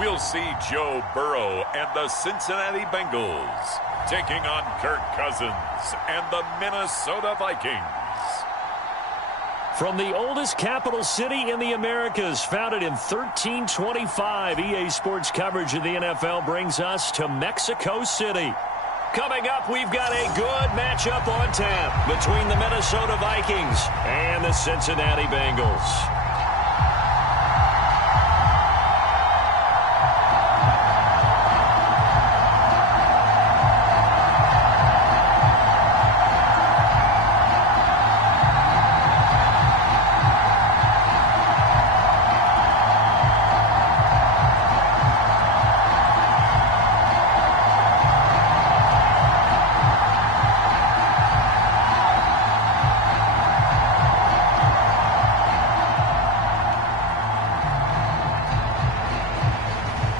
we'll see Joe Burrow and the Cincinnati Bengals taking on Kirk Cousins and the Minnesota Vikings. From the oldest capital city in the Americas, founded in 1325, EA Sports coverage of the NFL brings us to Mexico City. Coming up, we've got a good matchup on tap between the Minnesota Vikings and the Cincinnati Bengals.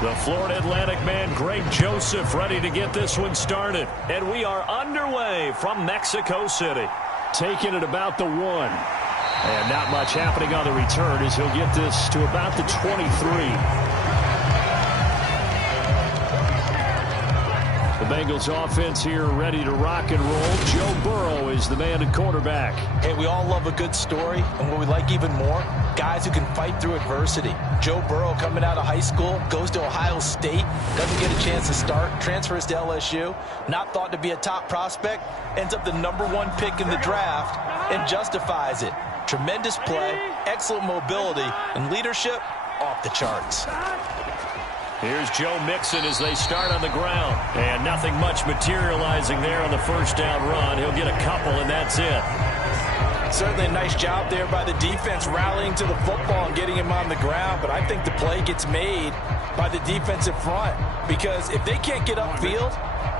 The Florida Atlantic man, Greg Joseph, ready to get this one started. And we are underway from Mexico City. Taking it about the 1. And not much happening on the return as he'll get this to about the 23. The Bengals offense here ready to rock and roll. Joe Burrow is the man at quarterback. Hey, we all love a good story, and what we like even more, guys who can fight through adversity. Joe Burrow coming out of high school, goes to Ohio State, doesn't get a chance to start, transfers to LSU, not thought to be a top prospect, ends up the #1 pick in the draft, and justifies it. Tremendous play, excellent mobility, and leadership off the charts. Here's Joe Mixon as they start on the ground. And nothing much materializing there on the first down run. He'll get a couple, and that's it. Certainly a nice job there by the defense rallying to the football and getting him on the ground. But I think the play gets made by the defensive front. Because if they can't get upfield,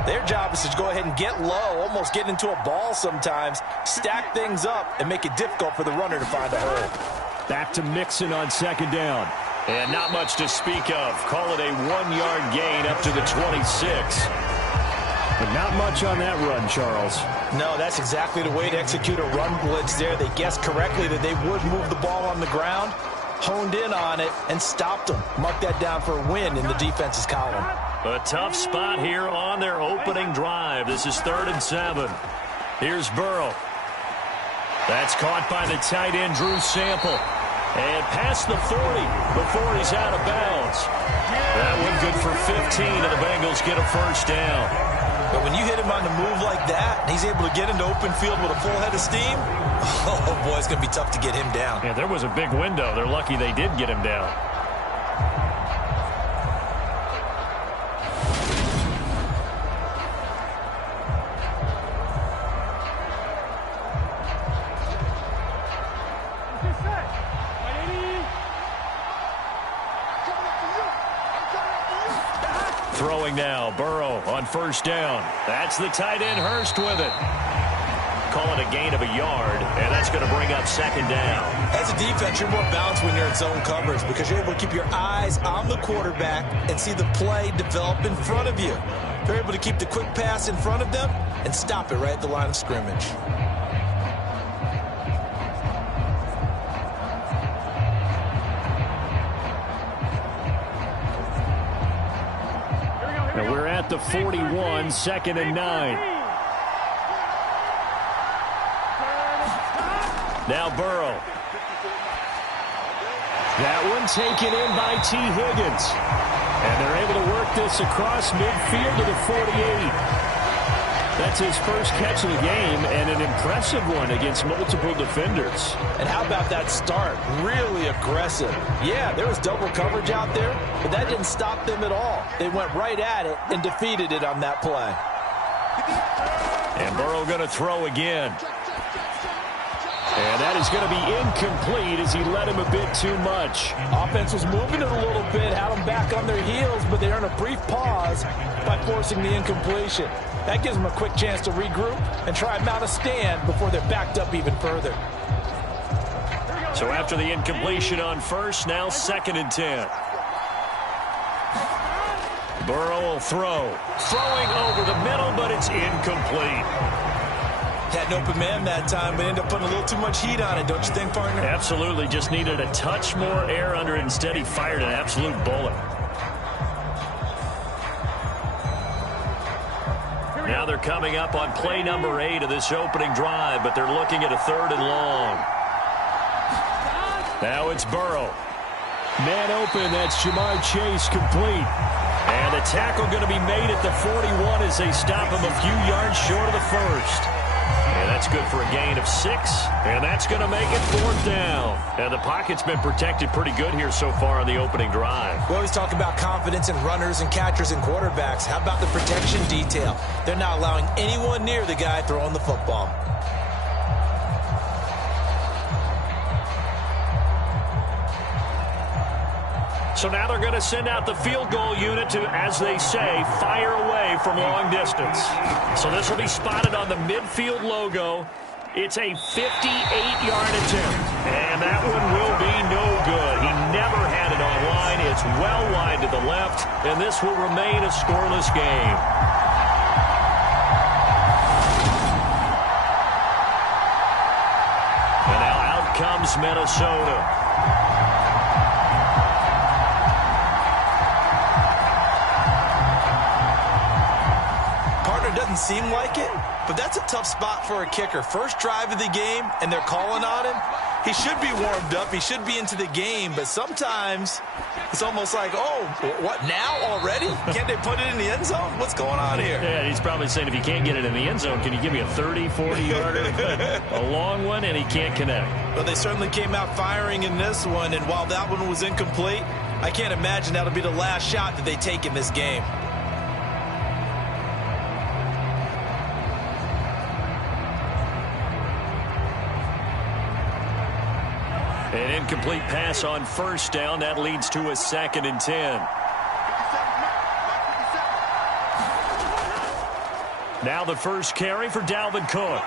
their job is to go ahead and get low, almost get into a ball sometimes, stack things up, and make it difficult for the runner to find a hole. Back to Mixon on second down. And not much to speak of. Call it a 1-yard gain up to the 26. But not much on that run, Charles. No, that's exactly the way to execute a run blitz there. They guessed correctly that they would move the ball on the ground, honed in on it, and stopped them. Mark that down for a win in the defense's column. A tough spot here on their opening drive. This is 3rd and 7. Here's Burrow. That's caught by the tight end, Drew Sample. And past the 40 before he's out of bounds. That one good for 15, and the Bengals get a first down. But when you hit him on the move like that, and he's able to get into open field with a full head of steam, oh, boy, it's going to be tough to get him down. Yeah, there was a big window. They're lucky they did get him down. Throwing now, Burrow on first down. That's the tight end, Hurst, with it. Call it a gain of a yard, and that's going to bring up second down. As a defense, you're more balanced when you're in zone coverage because you're able to keep your eyes on the quarterback and see the play develop in front of you. You're able to keep the quick pass in front of them and stop it right at the line of scrimmage. And we're at the 41, 2nd and 9. Now Burrow. That one taken in by T. Higgins. And they're able to work this across midfield to the 48. That's his first catch of the game, and an impressive one against multiple defenders. And how about that start? Really aggressive. Yeah, there was double coverage out there, but that didn't stop them at all. They went right at it and defeated it on that play. And Burrow going to throw again. And that is going to be incomplete as he led him a bit too much. Offense was moving it a little bit, had them back on their heels, but they earned a brief pause by forcing the incompletion. That gives them a quick chance to regroup and try and mount a stand before they're backed up even further. So after the incompletion on first, now 2nd and 10. Burrow will throw. Throwing over the middle, but it's incomplete. Had an open man that time, but ended up putting a little too much heat on it, don't you think, partner? Absolutely. Just needed a touch more air under it. Instead, he fired an absolute bullet. Now they're coming up on play number 8 of this opening drive, but they're looking at a 3rd and long. Now it's Burrow. Man open, that's Jamar Chase, complete. And the tackle going to be made at the 41 as they stop him a few yards short of the first. And that's good for a gain of 6, and that's going to make it 4th down. And the pocket's been protected pretty good here so far on the opening drive. We always talk about confidence in runners and catchers and quarterbacks. How about the protection detail? They're not allowing anyone near the guy throwing the football. So now they're going to send out the field goal unit to, as they say, fire away from long distance. So this will be spotted on the midfield logo. It's a 58-yard attempt, and that one will be no good. He never had it online. It's well wide to the left, and this will remain a scoreless game. And now out comes Minnesota. Doesn't seem like it, but that's a tough spot for a kicker. First drive of the game, and they're calling on him. He should be warmed up. He should be into the game, but sometimes it's almost like, oh, what, now already? Can't they put it in the end zone? What's going on here? Yeah, he's probably saying, if you can't get it in the end zone, can you give me a 30, 40-yarder? A long one, and he can't connect. Well, they certainly came out firing in this one, and while that one was incomplete, I can't imagine that'll be the last shot that they take in this game. An incomplete pass on first down. That leads to a 2nd and 10. Now the first carry for Dalvin Cook.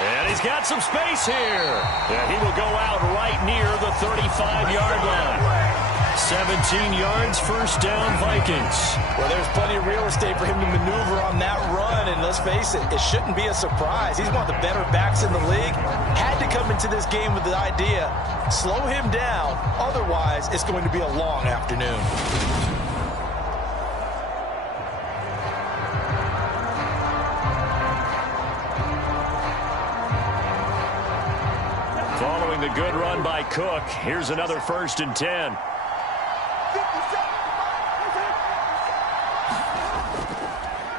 And he's got some space here. And he will go out right near the 35-yard line. 17 yards, first down, Vikings. Well, there's plenty of real estate for him to maneuver on that run, and let's face it, it shouldn't be a surprise. He's one of the better backs in the league. Had to come into this game with the idea, slow him down, otherwise it's going to be a long afternoon. Following the good run by Cook, here's another 1st and 10.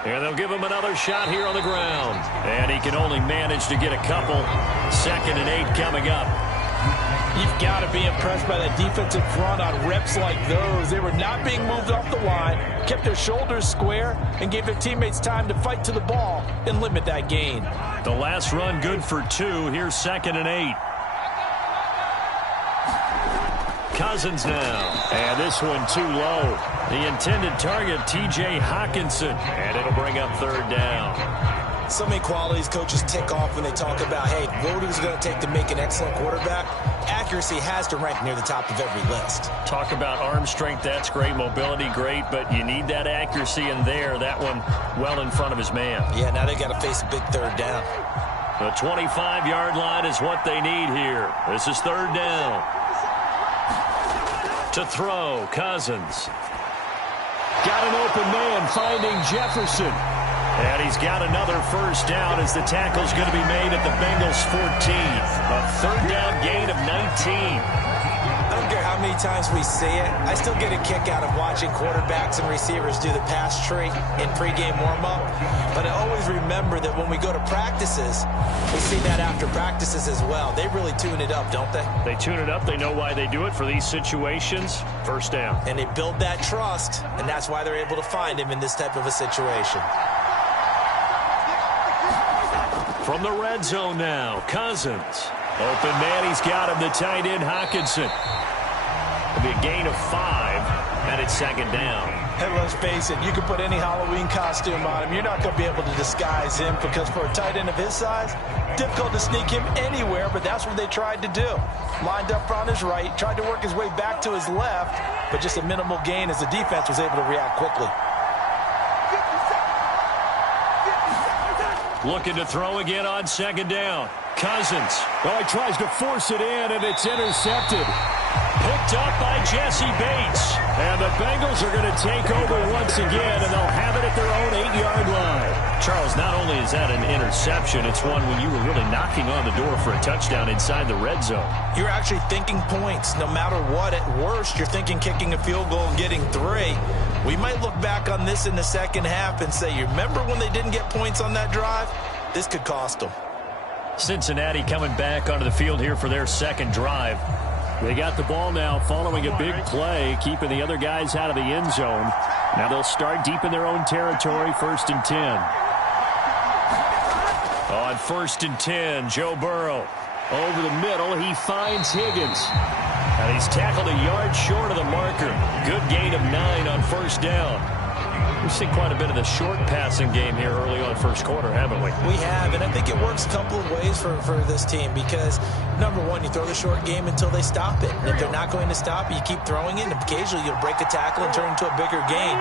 And they'll give him another shot here on the ground. And he can only manage to get a couple. 2nd and 8 coming up. You've got to be impressed by that defensive front on reps like those. They were not being moved off the line, kept their shoulders square, and gave their teammates time to fight to the ball and limit that gain. The last run good for 2. Here's 2nd and 8. Cousins now. And this one too low. The intended target, T.J. Hawkinson. And it'll bring up 3rd down. So many qualities coaches tick off when they talk about, hey, what is it going to take to make an excellent quarterback? Accuracy has to rank near the top of every list. Talk about arm strength, that's great. Mobility, great. But you need that accuracy in there. That one well in front of his man. Yeah, now they got to face a big 3rd down. The 25-yard line is what they need here. This is 3rd down. To throw, Cousins. Got an open man, finding Jefferson. And he's got another first down as the tackle's going to be made at the Bengals 14. A 3rd down gain of 19. I don't care how many times we see it. I still get a kick out of watching quarterbacks and receivers do the pass tree in pregame warm-up. But I always remember that when we go to practices, we see that after practices as well. They really tune it up, don't they? They tune it up. They know why they do it for these situations. First down. And they build that trust, and that's why they're able to find him in this type of a situation. From the red zone now, Cousins. Open man, he's got him, the tight end, Hawkinson. It'll be a gain of 5, and it's 2nd down. And let's face it, you can put any Halloween costume on him. You're not going to be able to disguise him because for a tight end of his size, difficult to sneak him anywhere, but that's what they tried to do. Lined up on his right, tried to work his way back to his left, but just a minimal gain as the defense was able to react quickly. Looking to throw again on 2nd down. Cousins. Oh, he tries to force it in, and it's intercepted. Picked up by Jesse Bates. And the Bengals are going to take over once again, and they'll have it at their own 8-yard line. Charles, not only is that an interception, it's one when you were really knocking on the door for a touchdown inside the red zone. You're actually thinking points. No matter what, at worst, you're thinking kicking a field goal and getting 3. We might look back on this in the second half and say, you remember when they didn't get points on that drive? This could cost them. Cincinnati coming back onto the field here for their second drive. They got the ball now following a big play, keeping the other guys out of the end zone. Now they'll start deep in their own territory, 1st and 10. On 1st and 10, Joe Burrow. Over the middle, he finds Higgins. And he's tackled a yard short of the marker. Good gain of 9 on 1st down. We've seen quite a bit of the short passing game here early on first quarter, haven't we? We have, and I think it works a couple of ways for this team because, number one, you throw the short game until they stop it. And if they're not going to stop it, you keep throwing it, and occasionally you'll break a tackle and turn into a bigger gain.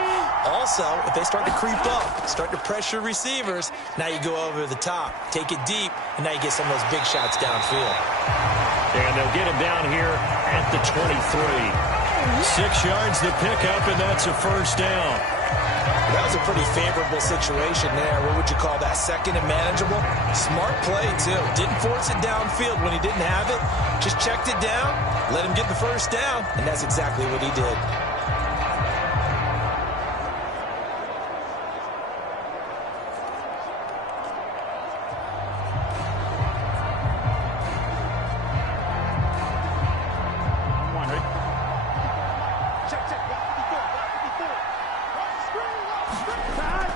Also, if they start to creep up, start to pressure receivers, now you go over the top, take it deep, and now you get some of those big shots downfield. And they'll get him down here at the 23. 6 yards to pick up, and that's a 1st down. That was a pretty favorable situation there. What would you call that? Second and manageable? Smart play, too. Didn't force it downfield when he didn't have it. Just checked it down, let him get the 1st down, and that's exactly what he did.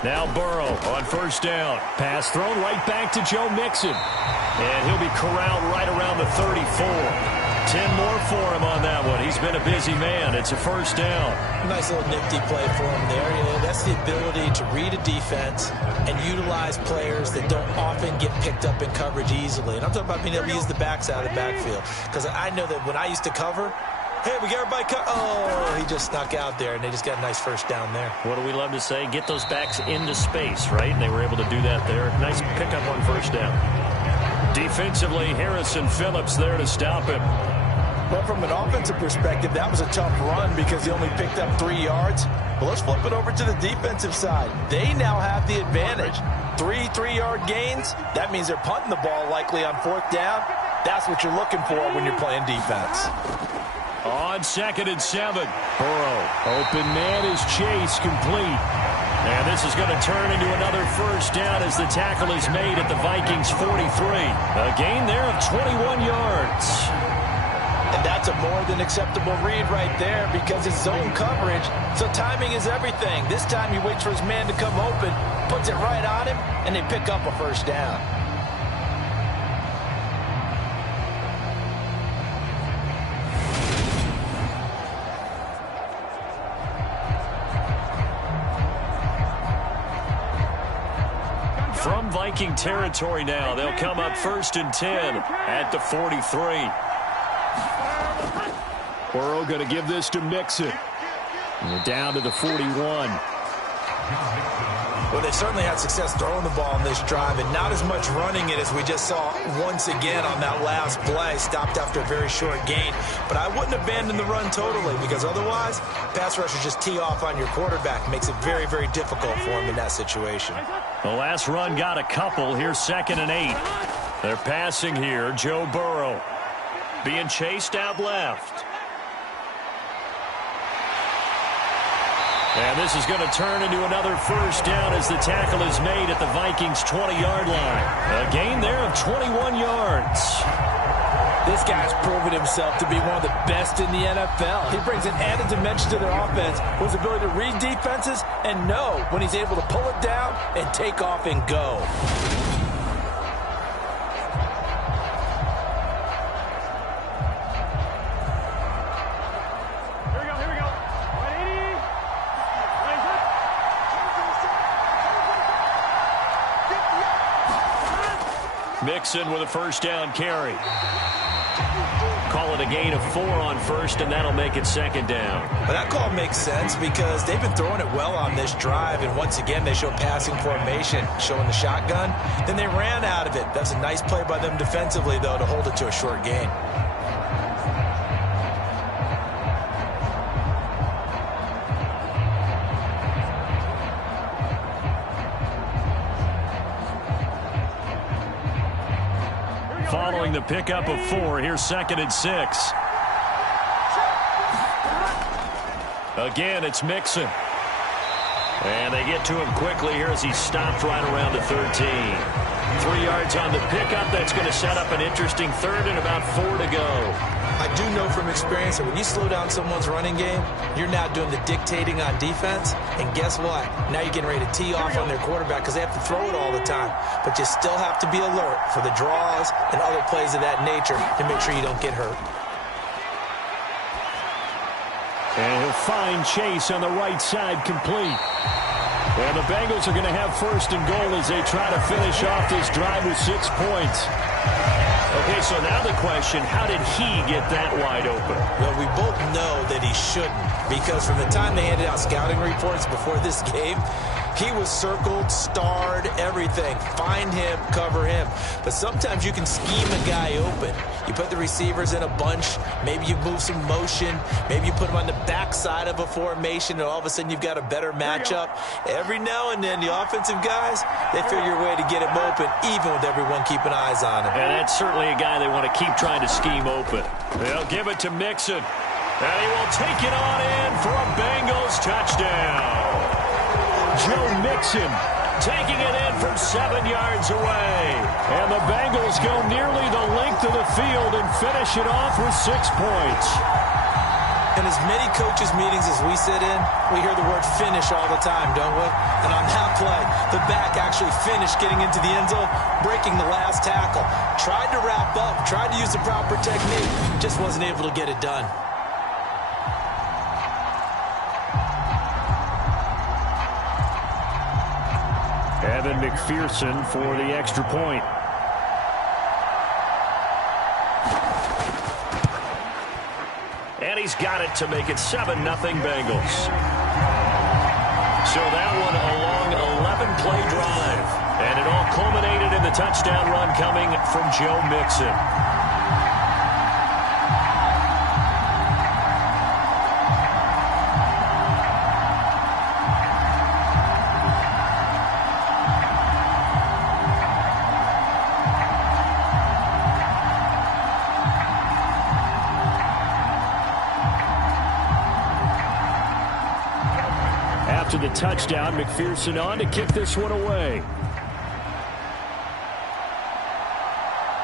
Now Burrow on 1st down. Pass thrown right back to Joe Mixon. And he'll be corralled right around the 34. 10 more for him on that one. He's been a busy man. It's a 1st down. Nice little nifty play for him there. That's the ability to read a defense and utilize players that don't often get picked up in coverage easily. And I'm talking about being able to use the backs out of the backfield. Because I know that when I used to cover, hey, we got everybody cut. Oh, he just snuck out there, and they just got a nice 1st down there. What do we love to say? Get those backs into space, right? And they were able to do that there. Nice pickup on 1st down. Defensively, Harrison Phillips there to stop him. But from an offensive perspective, that was a tough run because he only picked up 3 yards. But let's flip it over to the defensive side. They now have the advantage. 3 3-yard gains. That means they're punting the ball likely on 4th down. That's what you're looking for when you're playing defense. On 2nd and 7. Burrow. Open man is Chase, complete. And this is going to turn into another 1st down as the tackle is made at the Vikings 43. A gain there of 21 yards. And that's a more than acceptable read right there because it's zone coverage, so timing is everything. This time he waits for his man to come open, puts it right on him, and they pick up a 1st down. From Viking territory now, they'll come up 1st and 10 at the 43. Burrow going to give this to Mixon. And we're down to the 41. Well, they certainly had success throwing the ball on this drive and not as much running it as we just saw once again on that last play. Stopped after a very short gain. But I wouldn't abandon the run totally because otherwise, pass rushers just tee off on your quarterback. Makes it very, very difficult for him in that situation. The last run got a couple. Here's 2nd and 8. They're passing here. Joe Burrow being chased out left. And this is going to turn into another 1st down as the tackle is made at the Vikings 20-yard line. A gain there of 21 yards. This guy's proven himself to be one of the best in the NFL. He brings an added dimension to their offense with his ability to read defenses and know when he's able to pull it down and take off and go. Mixon with a 1st down carry. Call it a gain of 4 on 1st, and that'll make it 2nd down. Well, that call makes sense because they've been throwing it well on this drive, and once again, they show passing formation, showing the shotgun. Then they ran out of it. That's a nice play by them defensively, though, to hold it to a short gain. following the pickup of 4. Here's 2nd and 6. Again, it's Mixon. And they get to him quickly here as he stopped right around the 13. 3 yards on the pickup. That's going to set up an interesting 3rd and about 4 to go. I do know from experience that when you slow down someone's running game, you're now doing the dictating on defense. And guess what? Now you're getting ready to tee off on their quarterback because they have to throw it all the time. But you still have to be alert for the draws and other plays of that nature to make sure you don't get hurt. And he'll find Chase on the right side, complete. And the Bengals are going to have 1st and goal as they try to finish off this drive with 6 points. Okay, so now the question, how did he get that wide open? Well, we both know that he shouldn't, because from the time they handed out scouting reports before this game, he was circled, starred, everything. Find him, cover him. But sometimes you can scheme a guy open. You put the receivers in a bunch. Maybe you move some motion. Maybe you put them on the backside of a formation, and all of a sudden you've got a better matchup. Every now and then, the offensive guys, they figure a way to get him open, even with everyone keeping eyes on him. And that's certainly a guy they want to keep trying to scheme open. They'll give it to Mixon. And he will take it on in for a Bengals touchdown. Joe Mixon taking it in from 7 yards away. And the Bengals go nearly the length of the field and finish it off with 6 points. In as many coaches' meetings as we sit in, we hear the word finish all the time, don't we? And on that play, the back actually finished getting into the end zone, breaking the last tackle. Tried to wrap up, tried to use the proper technique, just wasn't able to get it done. Evan McPherson for the extra point. And he's got it to make it 7-0 Bengals. So that one a long 11-play drive. And it all culminated in the touchdown run coming from Joe Mixon. To the touchdown, McPherson on to kick this one away.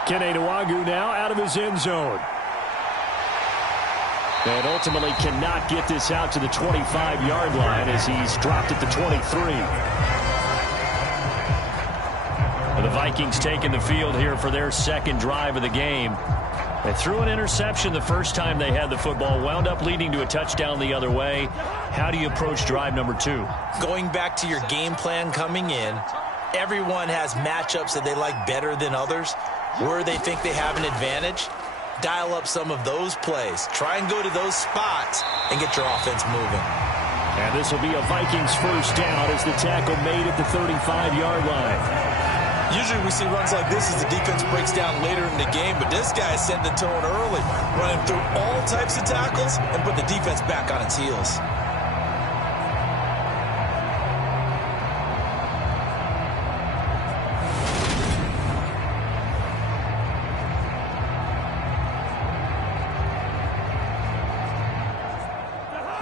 Kene Nwangwu now out of his end zone. And ultimately cannot get this out to the 25-yard line as he's dropped at the 23. And the Vikings taking the field here for their 2nd drive of the game. They threw an interception the first time they had the football, wound up leading to a touchdown the other way. How do you approach drive number 2? Going back to your game plan coming in, everyone has matchups that they like better than others. Where they think they have an advantage, dial up some of those plays. Try and go to those spots and get your offense moving. And this will be a Vikings 1st down as the tackle made at the 35-yard line. Usually we see runs like this as the defense breaks down later in the game, but this guy is setting the tone early, running through all types of tackles and put the defense back on its heels.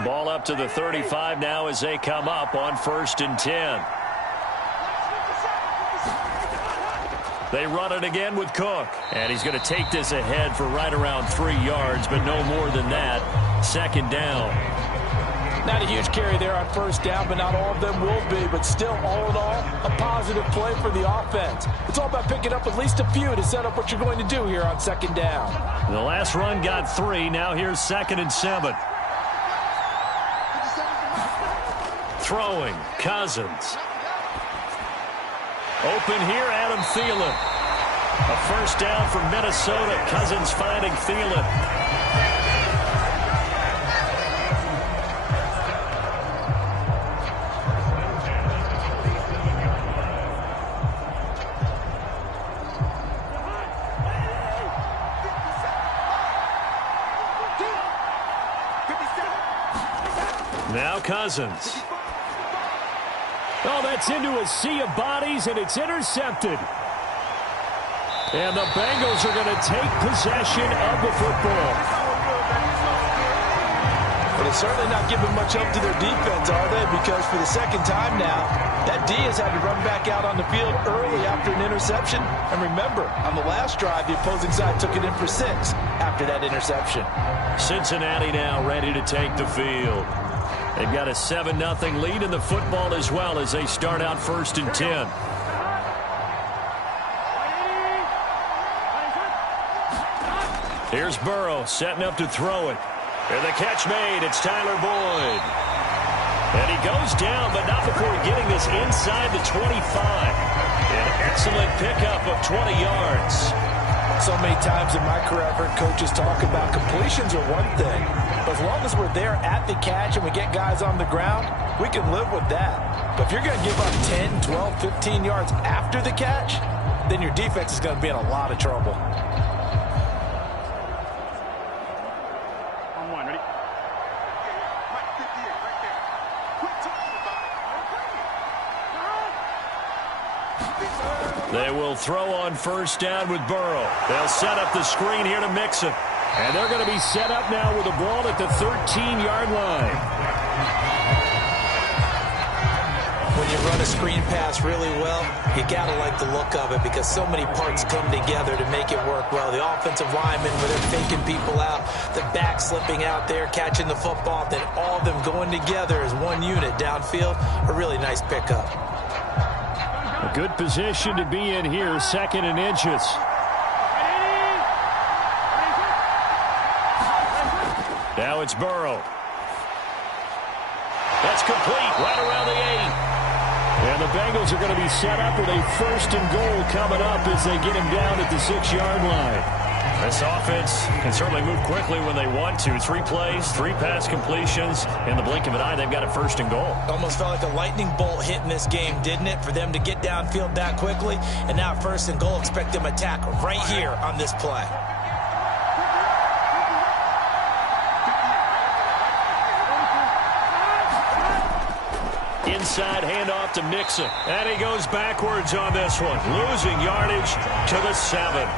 Ball up to the 35 now as they come up on 1st and 10. They run it again with Cook. And he's going to take this ahead for right around 3 yards, but no more than that. 2nd down. Not a huge carry there on 1st down, but not all of them will be. But still, all in all, a positive play for the offense. It's all about picking up at least a few to set up what you're going to do here on 2nd down. The last run got 3. Now here's 2nd and 7. Throwing, Cousins. Open here, Adam Thielen. A 1st down for Minnesota. Cousins finding Thielen. Now Cousins. Oh, that's into a sea of bodies, and it's intercepted. And the Bengals are going to take possession of the football. But they're certainly not giving much up to their defense, are they? Because for the second time now, that D has had to run back out on the field early after an interception. And remember, on the last drive, the opposing side took it in for 6 after that interception. Cincinnati now ready to take the field. They've got a 7-0 lead in the football as well as they start out 1st and 10. Here's Burrow setting up to throw it. And the catch made. It's Tyler Boyd. And he goes down, but not before getting this inside the 25. An excellent pickup of 20 yards. So many times in my career, I've heard coaches talk about completions are one thing. But as long as we're there at the catch and we get guys on the ground, we can live with that. But if you're going to give up 10, 12, 15 yards after the catch, then your defense is going to be in a lot of trouble. They will throw on 1st down with Burrow. They'll set up the screen here to Mixon. And they're going to be set up now with the ball at the 13-yard line. When you run a screen pass really well, you got to like the look of it because so many parts come together to make it work well. The offensive linemen, where they're faking people out, the back slipping out there, catching the football, then all of them going together as one unit downfield, a really nice pickup. A good position to be in here, 2nd and inches. Now it's Burrow. That's complete right around the 8. And the Bengals are going to be set up with a 1st and goal coming up as they get him down at the 6-yard line. This offense can certainly move quickly when they want to. 3 plays, 3 pass completions. In the blink of an eye, they've got a 1st and goal. Almost felt like a lightning bolt hit in this game, didn't it? For them to get downfield that quickly. And now 1st and goal, expect them to attack right here on this play. Inside handoff to Mixon. And he goes backwards on this one. Losing yardage to the 7.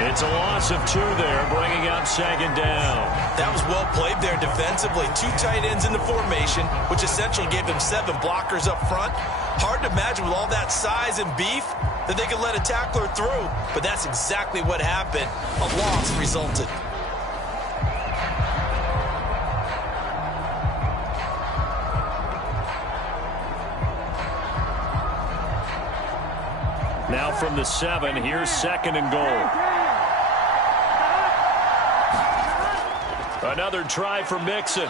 It's a loss of 2 there, bringing up 2nd down. That was well played there defensively. 2 tight ends in the formation, which essentially gave them 7 blockers up front. Hard to imagine with all that size and beef that they could let a tackler through. But that's exactly what happened. A loss resulted. Now from the 7, here's 2nd and goal. Another try for Mixon.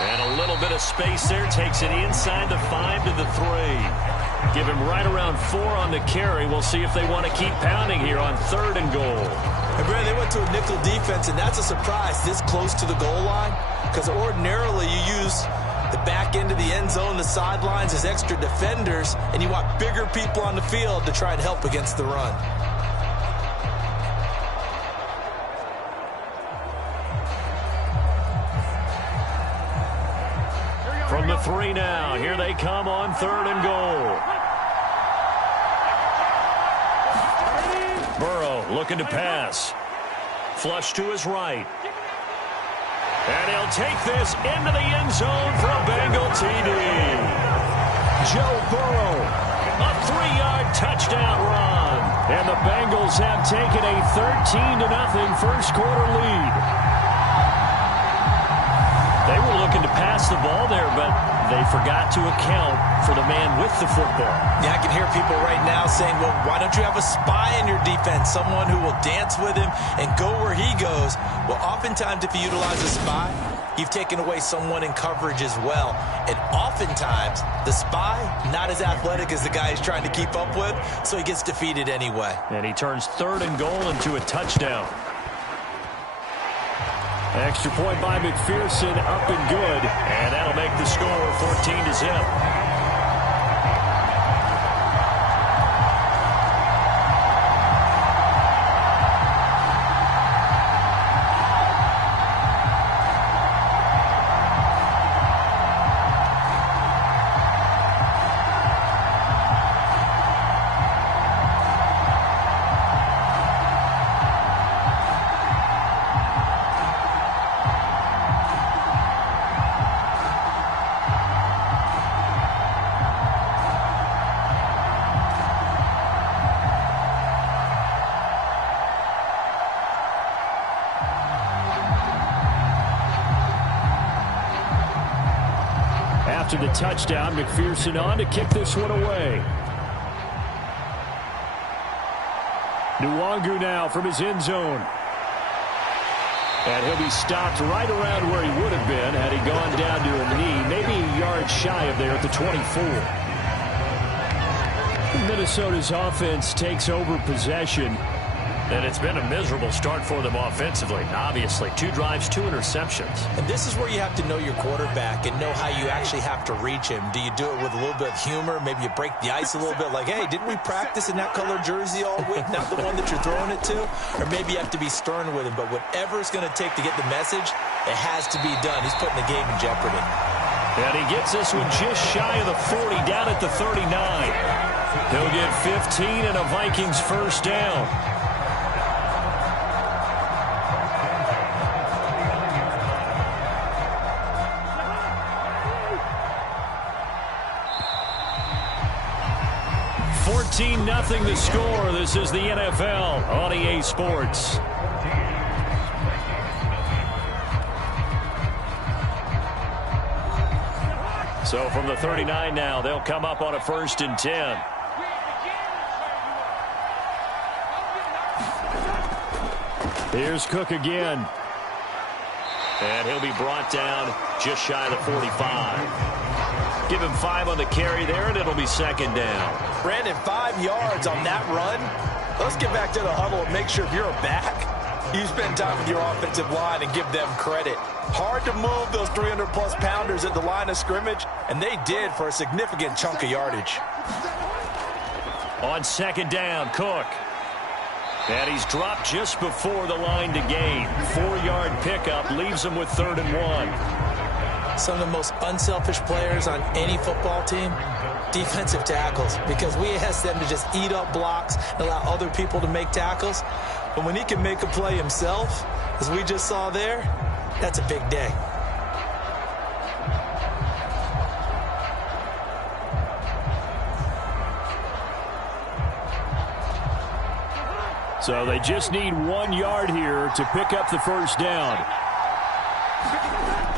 And a little bit of space there. Takes it inside the 5 to the 3. Give him right around 4 on the carry. We'll see if they want to keep pounding here on 3rd and goal. And Brad, they went to a nickel defense, and that's a surprise this close to the goal line. Because ordinarily you use the back end of the end zone, the sidelines as extra defenders, and you want bigger people on the field to try and help against the run. From the 3 now, here they come on 3rd and goal. Burrow looking to pass. Flush to his right. And he'll take this into the end zone for a Bengal TD. Joe Burrow, a 3-yard touchdown run. And the Bengals have taken a 13-0 first-quarter lead. They were looking to pass the ball there, but they forgot to account for the man with the football. Yeah, I can hear people right now saying, well, why don't you have a spy in your defense, someone who will dance with him and go where he goes? Well, oftentimes if you utilize a spy, you've taken away someone in coverage as well. And oftentimes, the spy, not as athletic as the guy he's trying to keep up with, so he gets defeated anyway. And he turns 3rd and goal into a touchdown. Extra point by McPherson, up and good. And that'll make the score 14-0. after the touchdown. McPherson on to kick this one away. Nwangu now from his end zone. And he'll be stopped right around where he would have been had he gone down to a knee, maybe a yard shy of there at the 24. Minnesota's offense takes over possession. And it's been a miserable start for them offensively, obviously. 2 drives, 2 interceptions. And this is where you have to know your quarterback and know how you actually have to reach him. Do you do it with a little bit of humor? Maybe you break the ice a little bit like, hey, didn't we practice in that color jersey all week? Not the one that you're throwing it to? Or maybe you have to be stern with him. But whatever it's going to take to get the message, it has to be done. He's putting the game in jeopardy. And he gets this one just shy of the 40, down at the 39. He'll get 15 and a Vikings first down. Nothing the score. This is the NFL on EA Sports. So from the 39 now, they'll come up on a 1st and 10. Here's Cook again. And he'll be brought down just shy of the 45. Give him 5 on the carry there, and it'll be 2nd down. Brandon, 5 yards on that run. Let's get back to the huddle and make sure if you're back, you spend time with your offensive line and give them credit. Hard to move those 300-plus pounders at the line of scrimmage, and they did for a significant chunk of yardage. On 2nd down, Cook. And he's dropped just before the line to gain. 4-yard pickup leaves him with 3rd and 1. Some of the most unselfish players on any football team, defensive tackles, because we ask them to just eat up blocks and allow other people to make tackles. But when he can make a play himself, as we just saw there, that's a big day. So they just need 1 yard here to pick up the first down.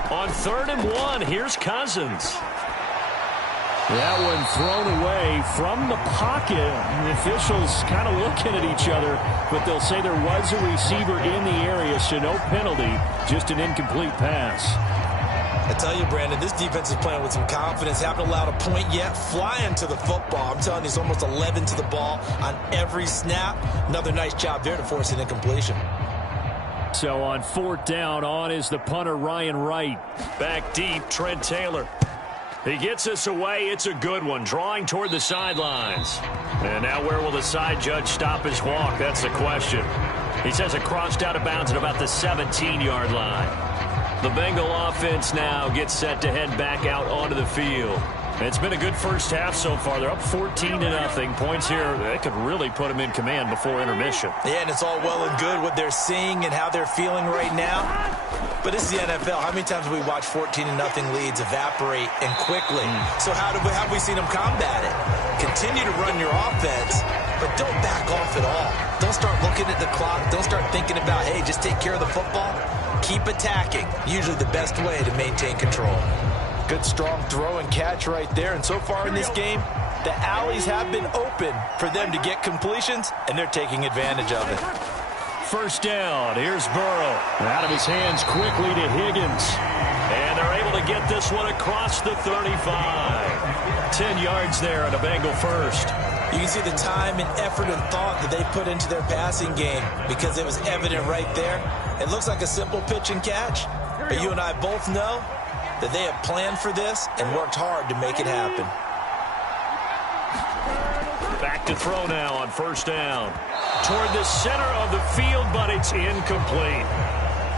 On 3rd and 1, here's Cousins. That one thrown away from the pocket. The officials kind of looking at each other, but they'll say there was a receiver in the area, so no penalty, just an incomplete pass. I tell you, Brandon, this defense is playing with some confidence. Haven't allowed a point yet. Flying to the football. I'm telling you, it's almost 11 to the ball on every snap. Another nice job there to force an incompletion. So on 4th down, on is the punter, Ryan Wright. Back deep, Trent Taylor. He gets us away. It's a good one, drawing toward the sidelines. And now where will the side judge stop his walk? That's the question. He says it crossed out of bounds at about the 17-yard line. The Bengal offense now gets set to head back out onto the field. It's been a good first half so far. They're up 14-0. Points here, they could really put them in command before intermission. Yeah, and it's all well and good what they're seeing and how they're feeling right now. But this is the NFL. How many times have we watched 14-0 leads evaporate and quickly? So how have we seen them combat it? Continue to run your offense, but don't back off at all. Don't start looking at the clock. Don't start thinking about, hey, just take care of the football. Keep attacking. Usually the best way to maintain control. Good, strong throw and catch right there. And so far in this game, the alleys have been open for them to get completions, and they're taking advantage of it. First down. Here's Burrow. Out of his hands quickly to Higgins. And they're able to get this one across the 35. 10 yards there on a Bengal first. You can see the time and effort and thought that they put into their passing game because it was evident right there. It looks like a simple pitch and catch, but you and I both know that they have planned for this and worked hard to make it happen. Back to throw now on first down. Toward the center of the field, but it's incomplete.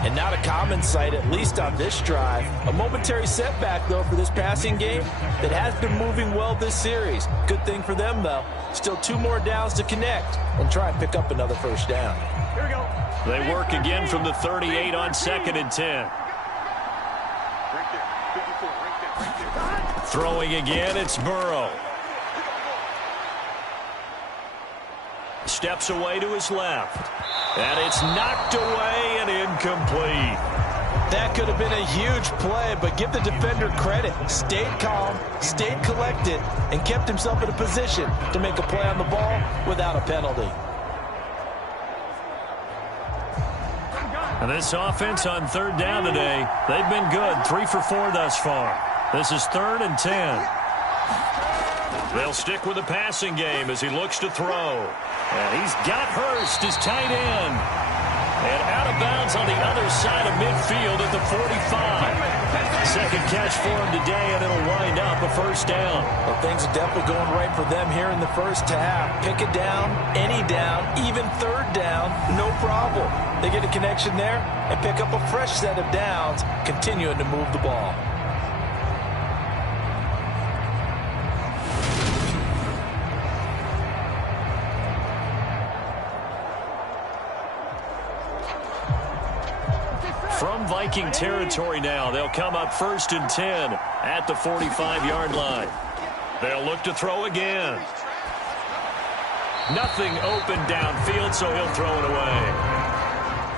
And not a common sight, at least on this drive. A momentary setback, though, for this passing game that has been moving well this series. Good thing for them, though. Still 2 more downs to connect and try and pick up another first down. Here we go. They work again from the 38 on 2nd and 10. Throwing again, it's Burrow. Steps away to his left. And it's knocked away and incomplete. That could have been a huge play, but give the defender credit. Stayed calm, stayed collected, and kept himself in a position to make a play on the ball without a penalty. And this offense on 3rd down today, they've been good. 3 for 4 thus far. This is 3rd and 10. They'll stick with the passing game as he looks to throw. And he's got Hurst, his tight end. And out of bounds on the other side of midfield at the 45. Second catch for him today, and it'll wind up a first down. Well, things are definitely going right for them here in the first half. Pick it down, any down, even 3rd down, no problem. They get a connection there and pick up a fresh set of downs, continuing to move the ball. From Viking territory now, they'll come up 1st and 10 at the 45-yard line. They'll look to throw again. Nothing open downfield, so he'll throw it away.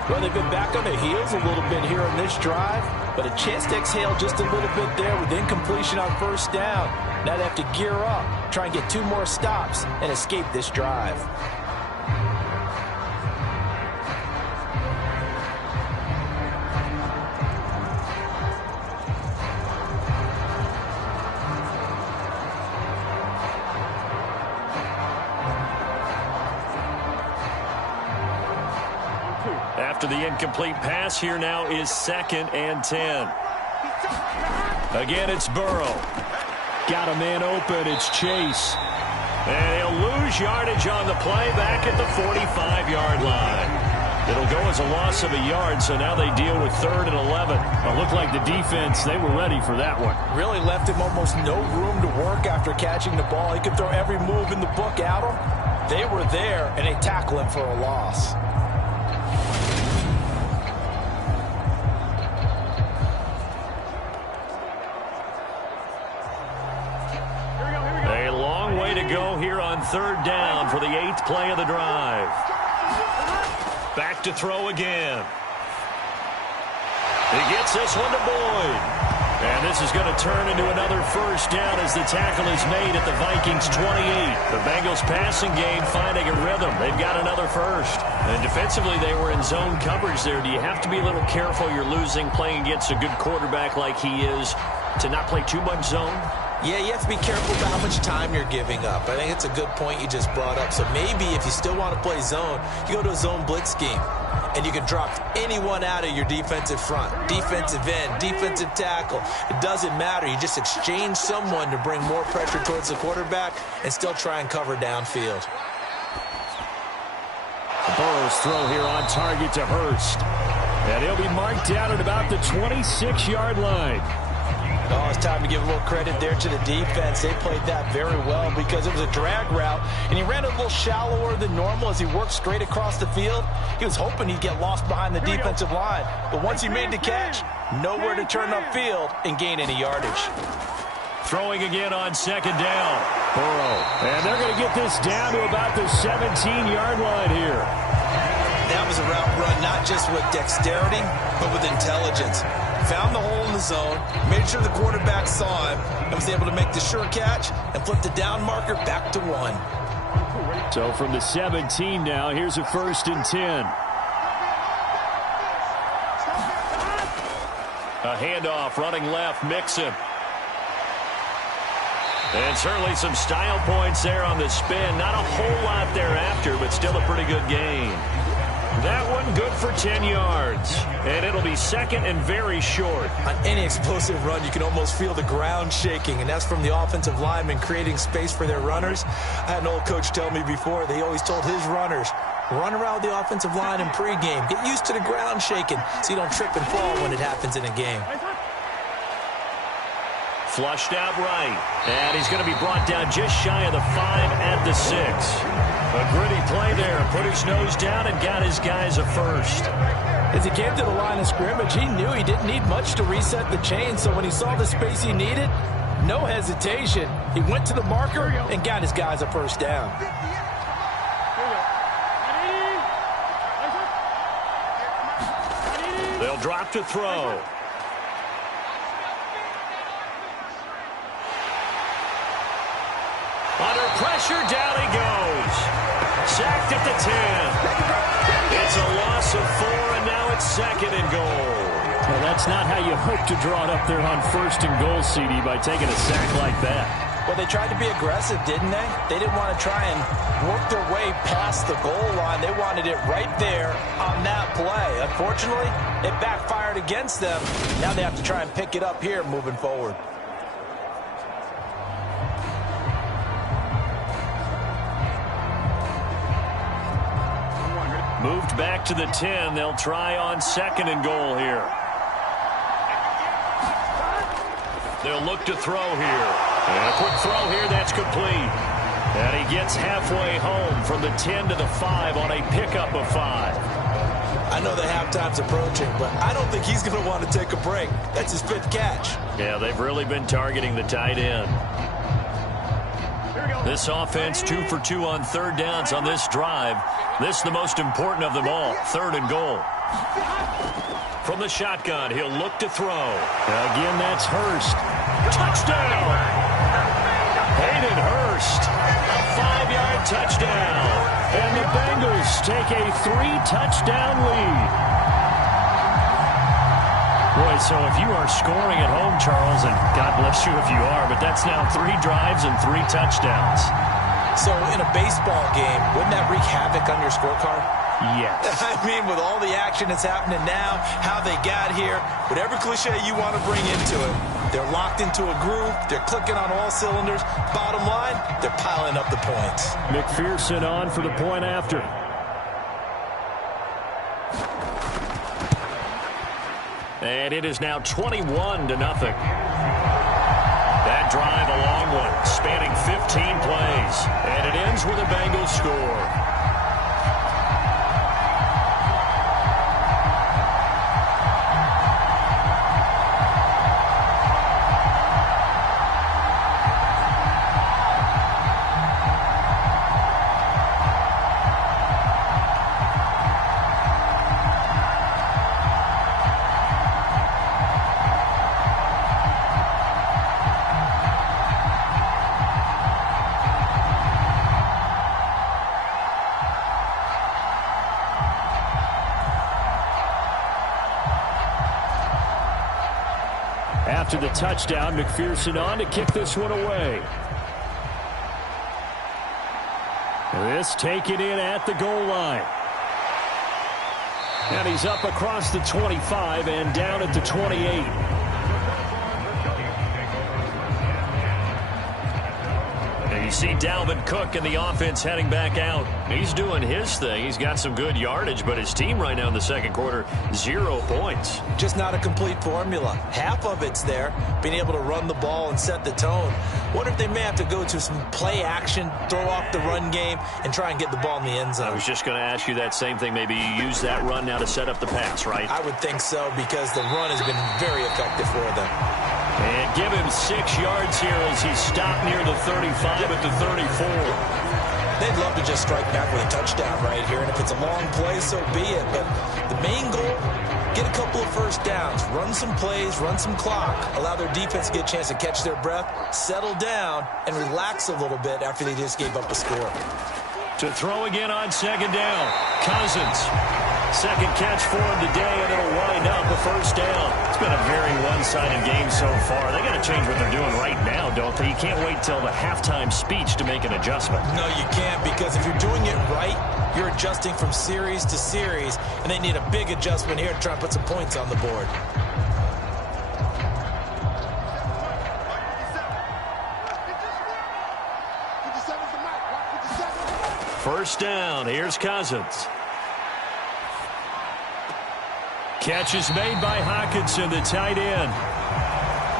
Well, they've been back on their heels a little bit here on this drive, but a chance to exhale just a little bit there with incompletion on 1st down. Now they have to gear up, try and get 2 more stops, and escape this drive. After the incomplete pass, here now is 2nd and 10. Again, it's Burrow. Got a man open. It's Chase. And he'll lose yardage on the play back at the 45-yard line. It'll go as a loss of a yard, so now they deal with 3rd and 11. It looked like the defense, they were ready for that one. Really left him almost no room to work after catching the ball. He could throw every move in the book at him. They were there, and they tackle him for a loss. Go here on 3rd down for the 8th play of the drive. Back to throw again. He gets this one to Boyd. And this is going to turn into another first down as the tackle is made at the Vikings 28. The Bengals passing game finding a rhythm. They've got another first. And defensively, they were in zone coverage there. Do you have to be a little careful? You're losing playing against a good quarterback like he is to not play too much zone? Yeah, you have to be careful about how much time you're giving up. I think it's a good point you just brought up. So maybe if you still want to play zone, you go to a zone blitz scheme. And you can drop anyone out of your defensive front. Defensive end, defensive tackle. It doesn't matter. You just exchange someone to bring more pressure towards the quarterback and still try and cover downfield. Burrow's throw here on target to Hurst. And he'll be marked out at about the 26-yard line. Oh, it's time to give a little credit there to the defense. They played that very well because it was a drag route, and he ran a little shallower than normal as he worked straight across the field. He was hoping he'd get lost behind the defensive line, but once he made the catch, nowhere to turn upfield and gain any yardage. Throwing again on 2nd down. Burrow. And they're going to get this down to about the 17-yard line here. That was a route run not just with dexterity, but with intelligence. Found the hole in the zone, made sure the quarterback saw him, and was able to make the sure catch and flip the down marker back to 1. So from the 17 now, here's a 1st and 10. A handoff running left, Mixon. And certainly some style points there on the spin. Not a whole lot thereafter, but still a pretty good gain. That one good for 10 yards. And it'll be 2nd and very short. On any explosive run, you can almost feel the ground shaking, and that's from the offensive linemen creating space for their runners. I had an old coach tell me before, they always told his runners, run around the offensive line in pregame. Get used to the ground shaking so you don't trip and fall when it happens in a game. Flushed out right. And he's going to be brought down just shy of the 5 at the 6. A gritty play there. Put his nose down and got his guys a first. As he came to the line of scrimmage, he knew he didn't need much to reset the chain. So when he saw the space he needed, no hesitation. He went to the marker and got his guys a first down. They'll drop to throw. Under pressure, down he goes. Sacked at the 10. It's a loss of 4, and now it's 2nd and goal. Well, that's not how you hope to draw it up there on 1st and goal, CD, by taking a sack like that. Well, they tried to be aggressive, didn't they? They didn't want to try and work their way past the goal line. They wanted it right there on that play. Unfortunately, it backfired against them. Now they have to try and pick it up here moving forward. Moved back to the 10. They'll try on 2nd and goal here. They'll look to throw here. And a quick throw here, that's complete. And he gets halfway home from the 10 to the 5 on a pickup of 5. I know the halftime's approaching, but I don't think he's going to want to take a break. That's his 5th catch. Yeah, they've really been targeting the tight end. This offense 2 for 2 on 3rd downs on this drive. This is the most important of them all, 3rd and goal. From the shotgun, he'll look to throw. Again, that's Hurst. Touchdown! Hayden Hurst, a 5-yard touchdown. And the Bengals take a 3-touchdown lead. Boy, so if you are scoring at home, Charles, and God bless you if you are, but that's now 3 drives and 3 touchdowns. So in a baseball game, wouldn't that wreak havoc on your scorecard? Yes. I mean, with all the action that's happening now, how they got here, whatever cliche you want to bring into it, they're locked into a groove, they're clicking on all cylinders. Bottom line, they're piling up the points. McPherson on for the point after. And it is now 21-0. That drive a long one, spanning 15 plays. And it ends with a Bengals score. After the touchdown, McPherson on to kick this one away. This taken in at the goal line. And he's up across the 25 and down at the 28. And you see Dalvin Cook and the offense heading back out. He's doing his thing. He's got some good yardage, but his team right now in the second quarter, 0 points. Just not a complete formula. Half of it's there, being able to run the ball and set the tone. Wonder if they may have to go to some play action, throw off the run game, and try and get the ball in the end zone. I was just going to ask you that same thing. Maybe you use that run now to set up the pass, right? I would think so, because the run has been very effective for them. And give him 6 yards here as he's stopped near the 35 at the 34. They'd love to just strike back with a touchdown right here, and if it's a long play, so be it. But the main goal, get a couple of first downs, run some plays, run some clock, allow their defense to get a chance to catch their breath, settle down, and relax a little bit after they just gave up a score. To throw again on second down, Cousins. Second catch for him today, and it'll wind up a first down. It's been a very one-sided game so far. They got to change what they're doing right now, don't they? You can't wait till the halftime speech to make an adjustment. No, you can't, because if you're doing it right, you're adjusting from series to series, and they need a big adjustment here to try and put some points on the board. First down, here's Cousins. Catch is made by Hockenson, the tight end.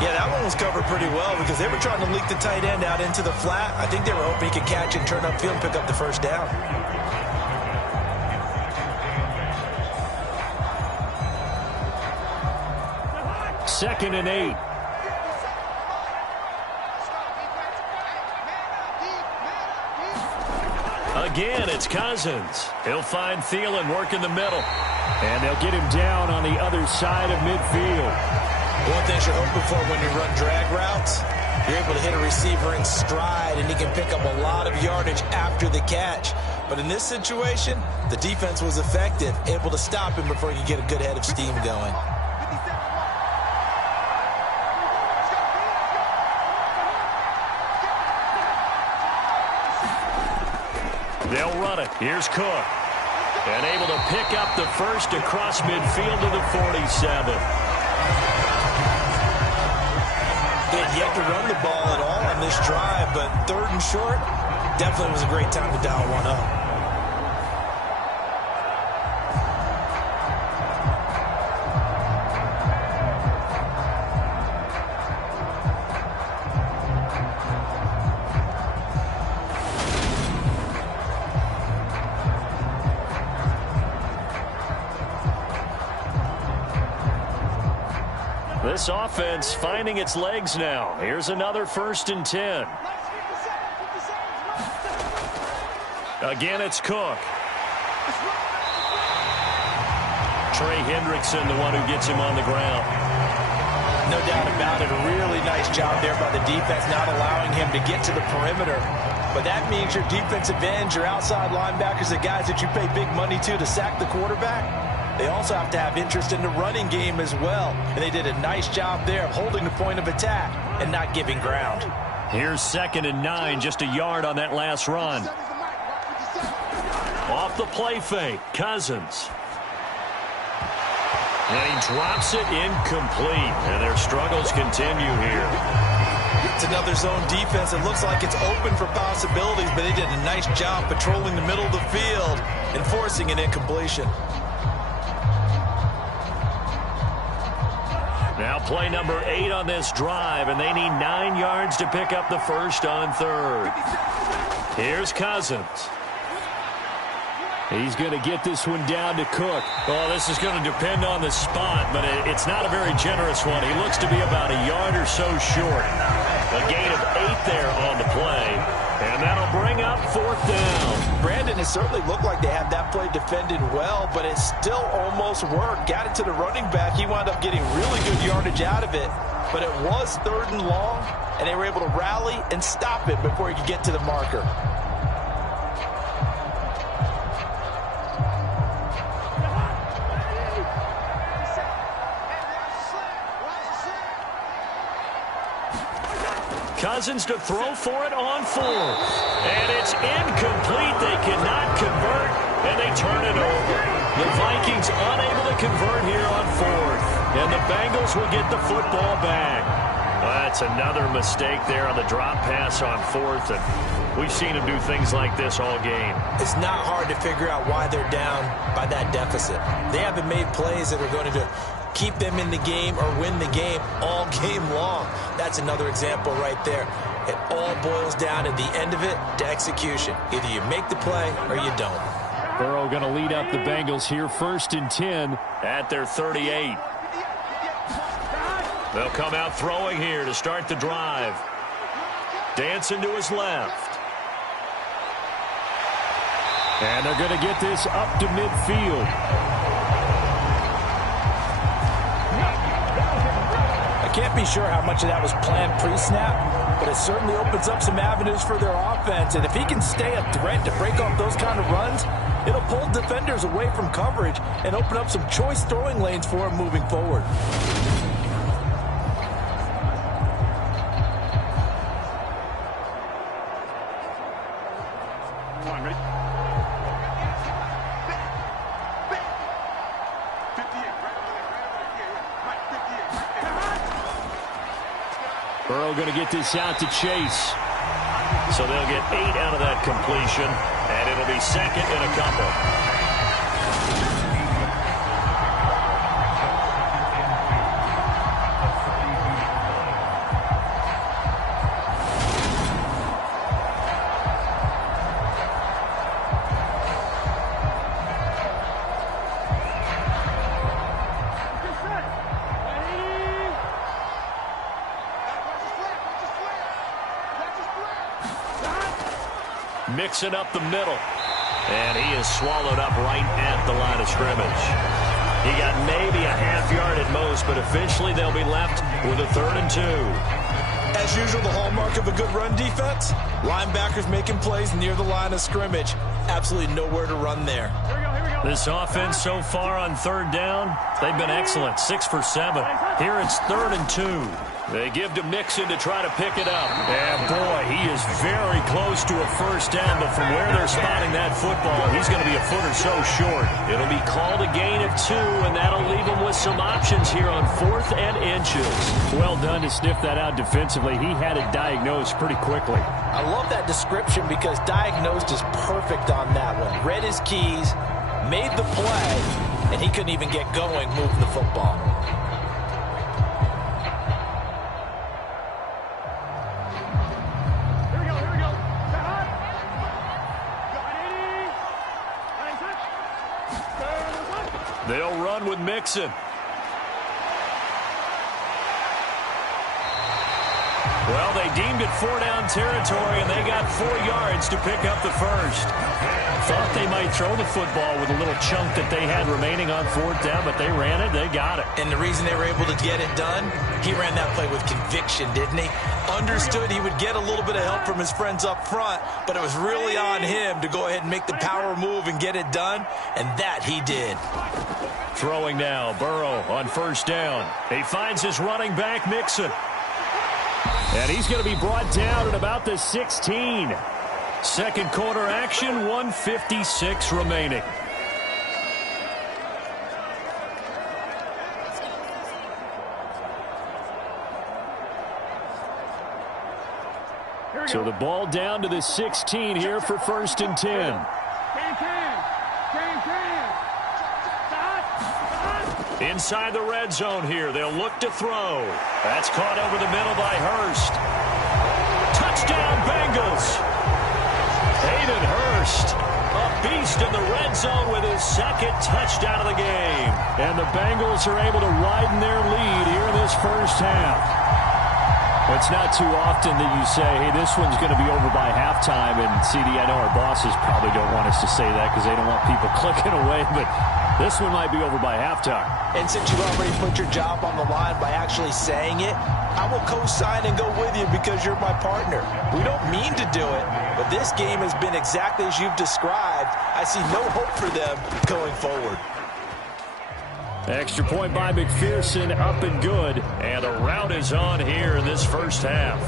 Yeah, that one was covered pretty well because they were trying to leak the tight end out into the flat. I think they were hoping he could catch and turn upfield and pick up the first down. Second and 8. Again, it's Cousins. He'll find Thielen working the middle. And they'll get him down on the other side of midfield. One thing you're hoping for when you run drag routes, you're able to hit a receiver in stride, and he can pick up a lot of yardage after the catch. But in this situation, the defense was effective, able to stop him before he could get a good head of steam going. They'll run it. Here's Cook. And able to pick up the first across midfield to the 47. They had yet to run the ball at all on this drive, but 3rd and short, definitely was a great time to dial one up. This offense finding its legs now. Here's another 1st and 10. Again, it's Cook. Trey Hendrickson, the one who gets him on the ground. No doubt about it. A really nice job there by the defense, not allowing him to get to the perimeter. But that means your defensive ends, your outside linebackers, the guys that you pay big money to sack the quarterback, they also have to have interest in the running game as well. And they did a nice job there of holding the point of attack and not giving ground. Here's 2nd and 9, just a yard on that last run. Off the play fake, Cousins. And he drops it incomplete. And their struggles continue here. It's another zone defense. It looks like it's open for possibilities, but they did a nice job patrolling the middle of the field and forcing an incompletion. Now play number 8 on this drive, and they need 9 yards to pick up the first on 3rd. Here's Cousins. He's going to get this one down to Cook. Well, this is going to depend on the spot, but it's not a very generous one. He looks to be about a yard or so short. A gain of 8 there on the play, and that'll bring up 4th down. Brandon, it certainly looked like they had that play defended well, but it still almost worked. Got it to the running back. He wound up getting really good yardage out of it, but it was 3rd and long, and they were able to rally and stop it before he could get to the marker. Cousins to throw for it on 4th. And it's incomplete. They cannot convert, and they turn it over. The Vikings unable to convert here on 4th. And the Bengals will get the football back. That's another mistake there on the drop pass on 4th. And we've seen them do things like this all game. It's not hard to figure out why they're down by that deficit. They haven't made plays that are going to keep them in the game or win the game all game long. That's another example right there. It all boils down at the end of it to execution. Either you make the play or you don't. Burrow going to lead up the Bengals here, 1st and 10 at their 38. They'll come out throwing here to start the drive. Dancing to his left. And they're going to get this up to midfield. I can't be sure how much of that was planned pre-snap, but it certainly opens up some avenues for their offense. And if he can stay a threat to break off those kind of runs, it'll pull defenders away from coverage and open up some choice throwing lanes for him moving forward. Burrow going to get this out to Chase. So they'll get 8 out of that completion, and it'll be 2nd and a couple. Mixing up the middle. And he is swallowed up right at the line of scrimmage. He got maybe a half yard at most, but officially they'll be left with a 3rd and 2. As usual, the hallmark of a good run defense, linebackers making plays near the line of scrimmage. Absolutely nowhere to run there. This offense so far on 3rd down, they've been excellent, 6 for 7. Here it's 3rd and 2. They give to Mixon to try to pick it up. And, boy, he is very close to a 1st down, but from where they're spotting that football, he's going to be a foot or so short. It'll be called a gain of 2, and that'll leave him with some options here on 4th and inches. Well done to sniff that out defensively. He had it diagnosed pretty quickly. I love that description because diagnosed is perfect on that one. Read his keys, made the play, and he couldn't even get going moving the football. They'll run with Mixon. Well, they deemed it 4-down territory, and they got 4 yards to pick up the 1st. Thought they might throw the football with a little chunk that they had remaining on 4th down, but they ran it, they got it. And the reason they were able to get it done, he ran that play with conviction, didn't he? Understood he would get a little bit of help from his friends up front, but it was really on him to go ahead and make the power move and get it done, and that he did. Throwing now, Burrow on 1st down. He finds his running back, Mixon. And he's going to be brought down at about the 16. 2nd quarter action, 1:56 remaining. So the ball down to the 16 here for 1st and 10. Inside the red zone here, they'll look to throw. That's caught over the middle by Hurst. Touchdown, Bengals. Hayden Hurst, a beast in the red zone with his 2nd touchdown of the game. And the Bengals are able to widen their lead here in this 1st half. It's not too often that you say, hey, this one's going to be over by halftime. And, CD, I know our bosses probably don't want us to say that because they don't want people clicking away, but this one might be over by halftime. And since you've already put your job on the line by actually saying it, I will co-sign and go with you because you're my partner. We don't mean to do it, but this game has been exactly as you've described. I see no hope for them going forward. Extra point by McPherson, up and good. And a rout is on here in this 1st half.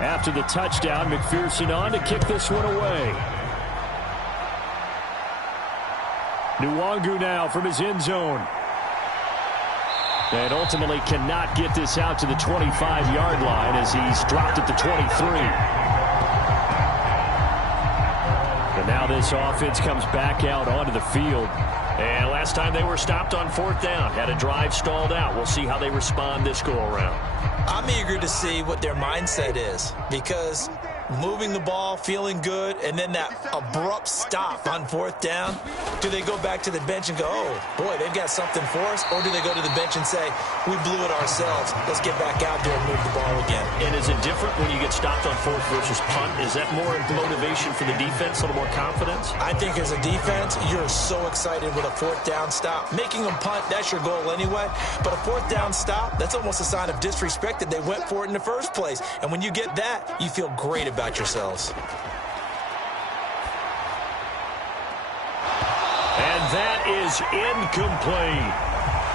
After the touchdown, McPherson on to kick this one away. Nwangu now from his end zone. And ultimately cannot get this out to the 25-yard line as he's dropped at the 23. And now this offense comes back out onto the field. And last time they were stopped on 4th down, had a drive stalled out. We'll see how they respond this go-around. I'm eager to see what their mindset is because moving the ball, feeling good, and then that abrupt stop on 4th down, do they go back to the bench and go, oh, boy, they've got something for us? Or do they go to the bench and say, we blew it ourselves. Let's get back out there and move the ball again. And is it different when you get stopped on 4th versus punt? Is that more motivation for the defense, a little more confidence? I think as a defense, you're so excited with a 4th down stop. Making them punt, that's your goal anyway. But a 4th down stop, that's almost a sign of disrespect that they went for it in the first place. And when you get that, you feel great about yourselves. And that is incomplete.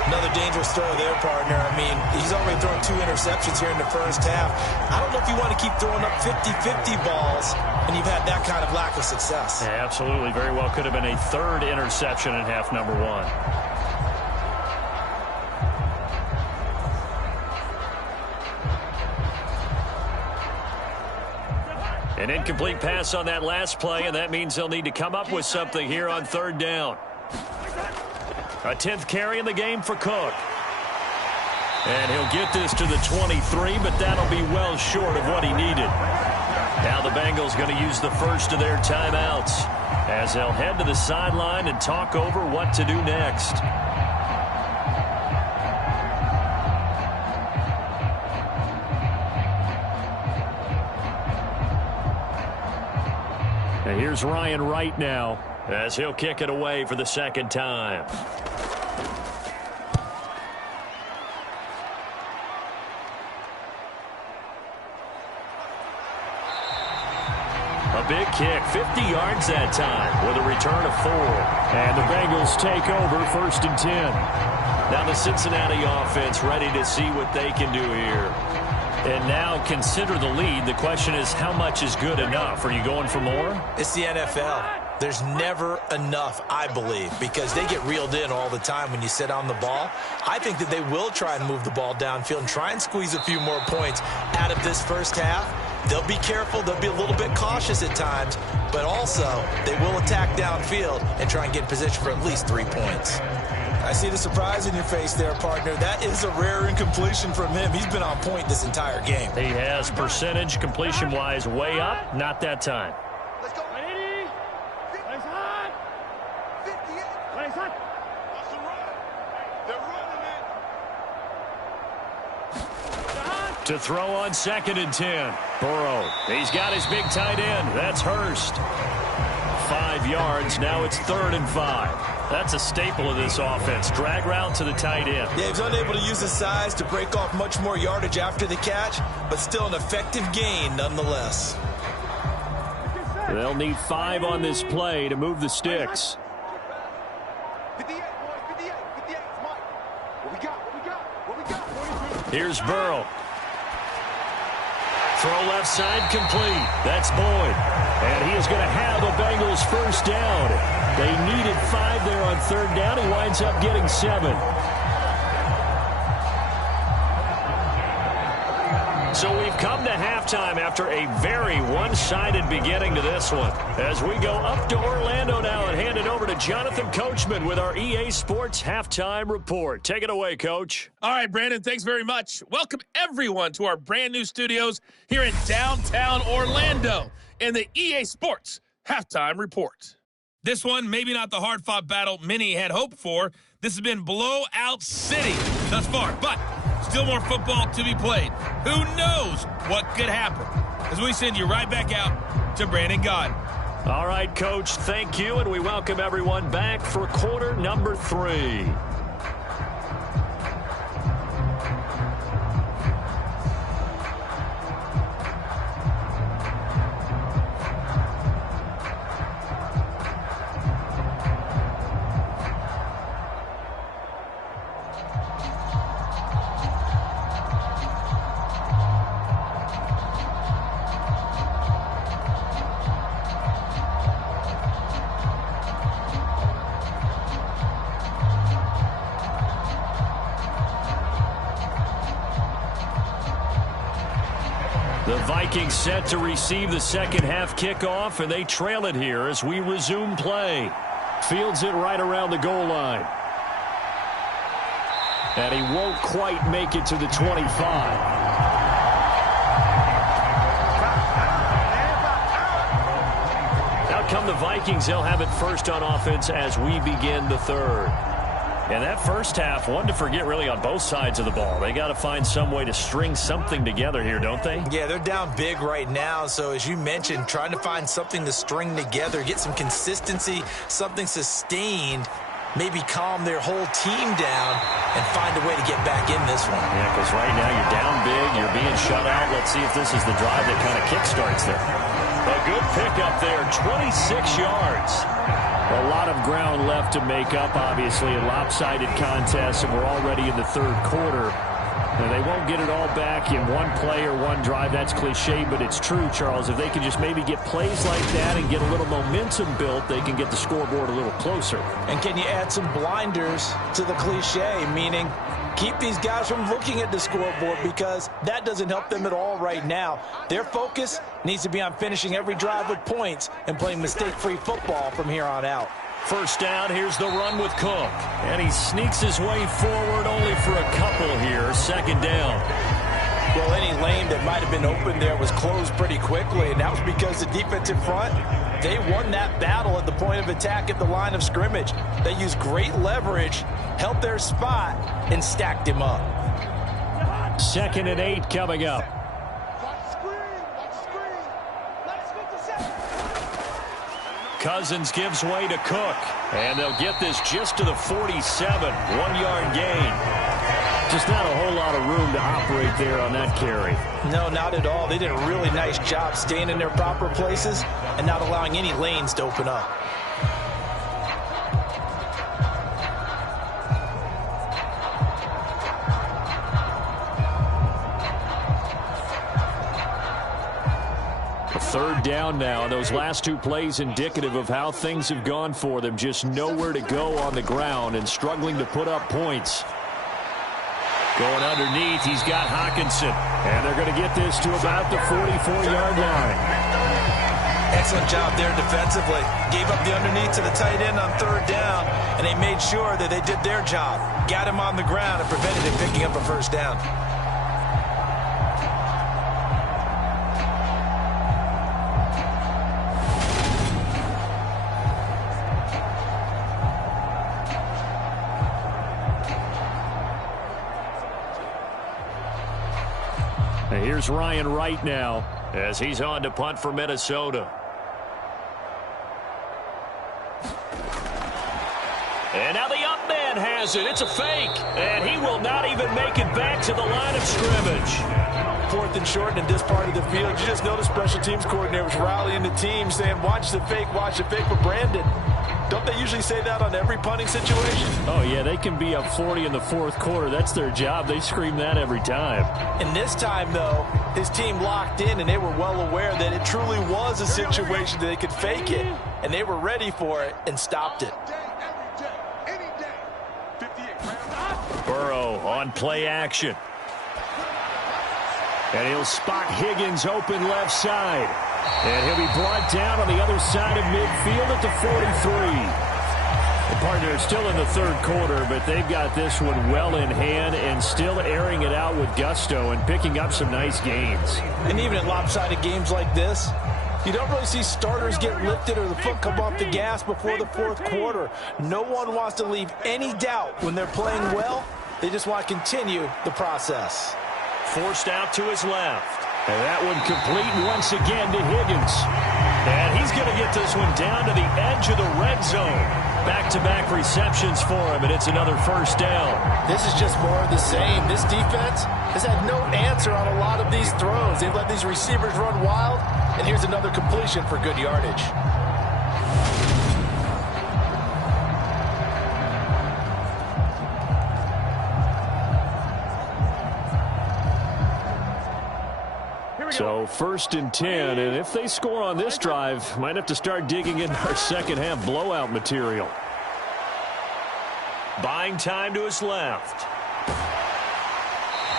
Another dangerous throw there, partner. I mean, he's already thrown 2 interceptions here in the 1st half. I don't know if you want to keep throwing up 50-50 balls and you've had that kind of lack of success. Yeah, absolutely. Very well could have been a 3rd interception in half number 1. An incomplete pass on that last play, and that means they'll need to come up with something here on third down. A 10th carry in the game for Cook. And he'll get this to the 23, but that'll be well short of what he needed. Now the Bengals going to use the first of their timeouts as they'll head to the sideline and talk over what to do next. And here's Ryan Wright now as he'll kick it away for the second time. A big kick, 50 yards that time with a return of 4. And the Bengals take over 1st and 10. Now the Cincinnati offense ready to see what they can do here. And now consider the lead. The question is, how much is good enough? Are you going for more? It's the NFL. There's never enough, I believe, because they get reeled in all the time when you sit on the ball. I think that they will try and move the ball downfield and try and squeeze a few more points out of this first half. They'll be careful. They'll be a little bit cautious at times, but also they will attack downfield and try and get in position for at least 3 points. I see the surprise in your face there, partner. That is a rare incompletion from him. He's been on point this entire game. He has percentage completion-wise way up. Not that time. Let's go. 80. Nice hot. 58. Nice hot. That's the run. They're running it. To throw on 2nd and 10. Burrow. He's got his big tight end. That's Hurst. 5 yards. Now it's 3rd and 5. That's a staple of this offense. Drag route to the tight end. Yeah, he was unable to use his size to break off much more yardage after the catch, but still an effective gain nonetheless. They'll need 5 on this play to move the sticks. 58, boys. 58. 58. Mike. What we got? What we got? What we got? Here's Burrow. Throw left side complete. That's Boyd. And he is going to have a Bengals first down. They needed 5 there on 3rd down. He winds up getting 7. So we've come to halftime after a very one-sided beginning to this one. As we go up to Orlando now and hand it over to Jonathan Coachman with our EA Sports Halftime Report. Take it away, Coach. All right, Brandon, thanks very much. Welcome, everyone, to our brand-new studios here in downtown Orlando in the EA Sports Halftime Report. This one, maybe not the hard-fought battle many had hoped for. This has been blowout city thus far, but still more football to be played. Who knows what could happen? As we send you right back out to Brandon Gaudin. All right, Coach, thank you, and we welcome everyone back for quarter number 3. The Vikings set to receive the second half kickoff, and they trail it here as we resume play. Fields it right around the goal line. And he won't quite make it to the 25. Out come the Vikings. They'll have it first on offense as we begin the 3rd. And that first half, one to forget really on both sides of the ball. They got to find some way to string something together here, don't they? Yeah, they're down big right now. So as you mentioned, trying to find something to string together, get some consistency, something sustained, maybe calm their whole team down and find a way to get back in this one. Yeah, because right now you're down big, you're being shut out. Let's see if this is the drive that kind of kickstarts there. A good pickup there, 26 yards. A lot of ground left to make up, obviously, a lopsided contest, and we're already in the 3rd quarter. And they won't get it all back in one play or one drive. That's cliche, but it's true, Charles. If they can just maybe get plays like that and get a little momentum built, they can get the scoreboard a little closer. And can you add some blinders to the cliche, meaning keep these guys from looking at the scoreboard because that doesn't help them at all right now. Their focus needs to be on finishing every drive with points and playing mistake-free football from here on out. First down, here's the run with Cook. And he sneaks his way forward only for a couple here. Second down. Well, any lane that might have been open there was closed pretty quickly, and that was because the defensive front, they won that battle at the point of attack at the line of scrimmage. They used great leverage, held their spot, and stacked him up. 2nd and 8 coming up. Cousins gives way to Cook, and they'll get this just to the 47, 1-yard gain. Just not a whole lot of room to operate there on that carry. No, not at all. They did a really nice job staying in their proper places and not allowing any lanes to open up. Third down now. Those last two plays indicative of how things have gone for them. Just nowhere to go on the ground and struggling to put up points. Going underneath, he's got Hockenson. And they're going to get this to about the 44-yard line. Excellent job there defensively. Gave up the underneath to the tight end on third down, and they made sure that they did their job. Got him on the ground and prevented him picking up a first down. Here's Ryan Wright now as he's on to punt for Minnesota. And now the up man has it. It's a fake. And he will not even make it back to the line of scrimmage. 4th and short in this part of the field. You just notice special teams coordinators rallying the team saying, watch the fake for Brandon. Don't they usually say that on every punting situation? Oh, yeah, they can be up 40 in the 4th quarter. That's their job. They scream that every time. And this time, though, his team locked in, and they were well aware that it truly was a situation that they could fake it, and they were ready for it and stopped it. Burrow on play action. And he'll spot Higgins open left side. And he'll be brought down on the other side of midfield at the 43. The partner is still in the 3rd quarter, but they've got this one well in hand and still airing it out with gusto and picking up some nice gains. And even in lopsided games like this, you don't really see starters get lifted or the foot come off the gas before the 4th quarter. No one wants to leave any doubt when they're playing well. They just want to continue the process. Forced out to his left. And that one complete once again to Higgins. And he's going to get this one down to the edge of the red zone. Back-to-back receptions for him, and it's another first down. This is just more of the same. This defense has had no answer on a lot of these throws. They've let these receivers run wild, and here's another completion for good yardage. So 1st and 10, and if they score on this drive, might have to start digging into our second-half blowout material. Buying time to his left.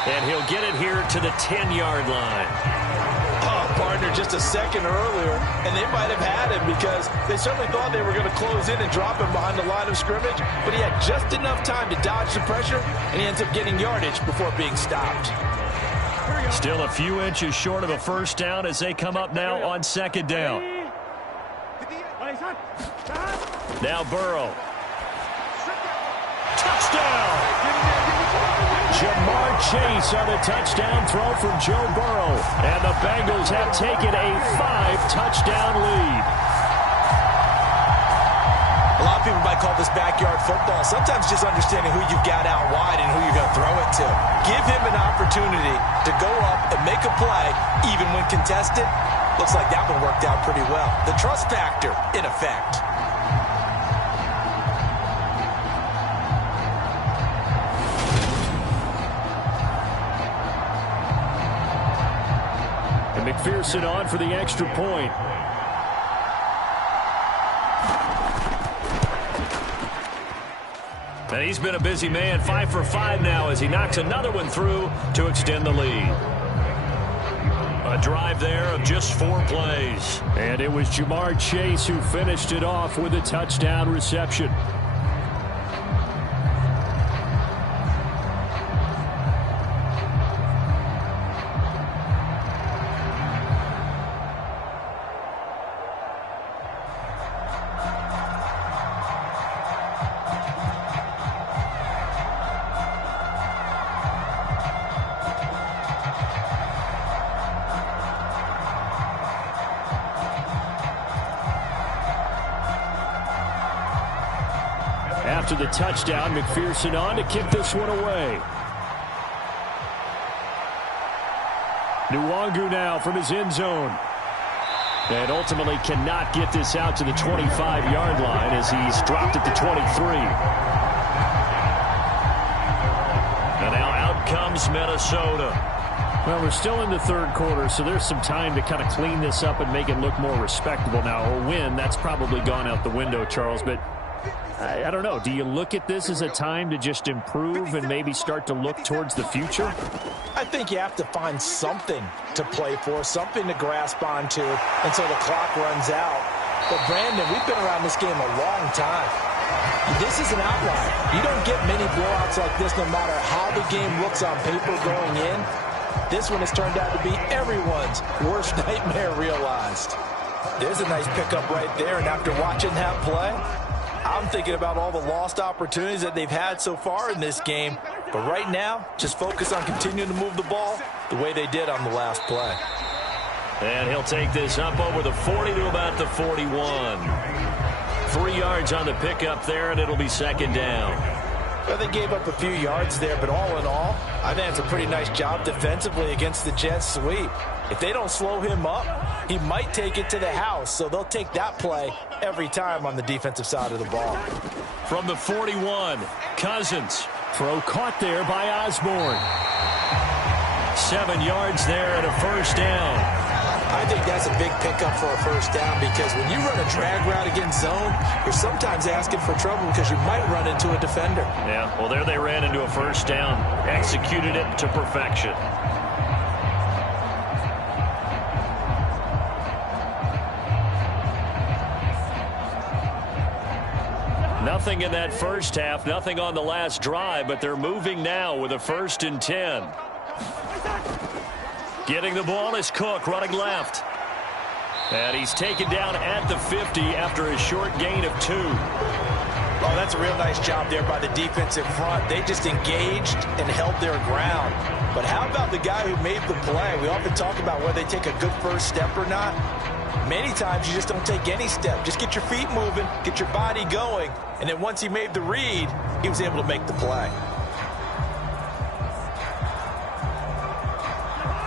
And he'll get it here to the 10-yard line. Oh, partner, just a second earlier, and they might have had him because they certainly thought they were going to close in and drop him behind the line of scrimmage, but he had just enough time to dodge the pressure, and he ends up getting yardage before being stopped. Still a few inches short of a first down as they come up now on 2nd down. Now Burrow. Touchdown! Jamar Chase on a touchdown throw from Joe Burrow. And the Bengals have taken a 5-touchdown lead. A lot of people might call this backyard football. Sometimes just understanding who you've got out wide and who you're going to throw it to. Give him an opportunity to go up and make a play, even when contested. Looks like that one worked out pretty well. The trust factor in effect. And McPherson on for the extra point. And he's been a busy man, 5 for 5 now as he knocks another one through to extend the lead. A drive there of just 4 plays. And it was Jamar Chase who finished it off with a touchdown reception. After the touchdown, McPherson on to kick this one away. Nwangu now from his end zone. And ultimately cannot get this out to the 25-yard line as he's dropped at the 23. And now out comes Minnesota. Well, we're still in the third quarter, so there's some time to kind of clean this up and make it look more respectable. Now, a win, that's probably gone out the window, Charles, but I don't know. Do you look at this as a time to just improve and maybe start to look towards the future? I think you have to find something to play for, something to grasp onto until the clock runs out. But, Brandon, we've been around this game a long time. This is an outlier. You don't get many blowouts like this no matter how the game looks on paper going in. This one has turned out to be everyone's worst nightmare realized. There's a nice pickup right there, and after watching that play, I'm thinking about all the lost opportunities that they've had so far in this game. But right now, just focus on continuing to move the ball the way they did on the last play. And he'll take this up over the 40 to about the 41. 3 yards on the pickup there, and it'll be second down. Well, they gave up a few yards there, but all in all, I think it's a pretty nice job defensively against the Jets sweep. If they don't slow him up, he might take it to the house, so they'll take that play every time on the defensive side of the ball. From the 41, Cousins. Throw caught there by Osborne. 7 yards there and a first down. I think that's a big pickup for a first down because when you run a drag route against zone, you're sometimes asking for trouble because you might run into a defender. Yeah, well, there they ran into a first down. Executed it to perfection. Nothing in that first half, nothing on the last drive, but they're moving now with a 1st and 10. Getting the ball is Cook running left. And he's taken down at the 50 after a short gain of 2. Oh, that's a real nice job there by the defense in front. They just engaged and held their ground. But how about the guy who made the play? We often talk about whether they take a good first step or not. Many times you just don't take any step. Just get your feet moving, get your body going, and then once he made the read, he was able to make the play.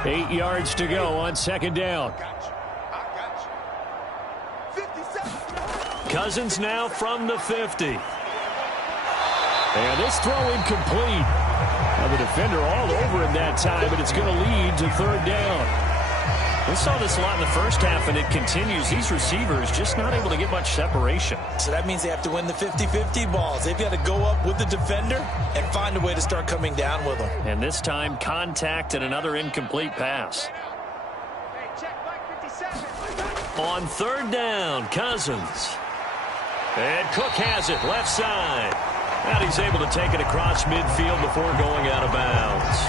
8 yards to go on second down. Cousins now from the 50. And this throw incomplete. Now the defender all over him that time, but it's going to lead to third down. We saw this a lot in the first half, and it continues. These receivers just not able to get much separation. So that means they have to win the 50-50 balls. They've got to go up with the defender and find a way to start coming down with them. And this time, contact and another incomplete pass. On third down, Cousins. And Cook has it, left side. And he's able to take it across midfield before going out of bounds.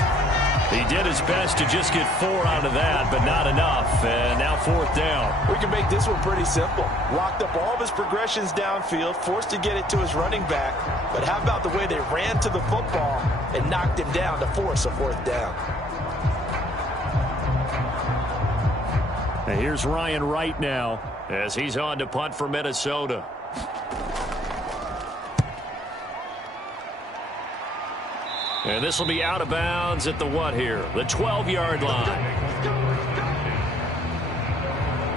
He did his best to just get 4 out of that, but not enough. And now fourth down. We can make this one pretty simple. Locked up all of his progressions downfield, forced to get it to his running back. But how about the way they ran to the football and knocked him down to force a fourth down? And here's Ryan Wright now as he's on to punt for Minnesota. And this will be out of bounds at the what here? The 12-yard line.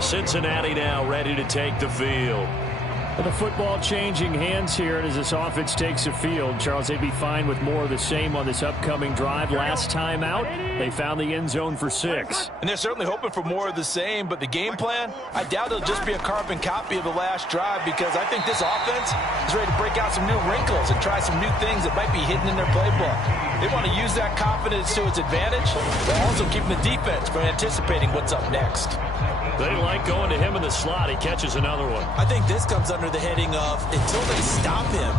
Cincinnati now ready to take the field. The football changing hands here as this offense takes the field. Charles, they'd be fine with more of the same on this upcoming drive. Last time out, they found the end zone for 6. And they're certainly hoping for more of the same, but the game plan, I doubt it'll just be a carbon copy of the last drive, because I think this offense is ready to break out some new wrinkles and try some new things that might be hidden in their playbook. They want to use that confidence to its advantage, while also keeping the defense from anticipating what's up next. They like going to him in the slot. He catches another one. I think this comes under the heading of, until they stop him,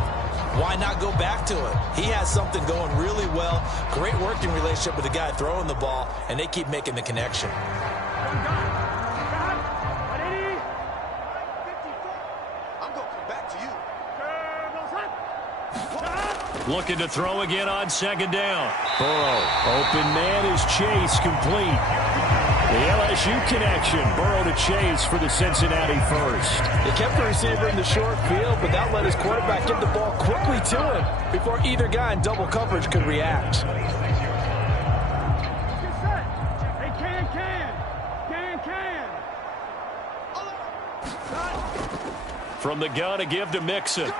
why not go back to it? He has something going really well. Great working relationship with the guy throwing the ball, and they keep making the connection. I'm going to come back to you. Looking to throw again on second down. Burrow, open man is Chase, complete. The LSU connection, Burrow to Chase for the Cincinnati first. They kept the receiver in the short field, but that let his quarterback get the ball quickly to him before either guy in double coverage could react. From the gun, a give to Mixon.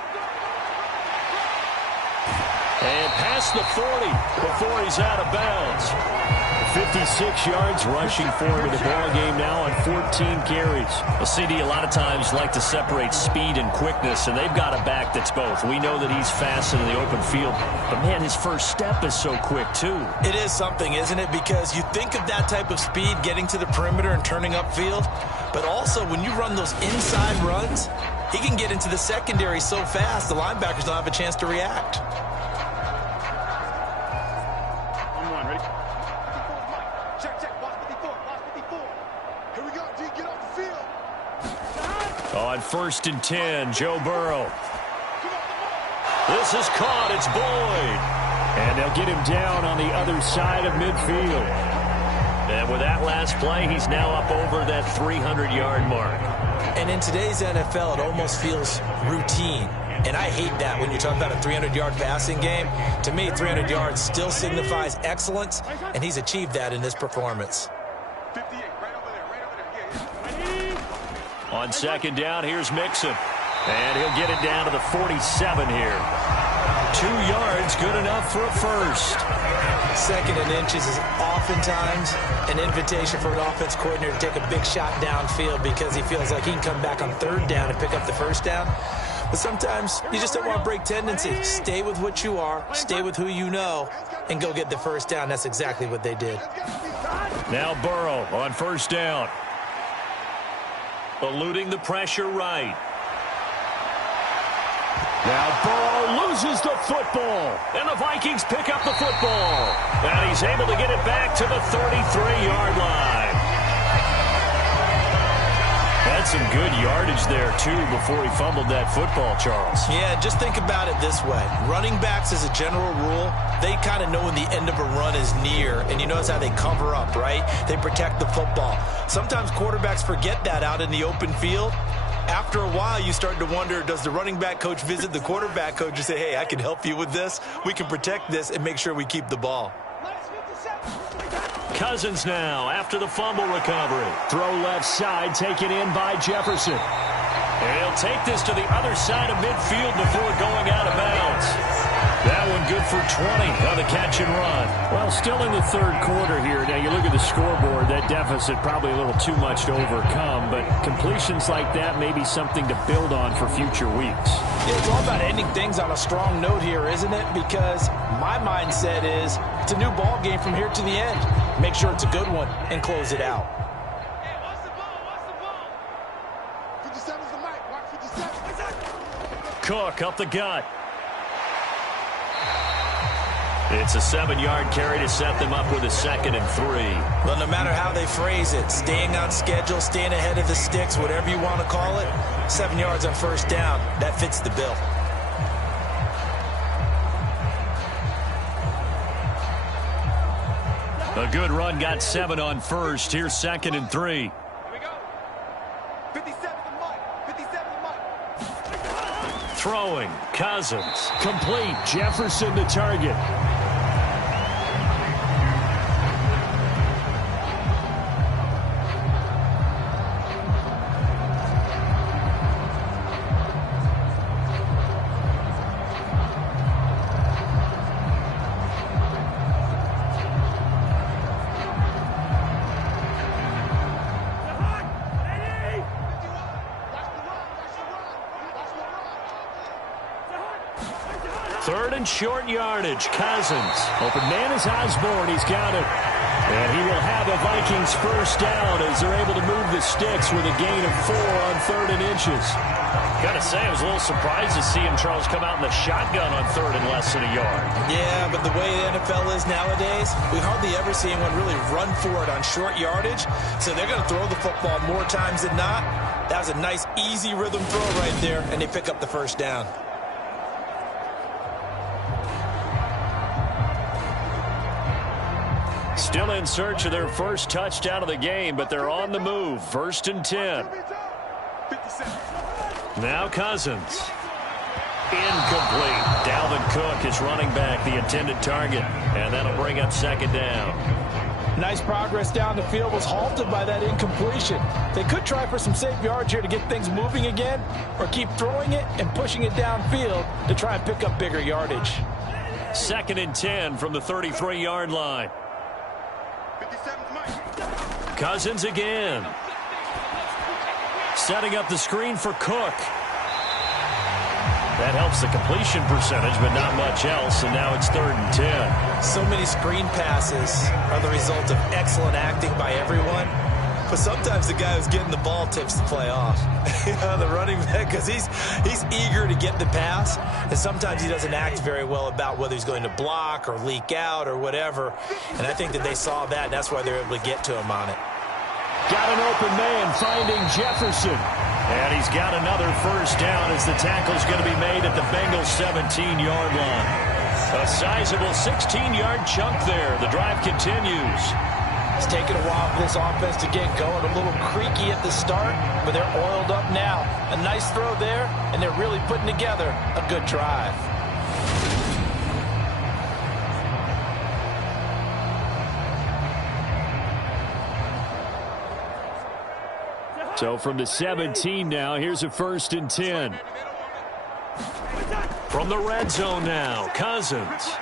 And past the 40 before he's out of bounds. 56 yards rushing for him in the ball game now on 14 carries. Well, CD, a lot of times like to separate speed and quickness, and they've got a back that's both. We know that he's fast in the open field, but, man, his first step is so quick, too. It is something, isn't it? Because you think of that type of speed getting to the perimeter and turning upfield, but also when you run those inside runs, he can get into the secondary so fast the linebackers don't have a chance to react. On 1st and 10, Joe Burrow. This is caught. It's Boyd. And they'll get him down on the other side of midfield. And with that last play, he's now up over that 300-yard mark. And in today's NFL, it almost feels routine. And I hate that when you talk about a 300-yard passing game. To me, 300 yards still signifies excellence, and he's achieved that in this performance. 58, right over there, yeah. On second down, here's Mixon. And he'll get it down to the 47 here. 2 yards, good enough for a first. Second and inches is oftentimes an invitation for an offense coordinator to take a big shot downfield because he feels like he can come back on third down and pick up the first down. But sometimes you just don't want to break tendency. Stay with what you are, stay with who you know, and go get the first down. That's exactly what they did. Now Burrow on first down. Eluding the pressure right. Now Burrow loses the football. And the Vikings pick up the football. And he's able to get it back to the 33-yard line. That's some good yardage there, too, before he fumbled that football, Charles. Yeah, just think about it this way. Running backs, as a general rule, they kind of know when the end of a run is near, and you notice how they cover up, right? They protect the football. Sometimes quarterbacks forget that out in the open field. After a while, you start to wonder, does the running back coach visit the quarterback coach and say, hey, I can help you with this. We can protect this and make sure we keep the ball. Cousins now after the fumble recovery. Throw left side, taken in by Jefferson. And he'll take this to the other side of midfield before going out of bounds. That one good for 20 on the catch and run. Well, still in the third quarter here. Now, you look at the scoreboard, that deficit probably a little too much to overcome, but completions like that may be something to build on for future weeks. Yeah, it's all about ending things on a strong note here, isn't it? Because my mindset is it's a new ball game from here to the end. Make sure it's a good one and close it out. Hey, watch the ball, watch the ball. 57's the mic, watch 57. Cook up the gut. It's a 7-yard carry to set them up with a 2nd and 3. Well, no matter how they phrase it, staying on schedule, staying ahead of the sticks, whatever you want to call it, 7 yards on first down, that fits the bill. A good run got 7 on first. Here's 2nd and 3. Here we go. 57's the mic, 57's the mic. Throwing, Cousins. Complete, Jefferson the target. 3rd and short yardage. Cousins. Open man is Osborne. He's got it. And he will have a Vikings first down as they're able to move the sticks with a gain of 4 on 3rd and inches. Got to say, I was a little surprised to see him, Charles, come out in the shotgun on 3rd and less than a yard. Yeah, but the way the NFL is nowadays, we hardly ever see anyone really run for it on short yardage. So they're going to throw the football more times than not. That was a nice, easy rhythm throw right there, and they pick up the first down. Still in search of their first touchdown of the game, but they're on the move. 1st and 10. Now Cousins. Incomplete. Dalvin Cook is running back, the intended target, and that'll bring up 2nd down. Nice progress down the field, was halted by that incompletion. They could try for some safe yards here to get things moving again, or keep throwing it and pushing it downfield to try and pick up bigger yardage. 2nd and 10 from the 33-yard line. Cousins again. Setting up the screen for Cook. That helps the completion percentage, but not much else, and now it's 3rd and 10. So many screen passes are the result of excellent acting by everyone, but sometimes the guy who's getting the ball tips the play off. The running back, because he's eager to get the pass, and sometimes he doesn't act very well about whether he's going to block or leak out or whatever, and I think that they saw that, and that's why they're able to get to him on it. Got an open man finding Jefferson. And he's got another first down as the tackle's going to be made at the Bengals' 17-yard line. A sizable 16-yard chunk there. The drive continues. It's taken a while for this offense to get going. A little creaky at the start, but they're oiled up now. A nice throw there, and they're really putting together a good drive. So from the 17 now, here's a 1st and 10. From the red zone now, Cousins.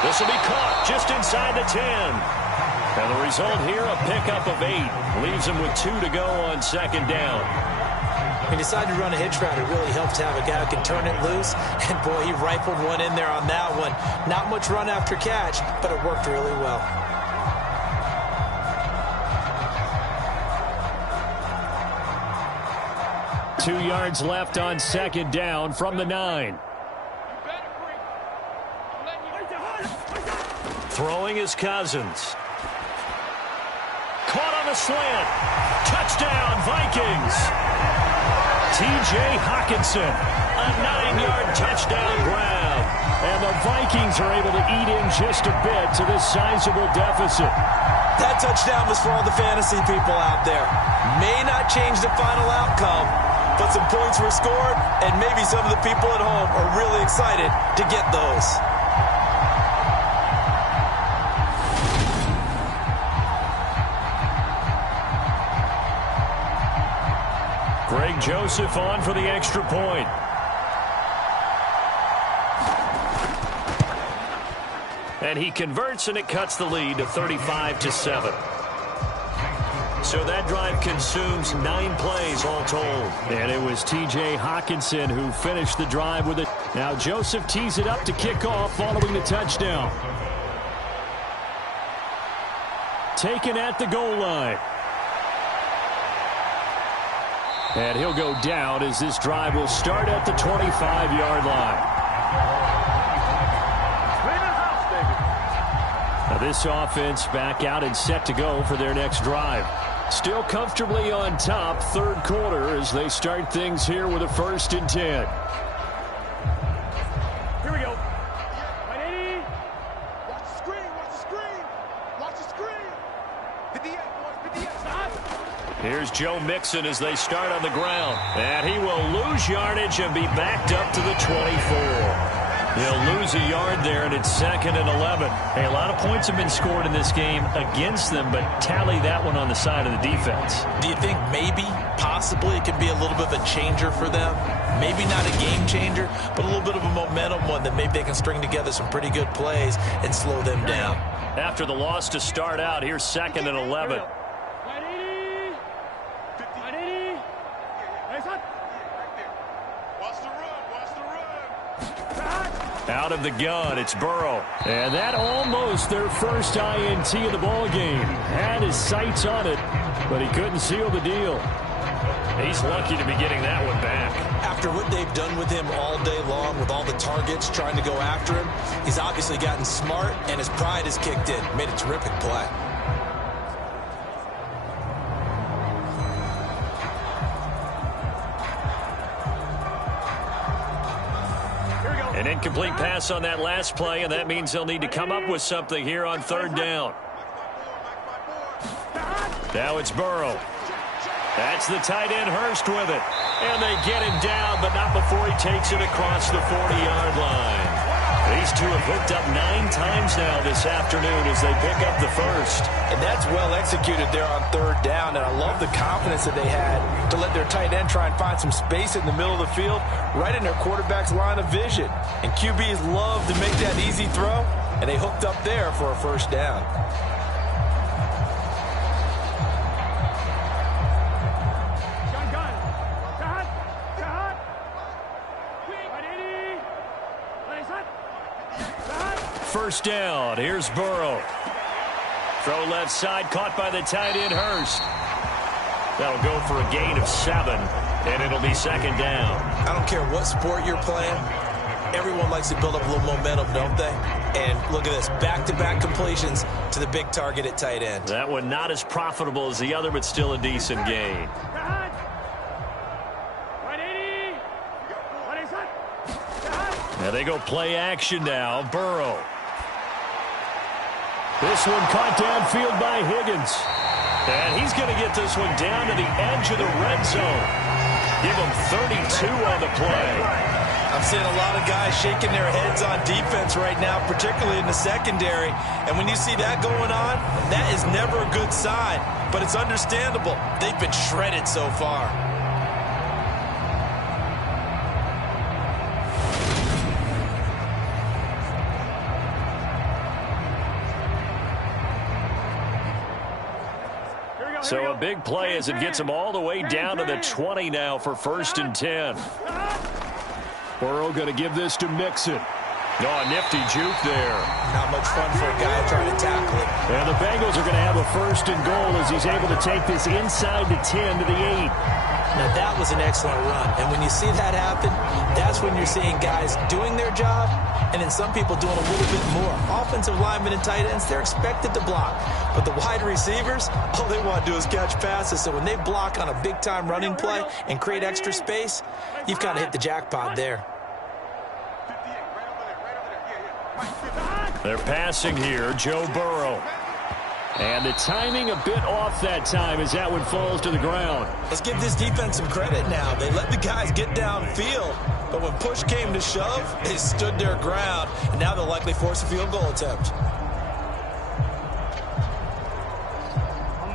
This will be caught just inside the 10. And the result here, a pickup of 8. Leaves him with 2 to go on 2nd down. He decided to run a hitch route. It really helped to have a guy who can turn it loose. And, boy, he rifled one in there on that one. Not much run after catch, but it worked really well. Two yards left on 2nd down from the 9. Throwing is Cousins. Caught on the slant. Touchdown, Vikings. T.J. Hawkinson, a 9-yard touchdown grab. And the Vikings are able to eat in just a bit to this sizable deficit. That touchdown was for all the fantasy people out there. May not change the final outcome, but some points were scored, and maybe some of the people at home are really excited to get those. Greg Joseph on for the extra point. And he converts, and it cuts the lead to 35-7. So that drive consumes 9 plays all told. And it was T.J. Hawkinson who finished the drive with it. Now Joseph tees it up to kick off following the touchdown. Taken at the goal line. And he'll go down as this drive will start at the 25-yard line. Now this offense back out and set to go for their next drive. Still comfortably on top, 3rd quarter, as they start things here with a 1st and 10. Here we go. 180. Watch the screen. Watch the screen. Watch the screen. 58, boys. 58. Stop. Here's Joe Mixon as they start on the ground. And he will lose yardage and be backed up to the 24. They'll lose a yard there, and it's 2nd and 11. Hey, a lot of points have been scored in this game against them, but tally that one on the side of the defense. Do you think maybe, possibly, it could be a little bit of a changer for them? Maybe not a game changer, but a little bit of a momentum one that maybe they can string together some pretty good plays and slow them down. After the loss to start out, here's 2nd and 11. 180. 180. Nice hot. Watch the run. Watch the run. Out of the gun, it's Burrow. And that almost their first INT of the ball game. Had his sights on it, but he couldn't seal the deal. He's lucky to be getting that one back. After what they've done with him all day long, with all the targets trying to go after him, he's obviously gotten smart, and his pride has kicked in. Made a terrific play. An incomplete pass on that last play, and that means they'll need to come up with something here on third down. Now it's Burrow. That's the tight end Hurst with it. And they get him down, but not before he takes it across the 40-yard line. These two have hooked up 9 times now this afternoon as they pick up the first. And that's well executed there on third down, and I love the confidence that they had to let their tight end try and find some space in the middle of the field, right in their quarterback's line of vision. And QBs love to make that easy throw, and they hooked up there for a first down. First down. Here's Burrow. Throw left side, caught by the tight end Hurst. That'll go for a gain of 7, and it'll be second down. I don't care what sport you're playing. Everyone likes to build up a little momentum, don't they? And look at this, back-to-back completions to the big target at tight end. That one not as profitable as the other, but still a decent gain. Now they go play action now. Burrow. This one caught downfield by Higgins. And he's going to get this one down to the edge of the red zone. Give him 32 on the play. I'm seeing a lot of guys shaking their heads on defense right now, particularly in the secondary. And when you see that going on, that is never a good sign. But it's understandable. They've been shredded so far. So a big play as it gets them all the way down to the 20 now for 1st and 10. Burrow going to give this to Mixon. Oh, a nifty juke there. Not much fun for a guy trying to tackle it. And the Bengals are going to have a 1st and goal as he's able to take this inside the 10 to the 8. Now, that was an excellent run. And when you see that happen, that's when you're seeing guys doing their job and then some people doing a little bit more. Offensive linemen and tight ends, they're expected to block. But the wide receivers, all they want to do is catch passes. So when they block on a big-time running play and create extra space, you've kind of hit the jackpot there. They're passing here, Joe Burrow. And the timing a bit off that time as that one falls to the ground. Let's give this defense some credit now. They let the guys get downfield, but when push came to shove, they stood their ground, and now they'll likely force a field goal attempt.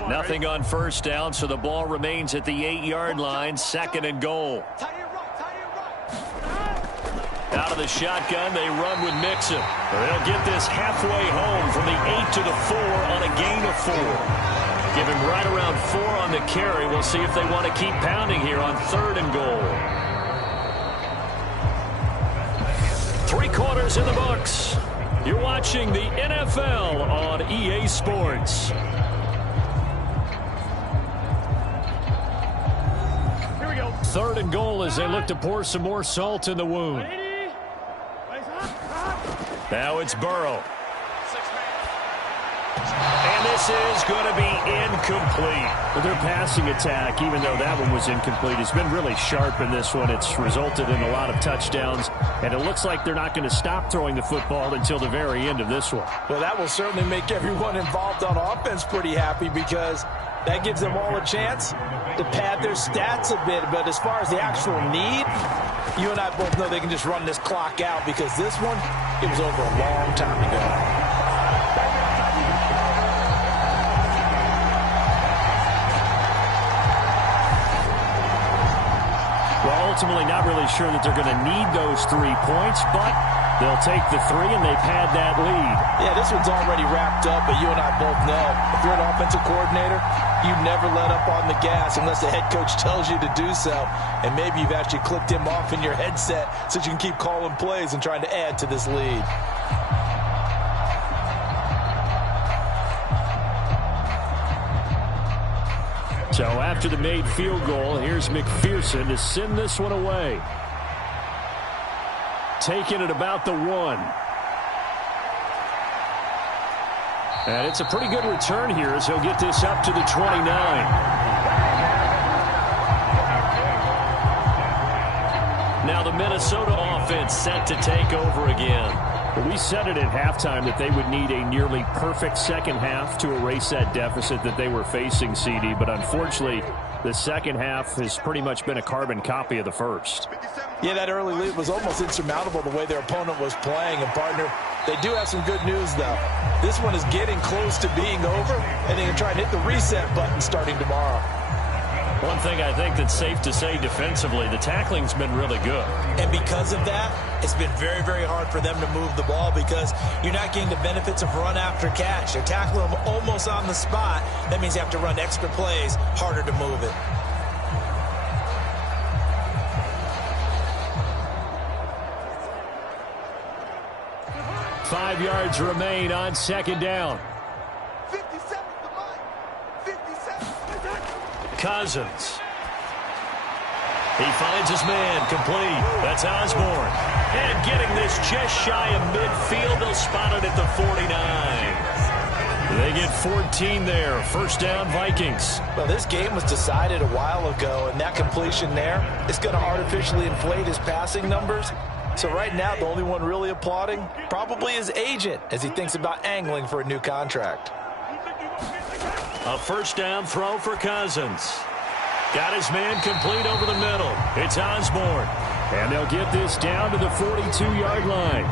Nothing on first down, so the ball remains at the 8-yard line, 2nd and goal. Out of the shotgun, they run with Mixon. They'll get this halfway home from the 8 to the 4 on a gain of 4. Give him right around 4 on the carry. We'll see if they want to keep pounding here on 3rd and goal. 3 quarters in the books. You're watching the NFL on EA Sports. Here we go. 3rd and goal as they look to pour some more salt in the wound. Now it's Burrow. And this is going to be incomplete. Well, their passing attack, even though that one was incomplete, has been really sharp in this one. It's resulted in a lot of touchdowns, and it looks like they're not going to stop throwing the football until the very end of this one. Well, that will certainly make everyone involved on offense pretty happy because that gives them all a chance to pad their stats a bit. But as far as the actual need, you and I both know they can just run this clock out because this one, it was over a long time ago. Well, ultimately not really sure that they're going to need those 3 points, but They'll take the 3, and they've had that lead. Yeah, this one's already wrapped up, but you and I both know if you're an offensive coordinator, you never let up on the gas unless the head coach tells you to do so. And maybe you've actually clicked him off in your headset so you can keep calling plays and trying to add to this lead. So after the made field goal, here's McPherson to send this one away. Taking it about the 1. And it's a pretty good return here as he'll get this up to the 29. Now the Minnesota offense set to take over again. Well, we said it at halftime that they would need a nearly perfect second half to erase that deficit that they were facing, CD. But unfortunately, the second half has pretty much been a carbon copy of the first. Yeah, that early lead was almost insurmountable the way their opponent was playing. And, partner, they do have some good news, though. This one is getting close to being over, and they can try and hit the reset button starting tomorrow. One thing I think that's safe to say defensively, the tackling's been really good. And because of that, it's been very, very hard for them to move the ball because you're not getting the benefits of run after catch. They're tackling them almost on the spot. That means you have to run extra plays, harder to move it. Five yards remain on second down. 57 to Mike. 57. Cousins. He finds his man complete. That's Osborne. And getting this just shy of midfield. They'll spot it at the 49. They get 14 there. First down, Vikings. Well, this game was decided a while ago, and that completion there is going to artificially inflate his passing numbers. So right now, the only one really applauding probably his agent as he thinks about angling for a new contract. A first down throw for Cousins. Got his man complete over the middle. It's Osborne. And they'll get this down to the 42-yard line.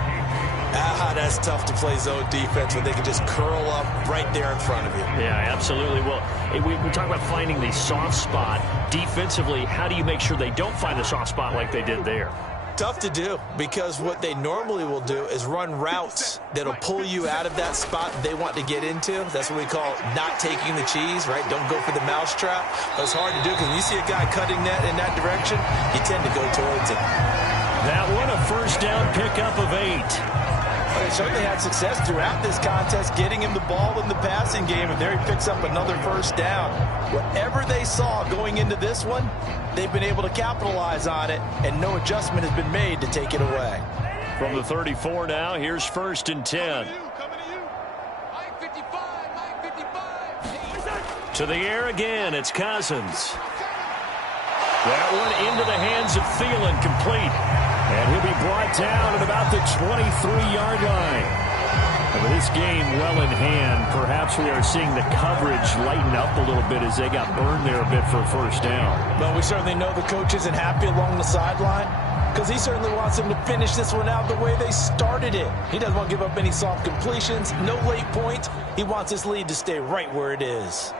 That's tough to play zone defense when they can just curl up right there in front of you. Yeah, absolutely. Well, we talk about finding the soft spot. Defensively, how do you make sure they don't find the soft spot like they did there? Tough to do because what they normally will do is run routes that'll pull you out of that spot they want to get into. That's what we call not taking the cheese, right? Don't go for the mousetrap. But it's hard to do because when you see a guy cutting that in that direction, you tend to go towards it. That one, a first down pickup of 8. They certainly had success throughout this contest getting him the ball in the passing game, and there he picks up another first down. Whatever they saw going into this one, they've been able to capitalize on it, and no adjustment has been made to take it away. From the 34 now, here's first and 10. Mike 55, Mike 55. To the air again, it's Cousins. That one into the hands of Thielen, complete. And he'll be brought down at about the 23-yard line. And with this game well in hand, perhaps we are seeing the coverage lighten up a little bit as they got burned there a bit for a first down. Well, we certainly know the coach isn't happy along the sideline because he certainly wants them to finish this one out the way they started it. He doesn't want to give up any soft completions, no late points. He wants this lead to stay right where it is.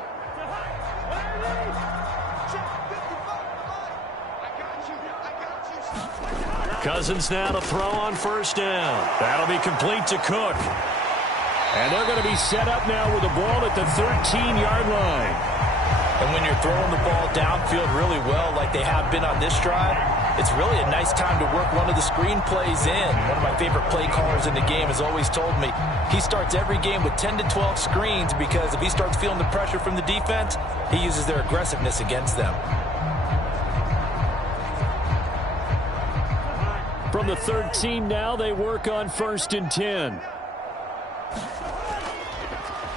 Cousins now to throw on first down. That'll be complete to Cook. And they're going to be set up now with the ball at the 13-yard line. And when you're throwing the ball downfield really well like they have been on this drive, it's really a nice time to work one of the screen plays in. One of my favorite play callers in the game has always told me he starts every game with 10 to 12 screens because if he starts feeling the pressure from the defense, he uses their aggressiveness against them. From the 13 now, they work on first and 10.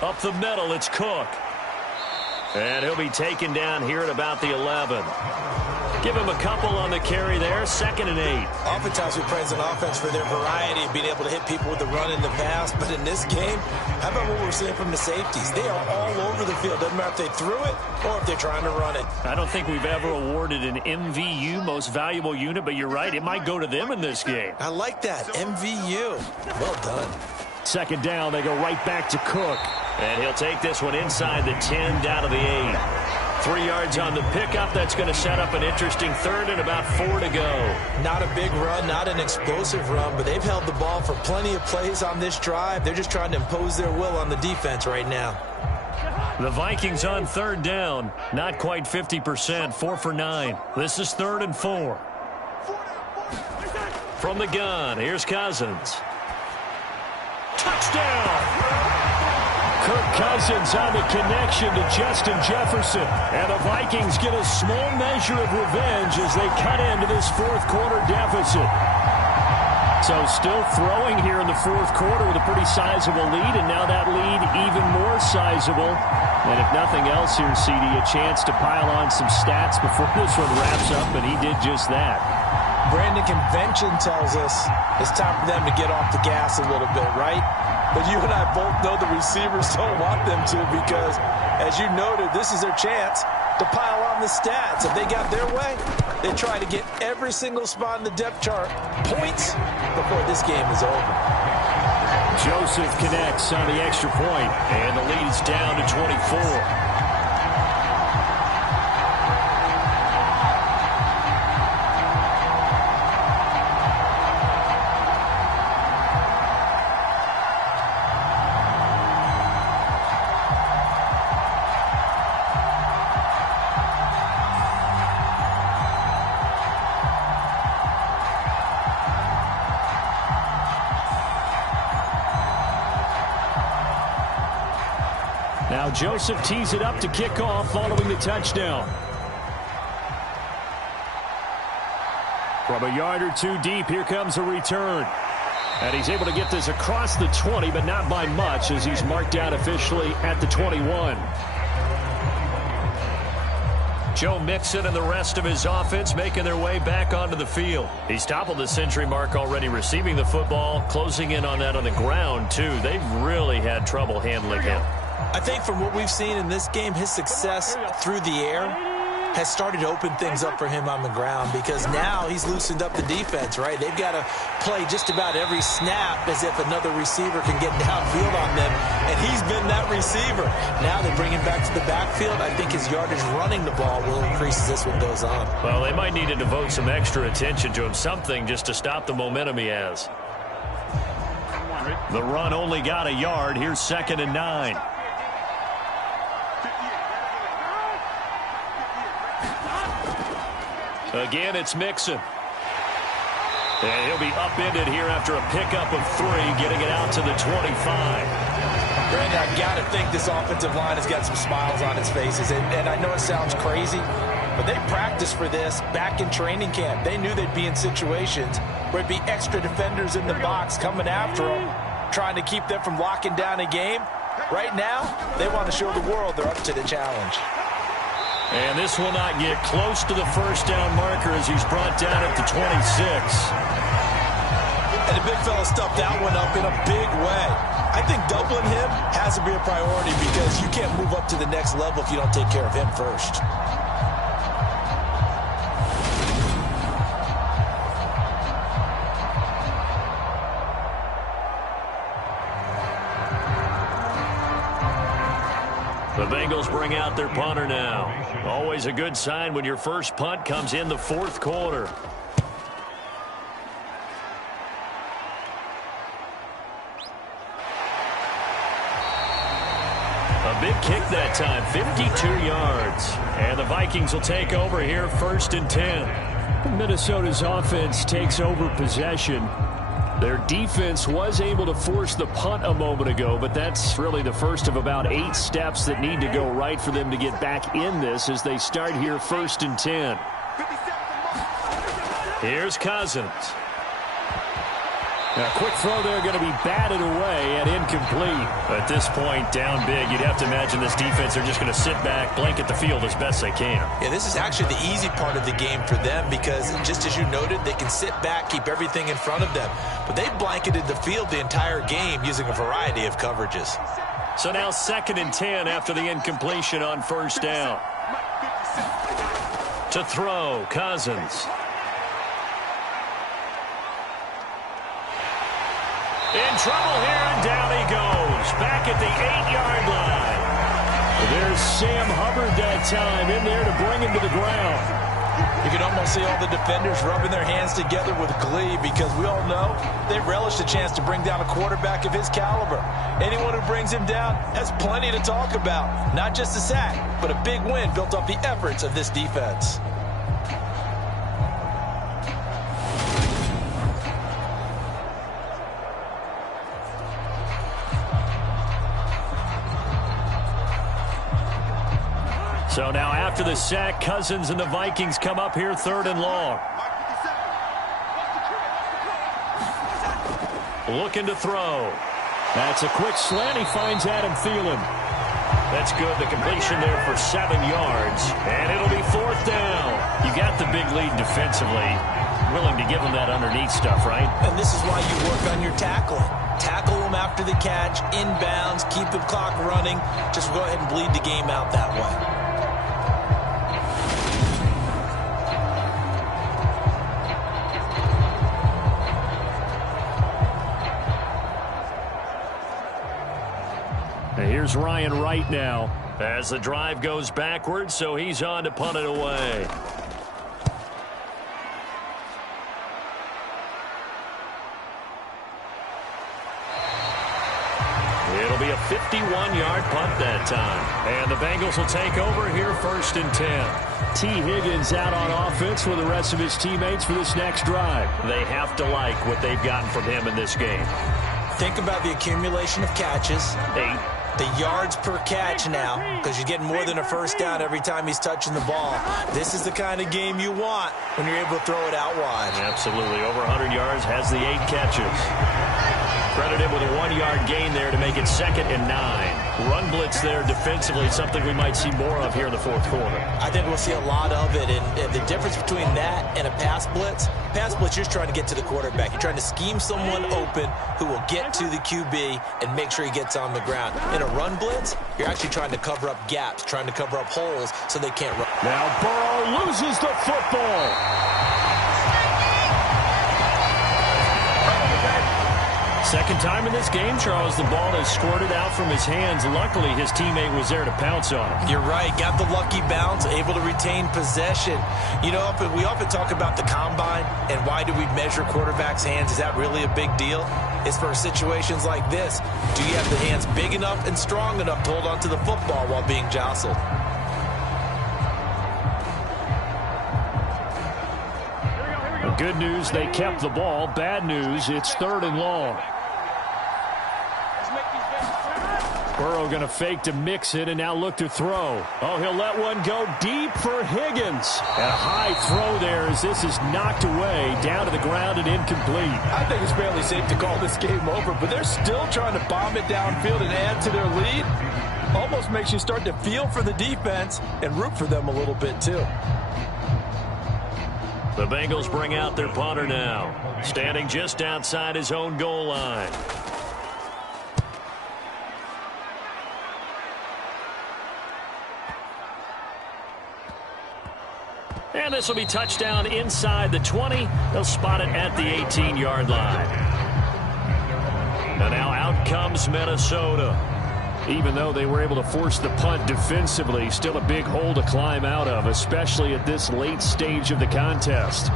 Up the middle, it's Cook. And he'll be taken down here at about the 11. Give him a couple on the carry there, 2nd and 8. Oftentimes we praise an offense for their variety of being able to hit people with the run and the pass. But in this game, how about what we're seeing from the safeties? They are all over the field. Doesn't matter if they threw it or if they're trying to run it. I don't think we've ever awarded an MVU, most valuable unit, but you're right, it might go to them in this game. I like that, MVU. Well done. 2nd down, they go right back to Cook. And he'll take this one inside the 10 down to the 8. 3 yards on the pickup. That's going to set up an interesting 3rd and about 4 to go. Not a big run, not an explosive run, but they've held the ball for plenty of plays on this drive. They're just trying to impose their will on the defense right now. The Vikings on 3rd down. Not quite 50%, 4 for 9. This is 3rd and 4. From the gun, here's Cousins. Touchdown! Kirk Cousins on the connection to Justin Jefferson. And the Vikings get a small measure of revenge as they cut into this 4th quarter deficit. So still throwing here in the 4th quarter with a pretty sizable lead, and now that lead even more sizable. And if nothing else here, CD, a chance to pile on some stats before this one wraps up, and he did just that. Brandon, convention tells us it's time for them to get off the gas a little bit, right? But you and I both know the receivers don't want them to because, as you noted, this is their chance to pile on the stats. If they got their way, they try to get every single spot in the depth chart points before this game is over. Joseph connects on the extra point, and the lead is down to 24. Now Joseph tees it up to kick off following the touchdown. From a yard or two deep, here comes a return. And he's able to get this across the 20, but not by much as he's marked down officially at the 21. Joe Mixon and the rest of his offense making their way back onto the field. He's toppled the century mark already receiving the football, closing in on that on the ground, too. They've really had trouble handling him. I think from what we've seen in this game, his success through the air has started to open things up for him on the ground because now he's loosened up the defense, right? They've got to play just about every snap as if another receiver can get downfield on them, and he's been that receiver. Now they bring him back to the backfield. I think his yardage running the ball will increase as this one goes on. Well, they might need to devote some extra attention to him, something just to stop the momentum he has. The run only got a yard. Here's 2nd and 9. Again, it's Mixon. And he'll be upended here after a pickup of 3, getting it out to the 25. Brandon, I got to think this offensive line has got some smiles on its faces. And I know it sounds crazy, but they practiced for this back in training camp. They knew they'd be in situations where it'd be extra defenders in the box coming after them, trying to keep them from locking down a game. Right now, they want to show the world they're up to the challenge. And this will not get close to the 1st down marker as he's brought down at the 26. And the big fella stuffed that one up in a big way. I think doubling him has to be a priority because you can't move up to the next level if you don't take care of him first. The Bengals bring out their punter now. Always a good sign when your first punt comes in the 4th quarter. A big kick that time, 52 yards. And the Vikings will take over here 1st and 10. Minnesota's offense takes over possession. Their defense was able to force the punt a moment ago, but that's really the first of about 8 steps that need to go right for them to get back in this as they start here 1st and 10. Here's Cousins. A quick throw there going to be batted away and incomplete. At this point, down big, you'd have to imagine this defense are just going to sit back, blanket the field as best they can. Yeah, this is actually the easy part of the game for them because, just as you noted, they can sit back, keep everything in front of them. But they blanketed the field the entire game using a variety of coverages. So now 2nd and 10 after the incompletion on 1st down. To throw, Cousins. In trouble here, and down he goes. Back at the 8-yard line. There's Sam Hubbard that time in there to bring him to the ground. You can almost see all the defenders rubbing their hands together with glee because we all know they relish the chance to bring down a quarterback of his caliber. Anyone who brings him down has plenty to talk about. Not just a sack, but a big win built off the efforts of this defense. So now after the sack, Cousins and the Vikings come up here 3rd and long. Looking to throw. That's a quick slant. He finds Adam Thielen. That's good. The completion there for 7 yards. And it'll be 4th down. You got the big lead defensively. Willing to give them that underneath stuff, right? And this is why you work on your tackling. Tackle them after the catch, inbounds, keep the clock running. Just go ahead and bleed the game out that way. Here's Ryan Wright now as the drive goes backwards, so he's on to punt it away. It'll be a 51-yard punt that time. And the Bengals will take over here 1st and 10. T. Higgins out on offense with the rest of his teammates for this next drive. They have to like what they've gotten from him in this game. Think about the accumulation of catches. 8. The yards per catch now, because you're getting more than a first down every time he's touching the ball. This is the kind of game you want when you're able to throw it out wide. Absolutely. Over 100 yards, has the 8 catches. Credit him with a 1-yard gain there to make it 2nd and 9. Run blitz there defensively, something we might see more of here in the 4th quarter. I think we'll see a lot of it, and the difference between that and a pass blitz, you're just trying to get to the quarterback. You're trying to scheme someone open who will get to the QB and make sure he gets on the ground. In a run blitz, you're actually trying to cover up gaps, trying to cover up holes so they can't run. Now Burrow loses the football. Second time in this game, Charles, the ball has squirted out from his hands. Luckily, his teammate was there to pounce on him. You're right. Got the lucky bounce, able to retain possession. You know, we often talk about the combine and why do we measure quarterbacks' hands. Is that really a big deal? It's for situations like this. Do you have the hands big enough and strong enough to hold onto the football while being jostled? Good news, they kept the ball. Bad news, it's 3rd and long. Burrow going to fake to mix it and now look to throw. Oh, he'll let one go deep for Higgins. And a high throw there as this is knocked away, down to the ground and incomplete. I think it's fairly safe to call this game over, but they're still trying to bomb it downfield and add to their lead. Almost makes you start to feel for the defense and root for them a little bit too. The Bengals bring out their punter now, standing just outside his own goal line. And this will be touchdown inside the 20. They'll spot it at the 18-yard line. And now out comes Minnesota. Even though they were able to force the punt defensively, still a big hole to climb out of, especially at this late stage of the contest.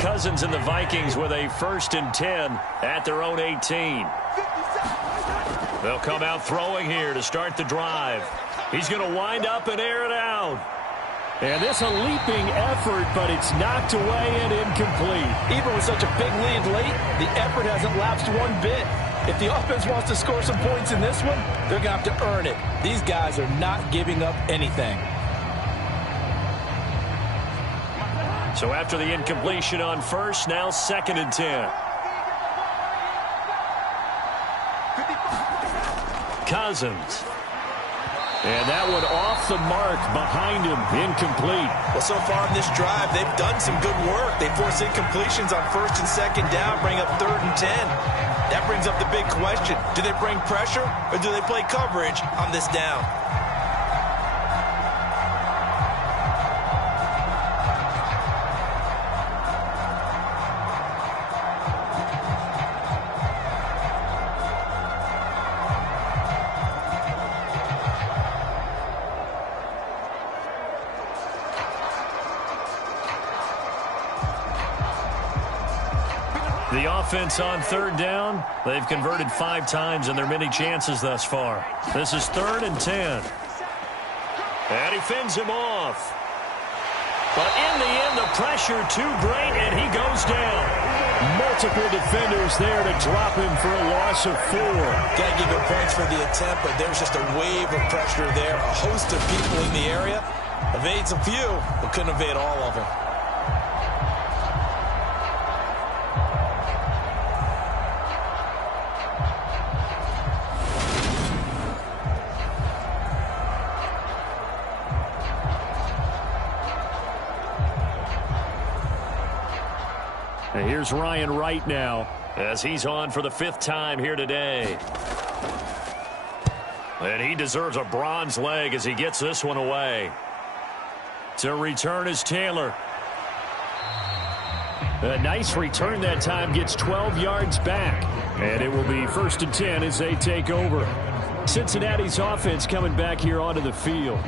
Cousins and the Vikings with a 1st and 10 at their own 18. They'll come out throwing here to start the drive. He's going to wind up and air it out. And this a leaping effort, but it's knocked away and incomplete. Even with such a big lead late, the effort hasn't lapsed one bit. If the offense wants to score some points in this one, they're going to have to earn it. These guys are not giving up anything. So after the incompletion on 1st, now 2nd and 10. Cousins. And that one off the mark behind him, incomplete. Well, so far in this drive, they've done some good work. They force incompletions on 1st and 2nd down, bring up 3rd and 10. That brings up the big question. Do they bring pressure or do they play coverage on this down? The offense on third down, they've converted 5 times in their many chances thus far. This is 3rd and 10. And he fends him off. But in the end, the pressure too great, and he goes down. Multiple defenders there to drop him for a loss of 4. Got to give him points for the attempt, but there's just a wave of pressure there. A host of people in the area. Evades a few, but couldn't evade all of them. And here's Ryan Wright now as he's on for the 5th time here today. And he deserves a bronze leg as he gets this one away. To return is Taylor. A nice return that time, gets 12 yards back. And it will be 1st and 10 as they take over. Cincinnati's offense coming back here onto the field.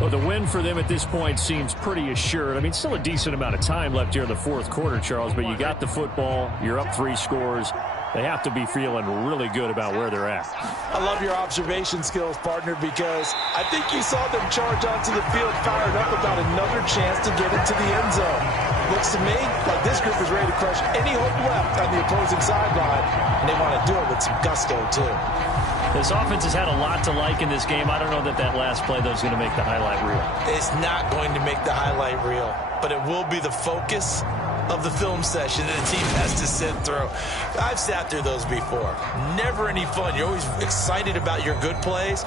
Well, the win for them at this point seems pretty assured. I mean, still a decent amount of time left here in the 4th quarter, Charles, but you got the football, you're up 3 scores. They have to be feeling really good about where they're at. I love your observation skills, partner, because I think you saw them charge onto the field fired up about another chance to get into the end zone. Looks to me like this group is ready to crush any hope left on the opposing sideline, and they want to do it with some gusto, too. This offense has had a lot to like in this game. I don't know that that last play, though, is going to make the highlight reel. It's not going to make the highlight reel, but it will be the focus of the film session that the team has to sit through. I've sat through those before. Never any fun. You're always excited about your good plays,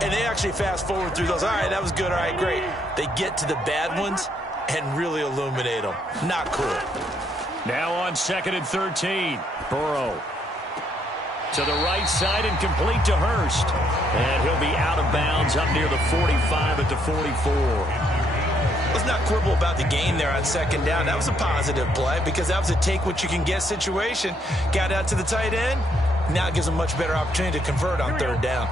and they actually fast forward through those. All right, that was good. All right, great. They get to the bad ones and really illuminate them. Not cool. Now on 2nd and 13, Burrow. To the right side and complete to Hurst. And he'll be out of bounds up near the 45 at the 44. Let's not quibble about the gain there on 2nd down. That was a positive play because that was a take-what-you-can-get situation. Got out to the tight end. Now it gives them a much better opportunity to convert on 3rd down.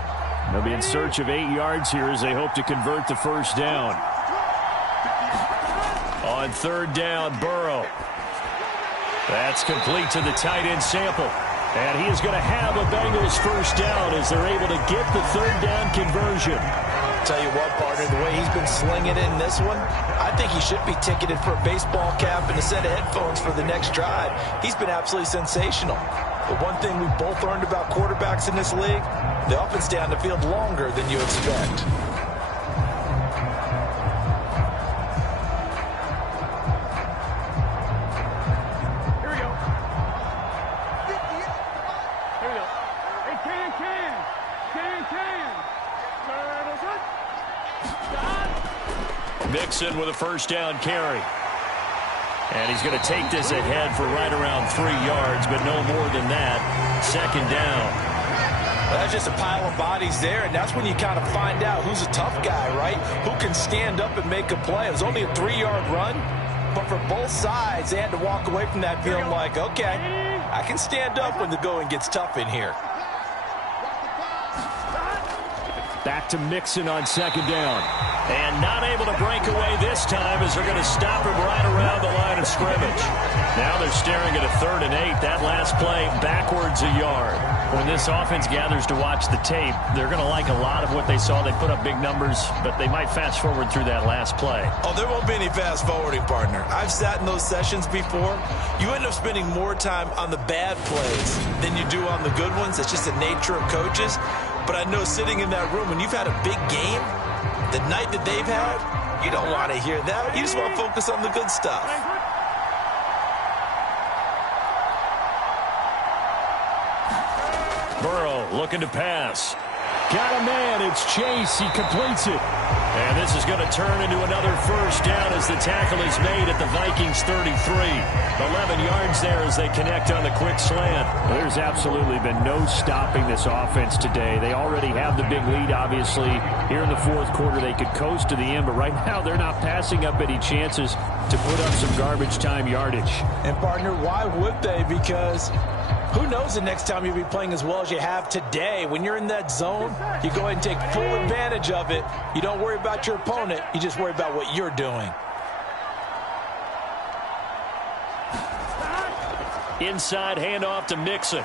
They'll be in search of 8 yards here as they hope to convert the 1st down. On 3rd down, Burrow. That's complete to the tight end Sample. And he is going to have a Bengals 1st down as they're able to get the 3rd down conversion. Tell you what, partner, the way he's been slinging it in this one, I think he should be ticketed for a baseball cap and a set of headphones for the next drive. He's been absolutely sensational. But one thing we both learned about quarterbacks in this league, they often stay on the field longer than you expect. Mixon with a 1st down carry. And he's going to take this ahead for right around 3 yards, but no more than that. 2nd down. Well, that's just a pile of bodies there, and that's when you kind of find out who's a tough guy, right? Who can stand up and make a play. It was only a 3-yard run, but for both sides, they had to walk away from that feeling like, okay, I can stand up when the going gets tough in here. Back to Mixon on 2nd down. And not able to break away this time as they're going to stop him right around the line of scrimmage. Now they're staring at a 3rd and 8. That last play backwards a yard. When this offense gathers to watch the tape, they're going to like a lot of what they saw. They put up big numbers, but they might fast forward through that last play. Oh, there won't be any fast forwarding, partner. I've sat in those sessions before. You end up spending more time on the bad plays than you do on the good ones. It's just the nature of coaches. But I know sitting in that room, when you've had a big game, the night that they've had, you don't want to hear that. You just want to focus on the good stuff. Burrow looking to pass. Got a man. It's Chase. He completes it. And this is going to turn into another 1st down as the tackle is made at the Vikings 33. 11 yards there as they connect on the quick slant. Well, there's absolutely been no stopping this offense today. They already have the big lead, obviously. Here in the 4th quarter, they could coast to the end, but right now they're not passing up any chances to put up some garbage time yardage. And, partner, why would they? Because who knows the next time you'll be playing as well as you have today. When you're in that zone, you go ahead and take full advantage of it. You don't worry about your opponent. You just worry about what you're doing. Inside handoff to Mixon.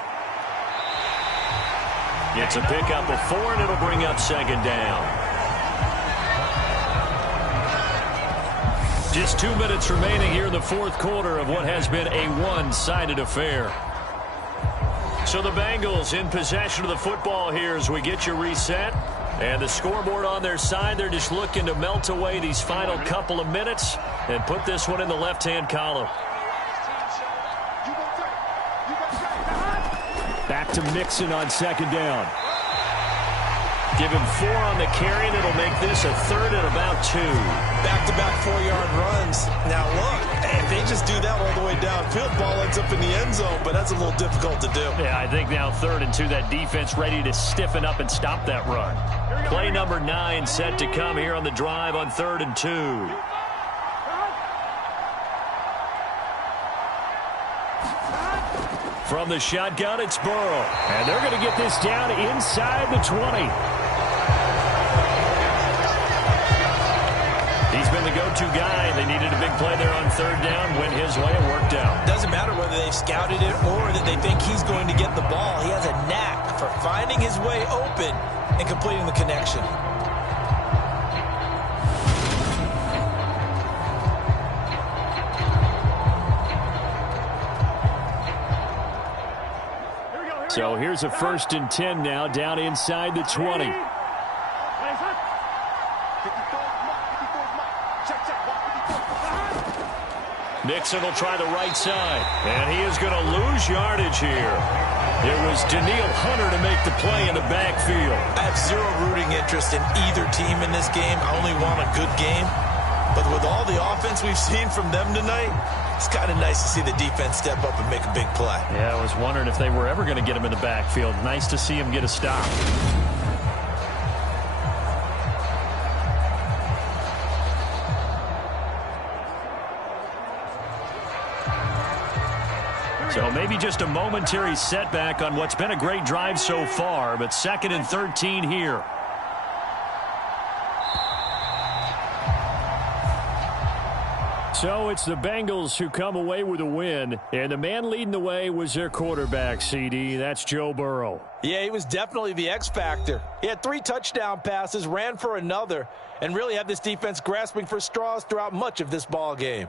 It's a pickup of 4, and it'll bring up second down. Just 2 minutes remaining here in the fourth quarter of what has been a one-sided affair. So the Bengals in possession of the football here as we get you reset. And the scoreboard on their side, they're just looking to melt away these final couple of minutes and put this one in the left-hand column. Back to Mixon on second down. Give him 4 on the carry, and it'll make this a 3rd and about 2. Back-to-back 4-yard runs. Now, look, if they just do that all the way downfield, ball ends up in the end zone, but that's a little difficult to do. Yeah, I think now 3rd and 2, that defense ready to stiffen up and stop that run. Play number 9 set to come here on the drive on 3rd and 2. From the shotgun, it's Burrow. And they're going to get this down inside the 20. He's been the go-to guy. They needed a big play there on 3rd down. Went his way and worked out. Doesn't matter whether they've scouted it or that they think he's going to get the ball. He has a knack for finding his way open and completing the connection. So here's a 1st and 10 now, down inside the 20. Mixon will try the right side, and he is going to lose yardage here. It was Daniil Hunter to make the play in the backfield. I have zero rooting interest in either team in this game. I only want a good game. But with all the offense we've seen from them tonight, it's kind of nice to see the defense step up and make a big play. Yeah, I was wondering if they were ever going to get him in the backfield. Nice to see him get a stop. So maybe just a momentary setback on what's been a great drive so far, but 2nd and 13 here. So it's the Bengals who come away with a win, and the man leading the way was their quarterback, CD. That's Joe Burrow. Yeah, he was definitely the X factor. He had 3 touchdown passes, ran for another, and really had this defense grasping for straws throughout much of this ball game.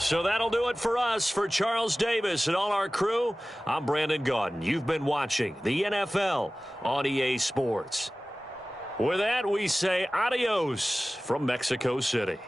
So that'll do it for us. For Charles Davis and all our crew, I'm Brandon Gaudin. You've been watching the NFL on EA Sports. With that, we say adios from Mexico City.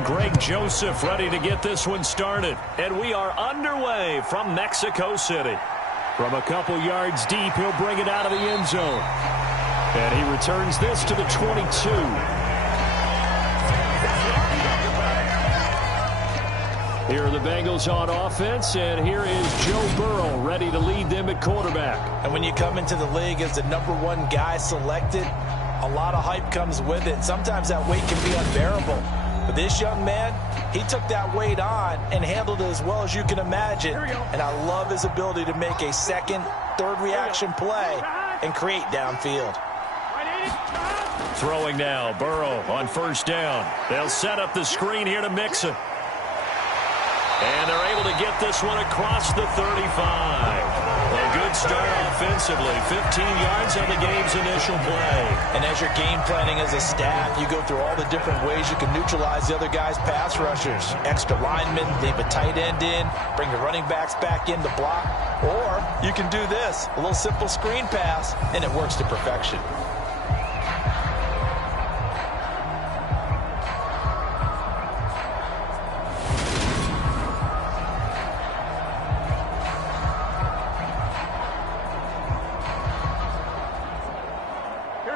and Greg Joseph ready to get this one started. And we are underway from Mexico City. From a couple yards deep, he'll bring it out of the end zone. And he returns this to the 22. Here are the Bengals on offense, and here is Joe Burrow ready to lead them at quarterback. And when you come into the league as the #1 guy selected, a lot of hype comes with it. Sometimes that weight can be unbearable. But this young man, he took that weight on and handled it as well as you can imagine. And I love his ability to make a second, third reaction play and create downfield. Throwing now, Burrow on first down. They'll set up the screen here to Mixon. And they're able to get this one across the 35. A good start offensively. 15 yards on the game's initial play. And as you're game planning as a staff, you go through all the different ways you can neutralize the other guy's pass rushers. Extra linemen, leave a tight end in, bring your running backs back in to block. Or you can do this, a little simple screen pass, and it works to perfection.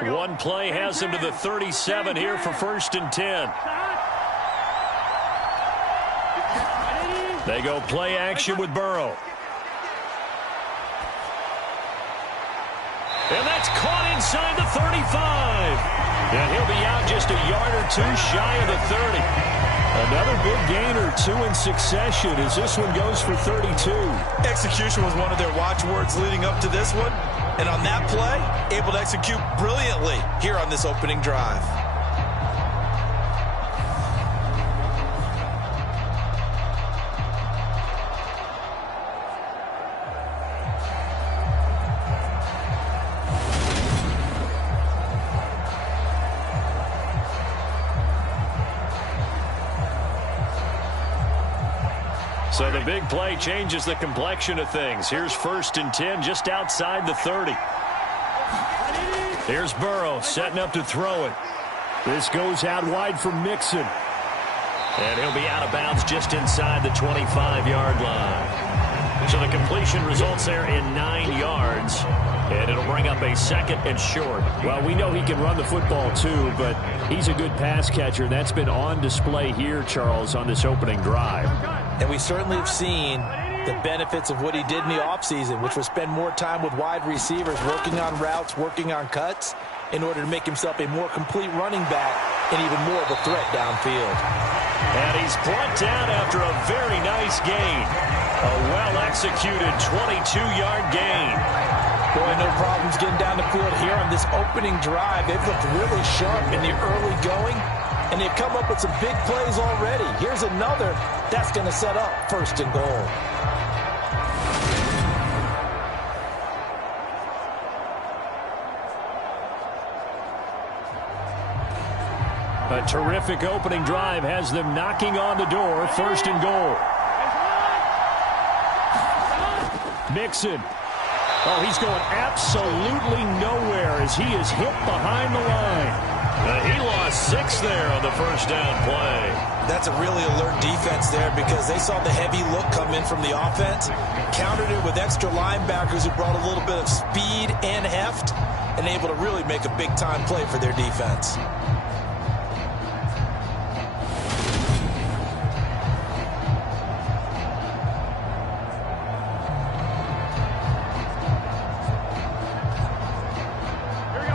One play has him to the 37 here for 1st and 10. They go play action with Burrow. And that's caught inside the 35. And he'll be out just a yard or two shy of the 30. Another big gain or two in succession as this one goes for 32. Execution was one of their watchwords leading up to this one. And on that play, able to execute brilliantly here on this opening drive. So the big play changes the complexion of things. Here's 1st and 10 just outside the 30. Here's Burrow setting up to throw it. This goes out wide for Mixon. And he'll be out of bounds just inside the 25-yard line. So the completion results there in 9 yards. And it'll bring up a 2nd and short. Well, we know he can run the football too, but he's a good pass catcher. That's been on display here, Charles, on this opening drive. And we certainly have seen the benefits of what he did in the offseason, which was spend more time with wide receivers, working on routes, working on cuts, in order to make himself a more complete running back and even more of a threat downfield. And he's brought down after a very nice gain. A well-executed 22-yard gain. Boy, no problems getting down the field here on this opening drive. They've looked really sharp in the early going, and they've come up with some big plays already. Here's another that's going to set up 1st and goal. A terrific opening drive has them knocking on the door. 1st and goal. Mixon. Oh, he's going absolutely nowhere as he is hit behind the line. He lost 6 there on the 1st down play. That's a really alert defense there because they saw the heavy look come in from the offense, countered it with extra linebackers who brought a little bit of speed and heft, and able to really make a big-time play for their defense.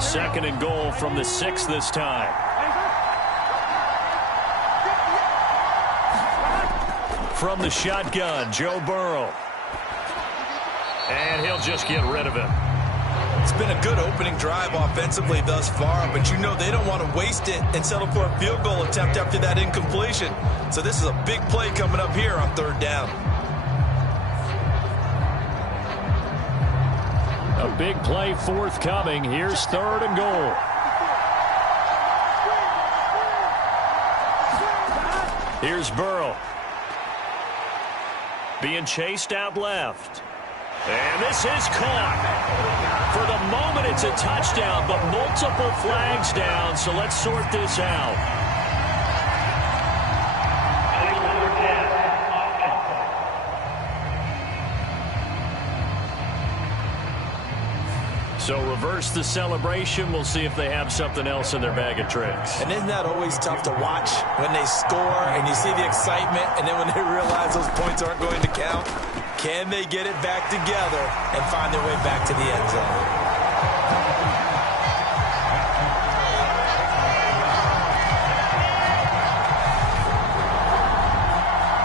Second and goal from the 6 this time. From the shotgun, Joe Burrow. And he'll just get rid of him. It's been a good opening drive offensively thus far, but you know they don't want to waste it and settle for a field goal attempt after that incompletion. So this is a big play coming up here on 3rd down. A big play forthcoming. Here's 3rd and goal. Here's Burrow. Being chased out left. And this is caught. For the moment, it's a touchdown, but multiple flags down, so let's sort this out. So reverse the celebration. We'll see if they have something else in their bag of tricks. And isn't that always tough to watch when they score and you see the excitement, and then when they realize those points aren't going to count? Can they get it back together and find their way back to the end zone?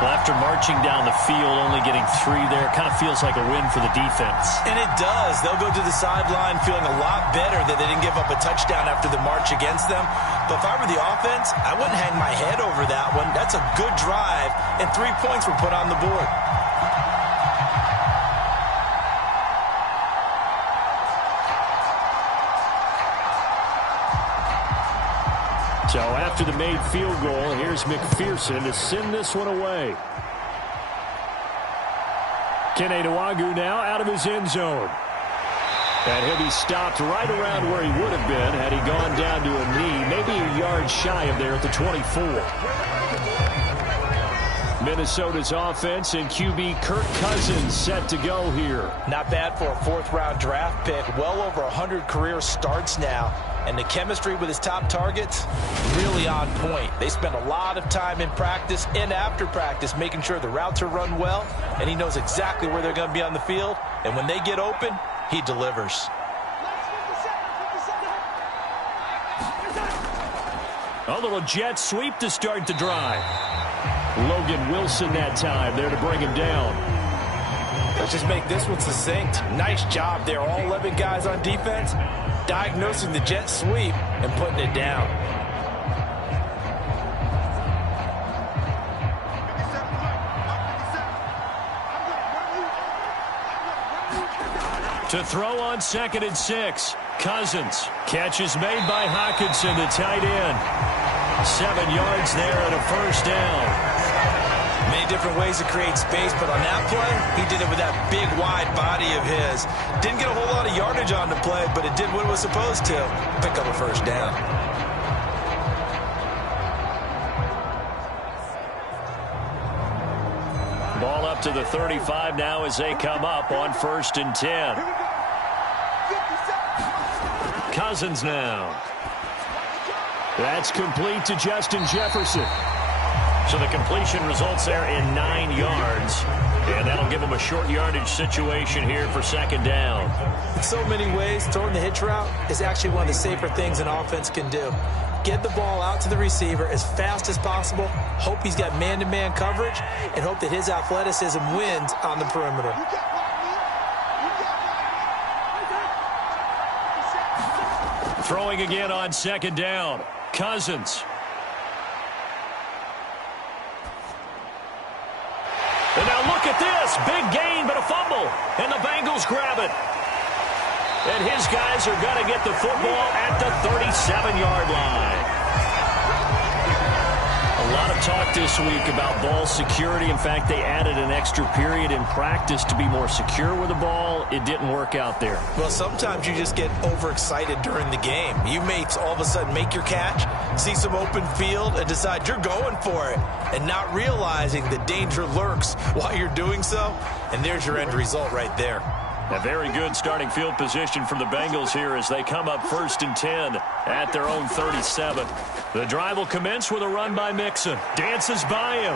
Well, after marching down the field, only getting 3 there, kind of feels like a win for the defense. And it does. They'll go to the sideline feeling a lot better that they didn't give up a touchdown after the march against them. But if I were the offense, I wouldn't hang my head over that one. That's a good drive, and 3 points were put on the board. So after the made field goal, here's McPherson to send this one away. Keneduagu now out of his end zone. And he'll be stopped right around where he would have been had he gone down to a knee, maybe a yard shy of there at the 24. Minnesota's offense and QB Kirk Cousins set to go here. Not bad for a 4th-round draft pick. Well over 100 career starts now. And the chemistry with his top targets, really on point. They spend a lot of time in practice and after practice making sure the routes are run well, and he knows exactly where they're going to be on the field. And when they get open, he delivers. A little jet sweep to start the drive. Logan Wilson that time there to bring him down. Let's just make this one succinct. Nice job there. All 11 guys on defense diagnosing the jet sweep and putting it down. To throw on 2nd and 6. Cousins. Catch is made by Hockenson, the tight end. 7 yards there and a first down. Many different ways to create space, but on that play, he did it with that big, wide body of his. Didn't get a whole lot of yardage on the play, but it did what it was supposed to. Pick up a first down. Ball up to the 35 now as they come up on 1st and 10. Cousins now. That's complete to Justin Jefferson. So the completion results there in 9 yards. And that'll give them a short yardage situation here for 2nd down. In so many ways, throwing the hitch route is actually one of the safer things an offense can do. Get the ball out to the receiver as fast as possible, hope he's got man-to-man coverage, and hope that his athleticism wins on the perimeter. Throwing again on 2nd down. Cousins. And now look at this. Big gain, but a fumble. And the Bengals grab it. And his guys are going to get the football at the 37-yard line. A lot of talk this week about ball security. In fact, they added an extra period in practice to be more secure with the ball. It didn't work out there. Well, sometimes you just get overexcited during the game. You may all of a sudden make your catch, see some open field, and decide you're going for it, and not realizing the danger lurks while you're doing so. And there's your end result right there. A very good starting field position from the Bengals here as they come up 1st and 10 at their own 37. The drive will commence with a run by Mixon. Dances by him.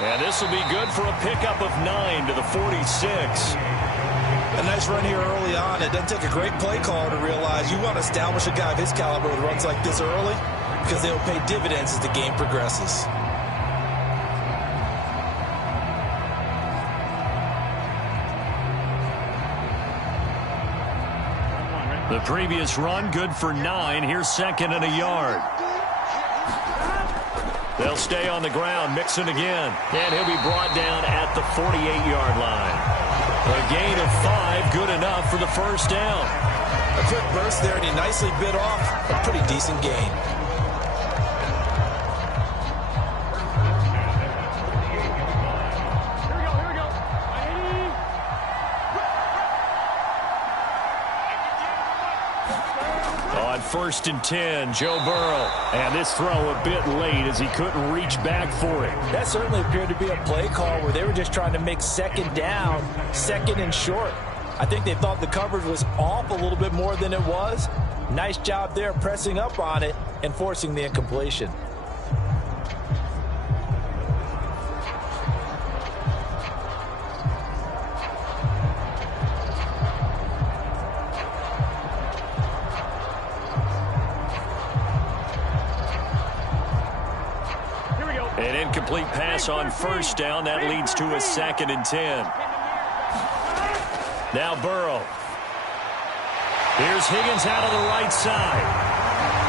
And this will be good for a pickup of 9 to the 46. A nice run here early on. It doesn't take a great play caller to realize you want to establish a guy of his caliber with runs like this early because they will pay dividends as the game progresses. The previous run, good for 9. Here's 2nd and a yard. They'll stay on the ground. Mixon again. And he'll be brought down at the 48-yard line. A gain of 5, good enough for the first down. A quick burst there, and he nicely bit off a pretty decent gain. On 1st and 10, Joe Burrow. And this throw a bit late as he couldn't reach back for it. That certainly appeared to be a play call where they were just trying to make 2nd down, 2nd and short. I think they thought the coverage was off a little bit more than it was. Nice job there pressing up on it and forcing the incompletion. An incomplete pass on first down. That leads to a 2nd and 10. Now Burrow. Here's Higgins out of the right side.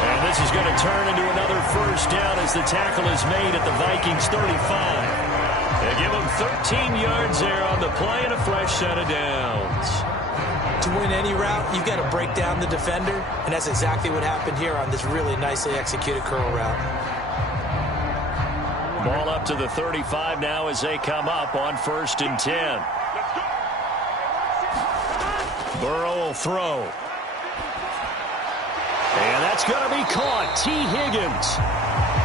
And this is going to turn into another first down as the tackle is made at the Vikings 35. They give them 13 yards there on the play and a fresh set of downs. To win any route, you've got to break down the defender, and that's exactly what happened here on this really nicely executed curl route. Ball up to the 35 now as they come up on 1st and 10. Burrow will throw. And that's going to be caught. T. Higgins.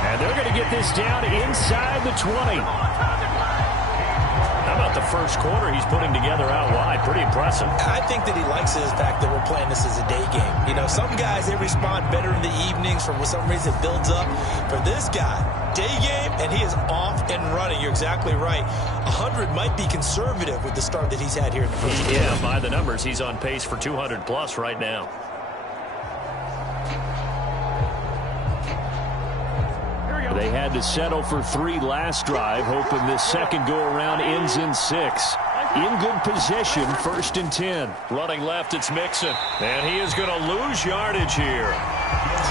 And they're going to get this down inside the 20. How about the first quarter he's putting together out wide? Pretty impressive. I think that he likes the fact that we're playing this as a day game. You know, some guys, they respond better in the evenings. For some reason, it builds up. For this guy, day game, and he is off and running. You're exactly right. 100 might be conservative with the start that he's had here in the first quarter. Yeah, by the numbers, he's on pace for 200+ right now. They had to settle for 3 last drive, hoping this second go-around ends in 6. In good position, 1st and 10. Running left, it's Mixon. And he is going to lose yardage here.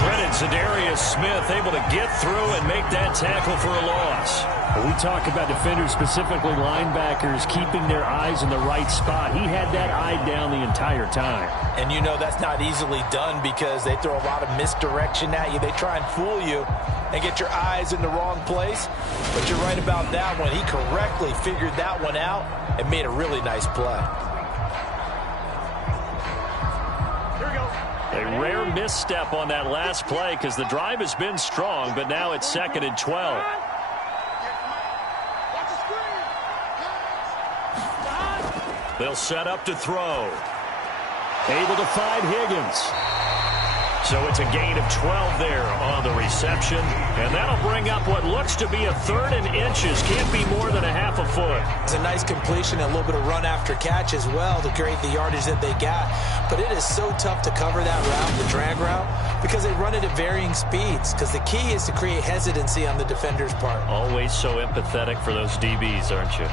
Credit Zadarius Smith, able to get through and make that tackle for a loss. We talk about defenders, specifically linebackers, keeping their eyes in the right spot. He had that eye down the entire time. And you know that's not easily done because they throw a lot of misdirection at you. They try and fool you and get your eyes in the wrong place. But you're right about that one. He correctly figured that one out and made a really nice play. A rare misstep on that last play because the drive has been strong, but now it's 2nd and 12. They'll set up to throw. Able to find Higgins. So it's a gain of 12 there on the reception. And that'll bring up what looks to be a 3rd and inches. Can't be more than a half a foot. It's a nice completion and a little bit of run after catch as well to create the yardage that they got. But it is so tough to cover that route, the drag route, because they run it at varying speeds. Because the key is to create hesitancy on the defender's part. Always so empathetic for those DBs, aren't you?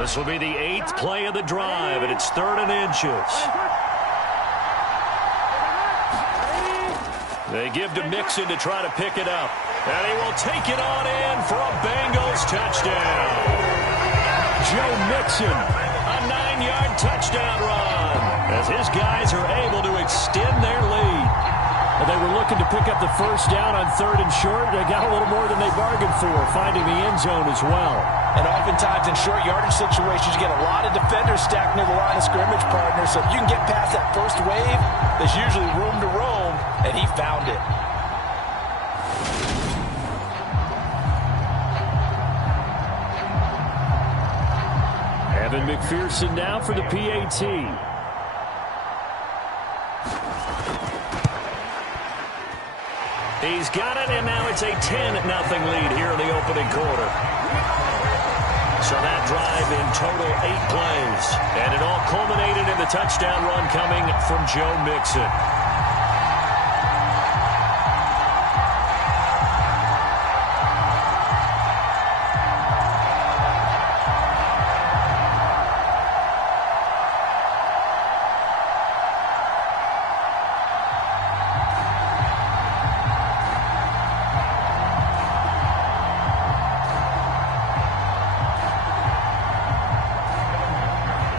This will be the 8th play of the drive, and it's 3rd and inches. They give to Mixon to try to pick it up. And he will take it on in for a Bengals touchdown. Joe Mixon, a 9-yard touchdown run. As his guys are able to extend their lead. Well, they were looking to pick up the first down on 3rd and short. They got a little more than they bargained for, finding the end zone as well. And oftentimes in short yardage situations, you get a lot of defenders stacked near the line of scrimmage, partner. So if you can get past that first wave, there's usually room to roam, and he found it. Evan McPherson now for the PAT. He's got it, and now it's a 10-0 lead here in the opening quarter. So that drive in total 8 plays. And it all culminated in the touchdown run coming from Joe Mixon.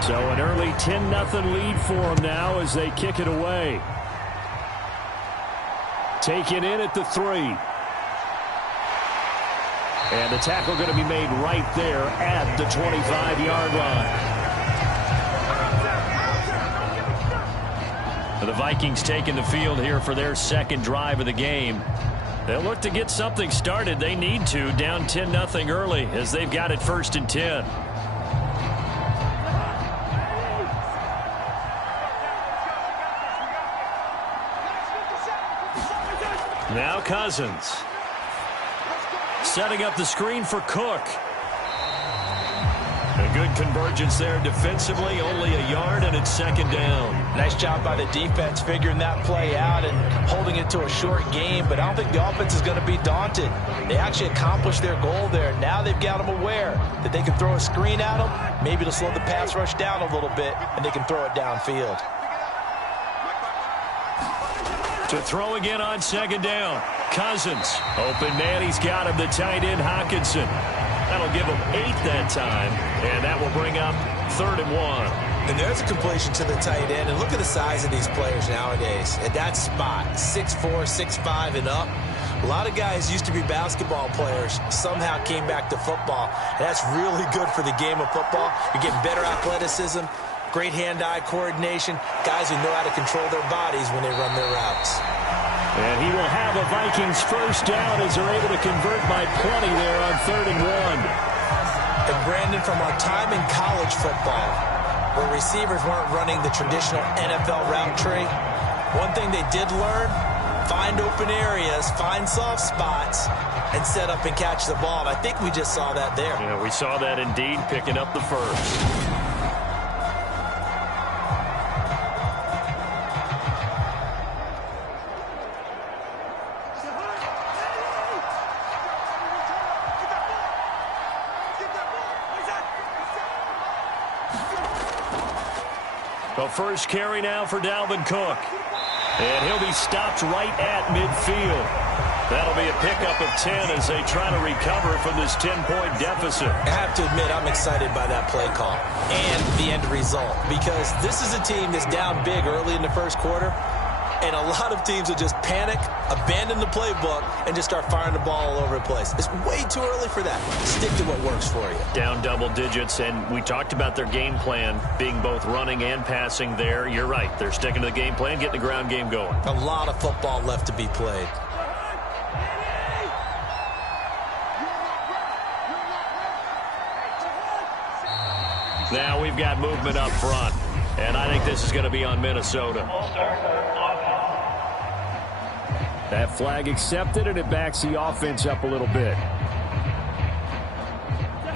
So an early 10-0 lead for them now as they kick it away. Taken in at the 3. And the tackle going to be made right there at the 25-yard line. The Vikings taking the field here for their 2nd drive of the game. They'll look to get something started. They need to, down 10-0 early as they've got it 1st and 10. Now Cousins. Setting up the screen for Cook. A good convergence there defensively, only a yard, and it's second down. Nice job by the defense figuring that play out and holding it to a short game, but I don't think the offense is going to be daunted. They actually accomplished their goal there. Now they've got them aware that they can throw a screen at them, maybe to slow the pass rush down a little bit, and they can throw it downfield. To throw again on second down. Cousins. Open man, he's got him, the tight end, Hockenson. That'll give him 8 that time, and that will bring up 3rd and 1. And there's a completion to the tight end. And look at the size of these players nowadays. At that spot, 6'4", 6'5", and up. A lot of guys used to be basketball players, somehow came back to football. And that's really good for the game of football. You're getting better athleticism, great hand-eye coordination, guys who know how to control their bodies when they run their routes. And he will have a Vikings first down as they're able to convert by plenty there on 3rd and 1. And Brandon, from our time in college football, where receivers weren't running the traditional NFL route tree, one thing they did learn, find open areas, find soft spots, and set up and catch the ball. And I think we just saw that there. Yeah, we saw that indeed, picking up the first. The first carry now for Dalvin Cook. And he'll be stopped right at midfield. That'll be a pickup of 10 as they try to recover from this 10-point deficit. I have to admit, I'm excited by that play call and the end result, because this is a team that's down big early in the first quarter, and a lot of teams will just panic, abandon the playbook, and just start firing the ball all over the place. It's way too early for that. Stick to what works for you. Down double digits, and we talked about their game plan being both running and passing there. You're right. They're sticking to the game plan, getting the ground game going. A lot of football left to be played. Now we've got movement up front, and I think this is going to be on Minnesota. That flag accepted, and it backs the offense up a little bit.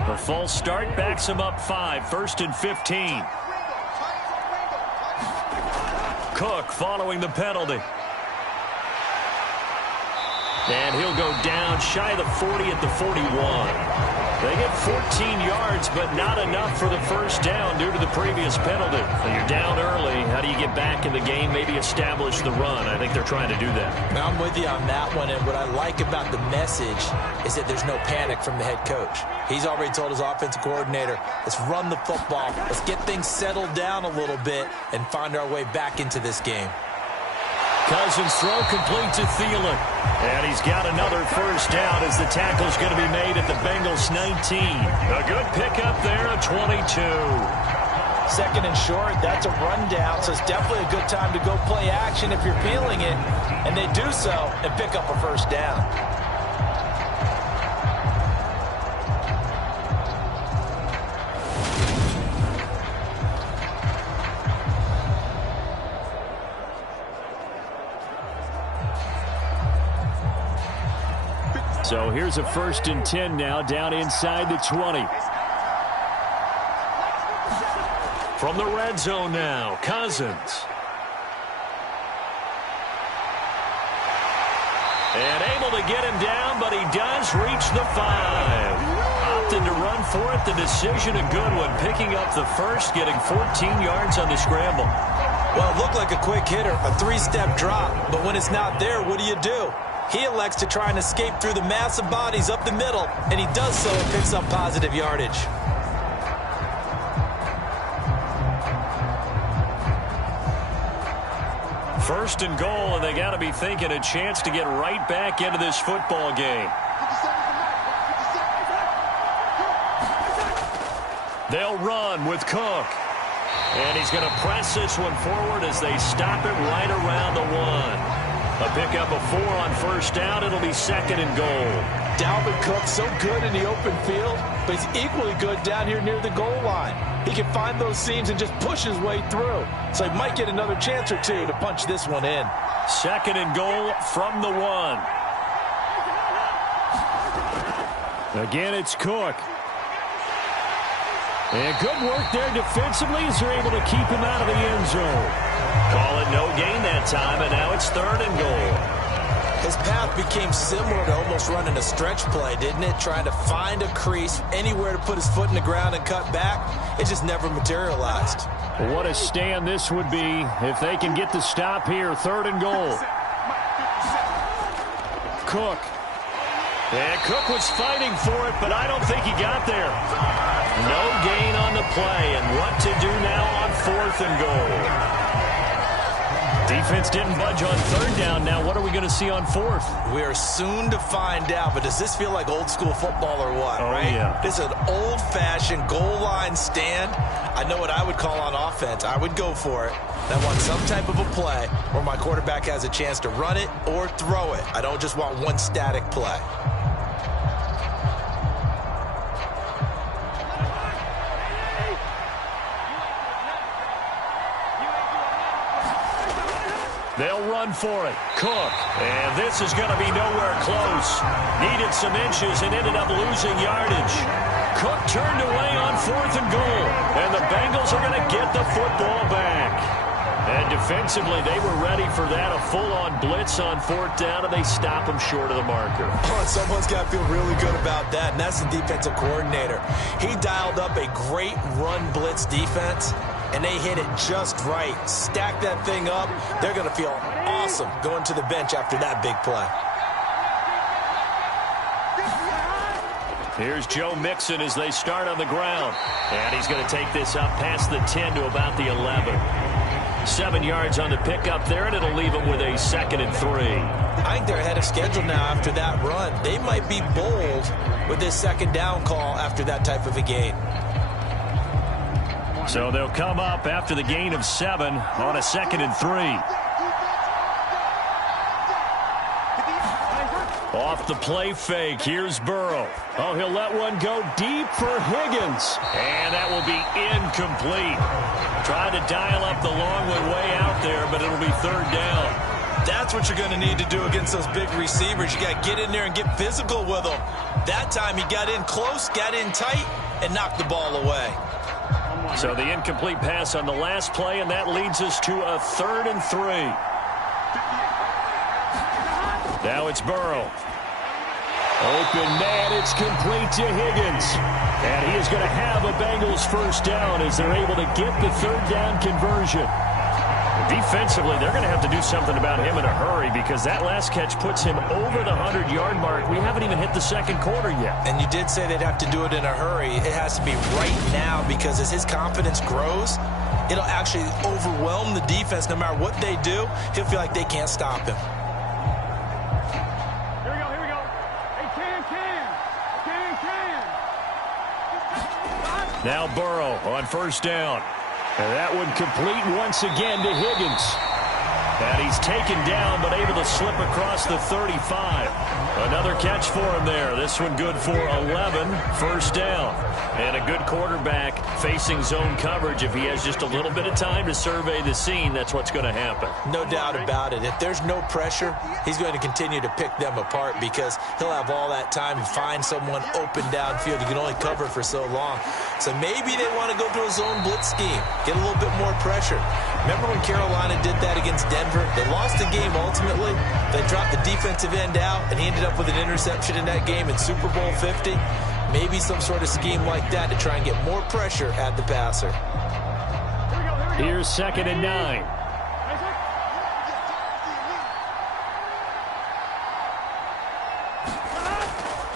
The false start backs him up 5, 1st and 15. Cook following the penalty. And he'll go down shy of the 40 at the 41. They get 14 yards, but not enough for the first down due to the previous penalty. When you're down early, how do you get back in the game, maybe establish the run? I think they're trying to do that. Now, I'm with you on that one, and what I like about the message is that there's no panic from the head coach. He's already told his offensive coordinator, let's run the football, let's get things settled down a little bit and find our way back into this game. Cousins throw complete to Thielen. And he's got another first down as the tackle's going to be made at the Bengals 19. A good pickup there, a 22. 2nd and short, that's a rundown, so it's definitely a good time to go play action if you're feeling it. And they do so and pick up a first down. So here's a 1st and 10 now, down inside the 20. From the red zone now, Cousins. And able to get him down, but he does reach the 5. Opted to run for it. The decision a good one, picking up the first, getting 14 yards on the scramble. Well, it looked like a quick hitter, a 3-step drop, but when it's not there, what do? He elects to try and escape through the massive bodies up the middle, and he does so and picks up positive yardage. First and goal, and they got to be thinking a chance to get right back into this football game. They'll run with Cook. And he's going to press this one forward as they stop it right around the 1. A pickup of 4 on first down. It'll be 2nd and goal. Dalvin Cook, so good in the open field, but he's equally good down here near the goal line. He can find those seams and just push his way through. So he might get another chance or two to punch this one in. 2nd and goal from the 1. Again, it's Cook. And good work there defensively as they're able to keep him out of the end zone. Call it no gain that time, and now it's 3rd and goal. His path became similar to almost running a stretch play, didn't it? Trying to find a crease, anywhere to put his foot in the ground and cut back. It just never materialized. What a stand this would be if they can get the stop here. 3rd and goal. Cook. And Cook was fighting for it, but I don't think he got there. No gain on the play, and what to do now on 4th and goal. Defense didn't budge on 3rd down. Now what are we going to see on 4th? We are soon to find out, but does this feel like old school football or what, right? Yeah. This is an old-fashioned goal line stand. I know what I would call on offense. I would go for it. I want some type of a play where my quarterback has a chance to run it or throw it. I don't just want one static play. They'll run for it. Cook. And this is going to be nowhere close. Needed some inches and ended up losing yardage. Cook turned away on 4th and goal. And the Bengals are going to get the football back. And defensively, they were ready for that. A full-on blitz on 4th down, and they stop him short of the marker. Oh, someone's got to feel really good about that, and that's the defensive coordinator. He dialed up a great run blitz defense, and they hit it just right. Stack that thing up. They're going to feel awesome going to the bench after that big play. Here's Joe Mixon as they start on the ground. And he's going to take this up past the 10 to about the 11. 7 yards on the pickup there, and it'll leave them with a 2nd and 3. I think they're ahead of schedule now after that run. They might be bold with this 2nd down call after that type of a gain. So they'll come up after the gain of 7 on a 2nd and 3. Off the play fake, here's Burrow. Oh, he'll let one go deep for Higgins. And that will be incomplete. Tried to dial up the long way out there, but it'll be 3rd down. That's what you're going to need to do against those big receivers. You got to get in there and get physical with them. That time he got in close, got in tight, and knocked the ball away. So the incomplete pass on the last play, and that leads us to a 3rd and 3. Now it's Burrow. Open man, it's complete to Higgins. And he is going to have a Bengals 1st down as they're able to get the 3rd down conversion. Defensively, they're going to have to do something about him in a hurry because that last catch puts him over the 100-yard mark. We haven't even hit the 2nd quarter yet. And you did say they'd have to do it in a hurry. It has to be right now because as his confidence grows, it'll actually overwhelm the defense. No matter what they do, he'll feel like they can't stop him. Now Burrow on 1st down. And that one complete once again to Higgins. And he's taken down but able to slip across the 35. Another catch for him there. This one good for 11. 1st down. And a good quarterback facing zone coverage. If he has just a little bit of time to survey the scene, that's what's going to happen. No doubt about it. If there's no pressure, he's going to continue to pick them apart because he'll have all that time to find someone open downfield. You can only cover for so long. So maybe they want to go to a zone blitz scheme, get a little bit more pressure. Remember when Carolina did that against Denver? They lost the game ultimately. They dropped the defensive end out, and he ended up with an interception in that game in Super Bowl 50. Maybe some sort of scheme like that to try and get more pressure at the passer. Here's 2nd and 9.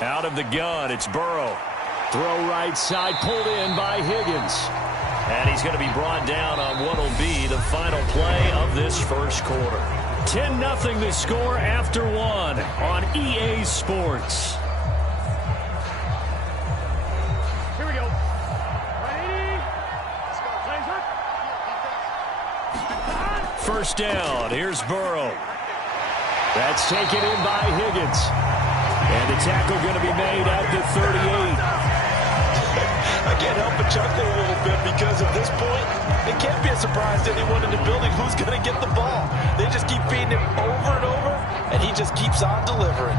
Out of the gun, it's Burrow. Throw right side, pulled in by Higgins. And he's going to be brought down on what will be the final play of this 1st quarter. 10-0 the score after 1 on EA Sports. Here we go. Ready? 1st down. Here's Burrow. That's taken in by Higgins. And the tackle going to be made at the 38. I can't help but chuckle a little bit because at this point, it can't be a surprise to anyone in the building who's going to get the ball. They just keep feeding him over and over, and he just keeps on delivering.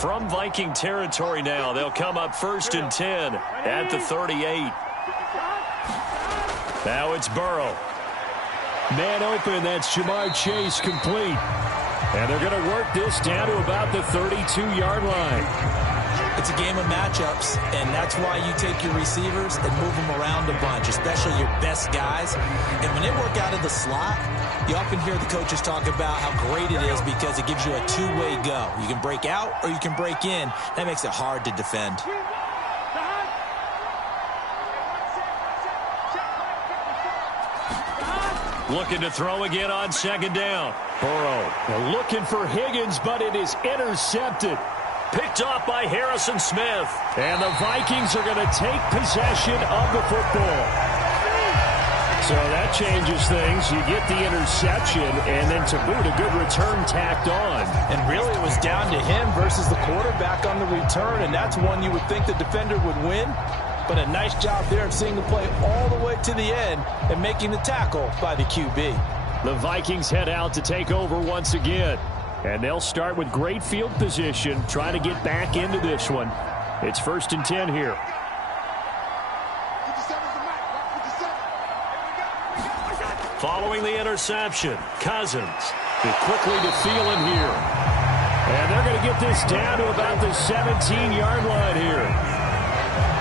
From Viking territory now, they'll come up 1st and 10 at the 38. Now it's Burrow. Man open, that's Jamar Chase complete. And they're going to work this down to about the 32-yard line. It's a game of matchups, and that's why you take your receivers and move them around a bunch, especially your best guys. And when they work out of the slot, you often hear the coaches talk about how great it is because it gives you a two-way go. You can break out or you can break in. That makes it hard to defend. Looking to throw again on 2nd down. Burrow looking for Higgins, but it is intercepted. Picked off by Harrison Smith. And the Vikings are going to take possession of the football. So that changes things. You get the interception, and then to boot, a good return tacked on. And really, it was down to him versus the quarterback on the return, and that's one you would think the defender would win. But a nice job there of seeing the play all the way to the end and making the tackle by the QB. The Vikings head out to take over once again. And they'll start with great field position, trying to get back into this one. It's 1st and 10 here. Following the interception, Cousins quickly to Thielen here. And they're going to get this down to about the 17-yard line here.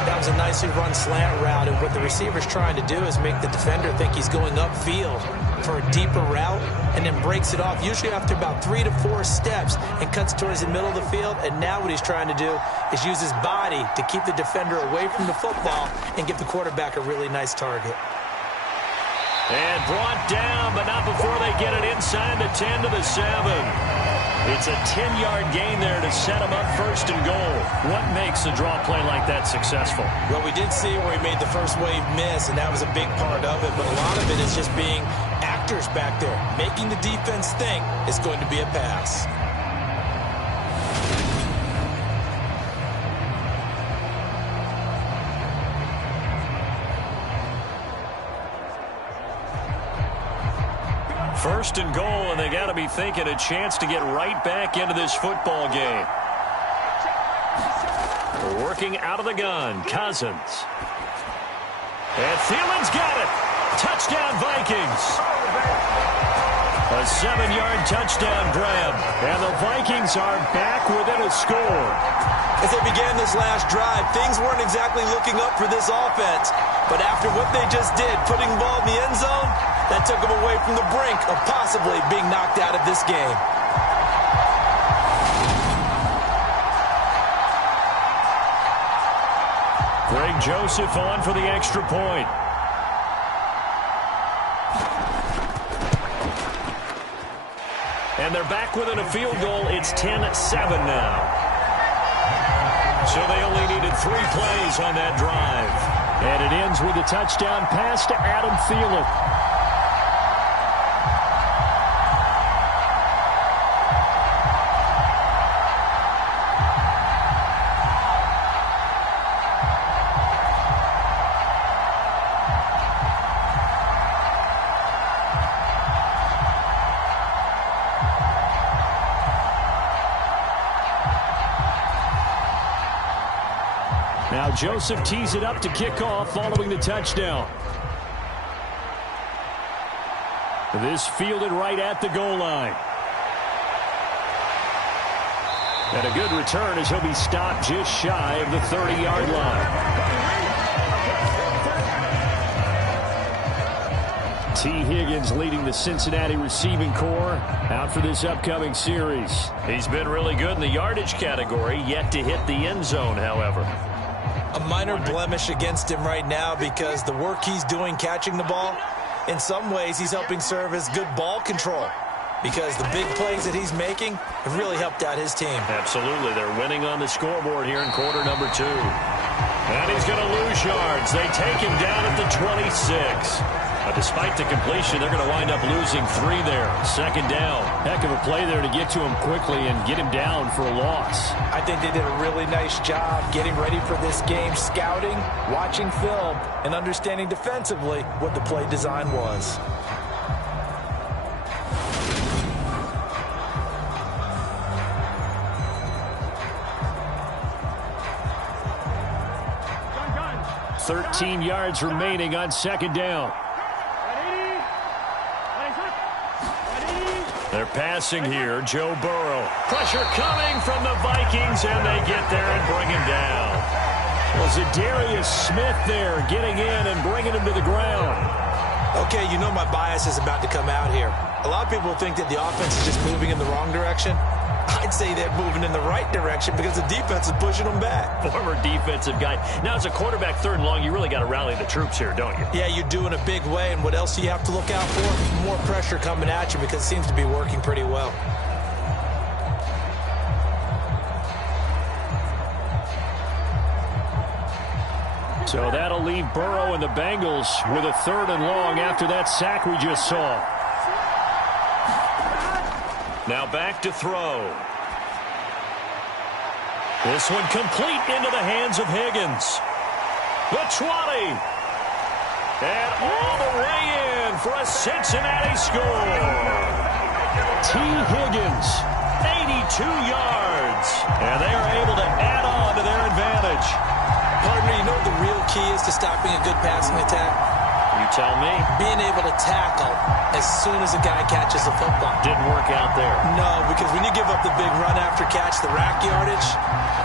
That was a nicely run slant route, and what the receiver's trying to do is make the defender think he's going upfield for a deeper route and then breaks it off, usually after about 3 to 4 steps, and cuts towards the middle of the field. And now what he's trying to do is use his body to keep the defender away from the football and give the quarterback a really nice target. And brought down, but not before they get it inside the 10 to the 7. It's a 10-yard gain there to set him up 1st and goal. What makes a draw play like that successful? Well, we did see where he made the first wave miss, and that was a big part of it. But a lot of it is just being actors back there, making the defense think it's going to be a pass. First and goal, and they got to be thinking a chance to get right back into this football game. Working out of the gun, Cousins. And Thielen's got it. Touchdown, Vikings. A 7-yard touchdown grab, and the Vikings are back within a score. As they began this last drive, things weren't exactly looking up for this offense. But after what they just did, putting the ball in the end zone, that took them away from the brink of possibly being knocked out of this game. Greg Joseph on for the extra point. And they're back within a field goal. It's 10-7 now. So they only needed 3 plays on that drive. And it ends with a touchdown pass to Adam Thielen. Now Joseph tees it up to kick off following the touchdown. This fielded right at the goal line. And a good return as he'll be stopped just shy of the 30-yard line. T. Higgins leading the Cincinnati receiving corps out for this upcoming series. He's been really good in the yardage category, yet to hit the end zone, however. A minor blemish against him right now because the work he's doing catching the ball, in some ways he's helping serve as good ball control because the big plays that he's making have really helped out his team. Absolutely. They're winning on the scoreboard here in quarter number 2. And he's going to lose yards. They take him down at the 26. But despite the completion, they're going to wind up losing 3 there. Second down. Heck of a play there to get to him quickly and get him down for a loss. I think they did a really nice job getting ready for this game, scouting, watching film, and understanding defensively what the play design was. Gun. 13 yards remaining on second down. They're passing here. Joe Burrow. Pressure coming from the Vikings, and they get there and bring him down. Was it Darius Smith there getting in and bringing him to the ground? Okay, you know my bias is about to come out here. A lot of people think that the offense is just moving in the wrong direction. I'd say they're moving in the right direction because the defense is pushing them back. Former defensive guy. Now, as a quarterback, 3rd and long, you really got to rally the troops here, don't you? Yeah, you do in a big way, and what else do you have to look out for? More pressure coming at you because it seems to be working pretty well. So that'll leave Burrow and the Bengals with a 3rd and long after that sack we just saw. Now back to throw. This one complete into the hands of Higgins. The 20. And all the way in for a Cincinnati score. T. Higgins, 82 yards. And they are able to add on to their advantage. Partner, you know what the real key is to stopping a good passing attack? You tell me. Being able to tackle as soon as a guy catches the football. Didn't work out there. No, because when you give up the big run after catch, the rack yardage,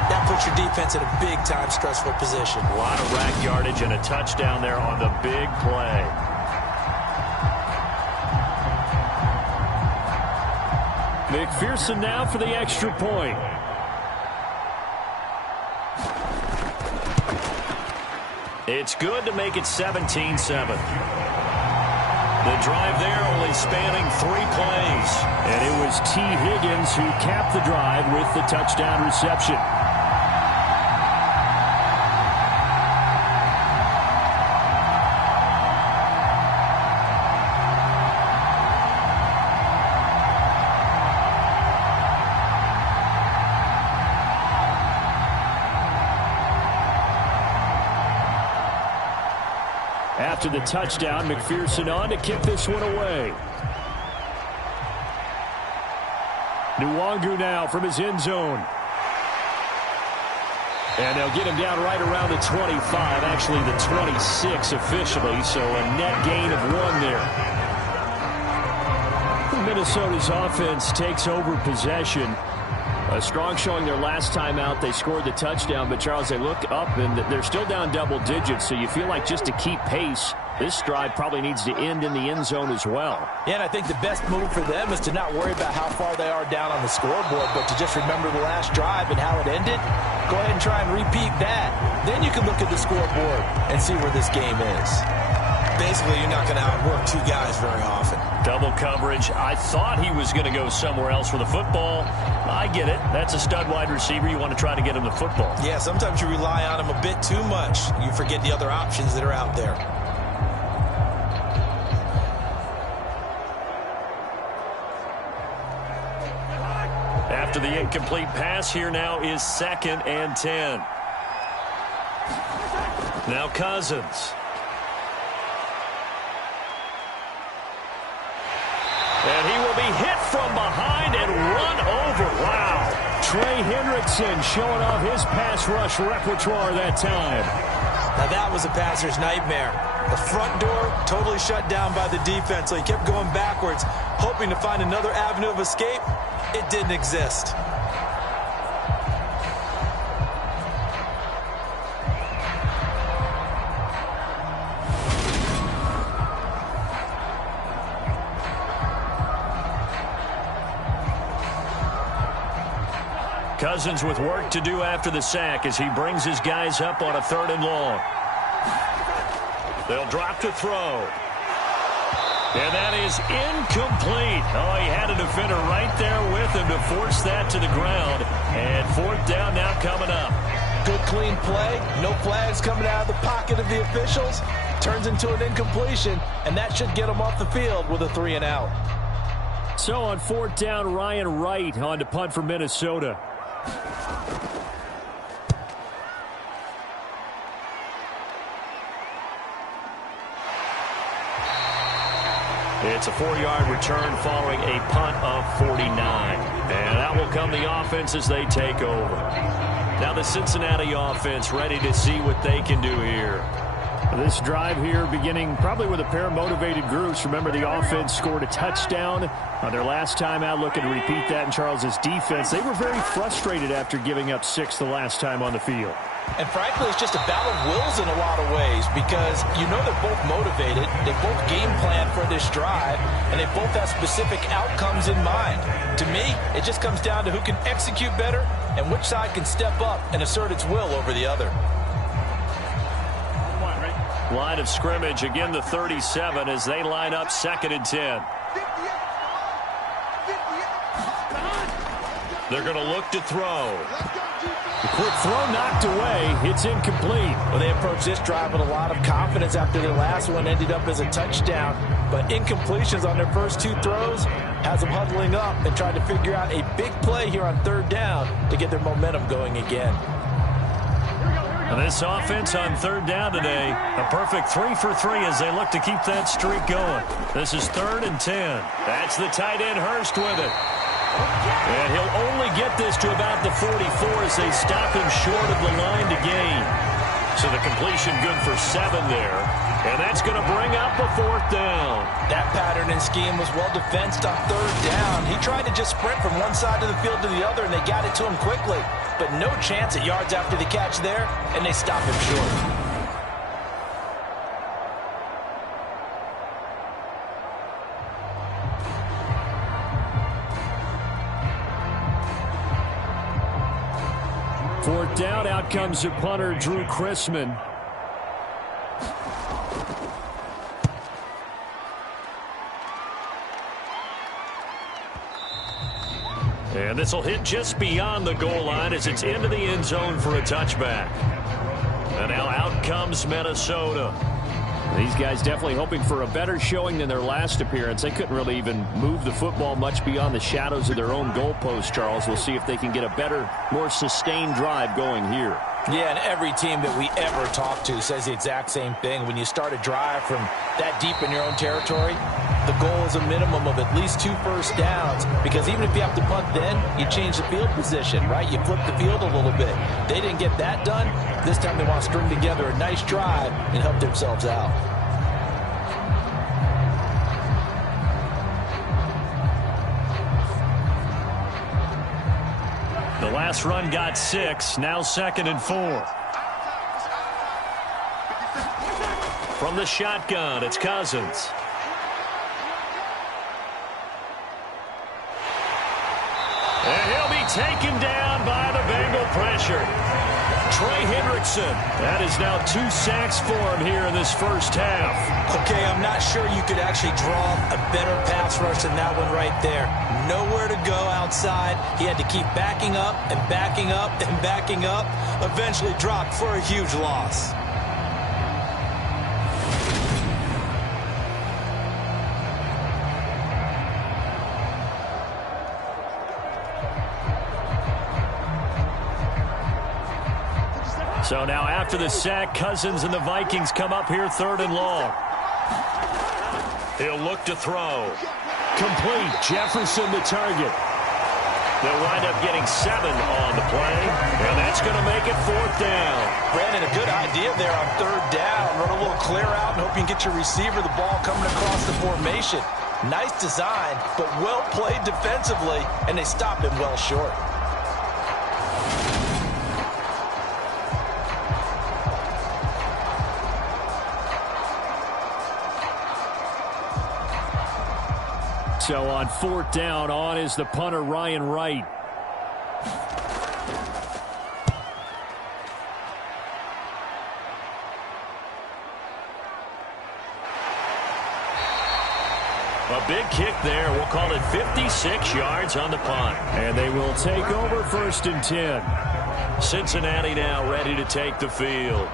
that puts your defense in a big-time stressful position. A lot of rack yardage and a touchdown there on the big play. McPherson now for the extra point. It's good to make it 17-7. The drive there only spanning 3 plays. And it was T. Higgins who capped the drive with the touchdown reception. After the touchdown, McPherson on to kick this one away. Nwangu now from his end zone. And they'll get him down right around the 25, actually the 26 officially, so a net gain of 1 there. Minnesota's offense takes over possession. A strong showing their last time out. They scored the touchdown, but Charles, they look up and they're still down double digits, so you feel like just to keep pace, this drive probably needs to end in the end zone as well. Yeah, and I think the best move for them is to not worry about how far they are down on the scoreboard, but to just remember the last drive and how it ended. Go ahead and try and repeat that. Then you can look at the scoreboard and see where this game is. Basically, you're not going to outwork 2 guys very often. Double coverage. I thought he was going to go somewhere else with the football. I get it. That's a stud wide receiver. You want to try to get him the football. Yeah, sometimes you rely on him a bit too much. You forget the other options that are out there. After the incomplete pass, here now is 2nd and 10. Now Cousins. And he will be hit from behind and run over. Wow. Trey Hendrickson showing off his pass rush repertoire that time. Now that was a passer's nightmare. The front door totally shut down by the defense, so he kept going backwards, hoping to find another avenue of escape. It didn't exist. Cousins with work to do after the sack as he brings his guys up on a 3rd and long. They'll drop to throw. And that is incomplete. Oh, he had a defender right there with him to force that to the ground. And 4th down now coming up. Good, clean play. No flags coming out of the pocket of the officials. Turns into an incompletion, and that should get them off the field with a 3 and out. So on 4th down, Ryan Wright on to punt for Minnesota. It's a 4-yard return following a punt of 49. And out will come the offense as they take over. Now the Cincinnati offense ready to see what they can do here. This drive here beginning probably with a pair of motivated groups. Remember, the offense scored a touchdown on their last time out, looking to repeat that in Charles's defense. They were very frustrated after giving up 6 the last time on the field. And frankly, it's just a battle of wills in a lot of ways because you know they're both motivated, they both game plan for this drive, and they both have specific outcomes in mind. To me, it just comes down to who can execute better and which side can step up and assert its will over the other. Line of scrimmage, again the 37 as they line up 2nd and 10. They're going to look to throw. The quick throw knocked away. It's incomplete. Well, they approached this drive with a lot of confidence after their last one ended up as a touchdown. But incompletions on their first 2 throws has them huddling up and trying to figure out a big play here on 3rd down to get their momentum going again. And this offense on 3rd down today, a perfect 3 for 3 as they look to keep that streak going. This is 3rd and 10. That's the tight end Hurst with it. And he'll only get this to about the 44 as they stop him short of the line to gain. So the completion good for 7 there. And that's going to bring up a 4th down. That pattern and scheme was well defensed on 3rd down. He tried to just sprint from one side of the field to the other, and they got it to him quickly. But no chance at yards after the catch there, and they stop him short. Fourth down, out comes the punter, Drew Chrisman. And this will hit just beyond the goal line as it's into the end zone for a touchback. And now out comes Minnesota. These guys definitely hoping for a better showing than their last appearance. They couldn't really even move the football much beyond the shadows of their own goalpost, Charles. We'll see if they can get a better, more sustained drive going here. Yeah, and every team that we ever talk to says the exact same thing. When you start a drive from that deep in your own territory, the goal is a minimum of at least 2 first downs, because even if you have to punt then, you change the field position, right? You flip the field a little bit. They didn't get that done. This time they want to string together a nice drive and help themselves out. The last run got 6, now 2nd and 4. From the shotgun, it's Cousins. And he'll be taken down by the Bengal pressure. Trey Hendrickson. That is now 2 sacks for him here in this first half. Okay, I'm not sure you could actually draw a better pass rush than that one right there. Nowhere to go outside. He had to keep backing up and backing up and backing up. Eventually dropped for a huge loss. So now after the sack, Cousins and the Vikings come up here 3rd and long. He'll look to throw. Complete. Jefferson the target. They'll wind up getting 7 on the play, and that's going to make it 4th down. Brandon, a good idea there on 3rd down. Run a little clear out and hope you can get your receiver the ball coming across the formation. Nice design, but well played defensively, and they stop him well short. So on 4th down, on is the punter, Ryan Wright. A A big kick there. We'll call it 56 yards on the punt. And they will take over 1st and 10. Cincinnati now ready to take the field.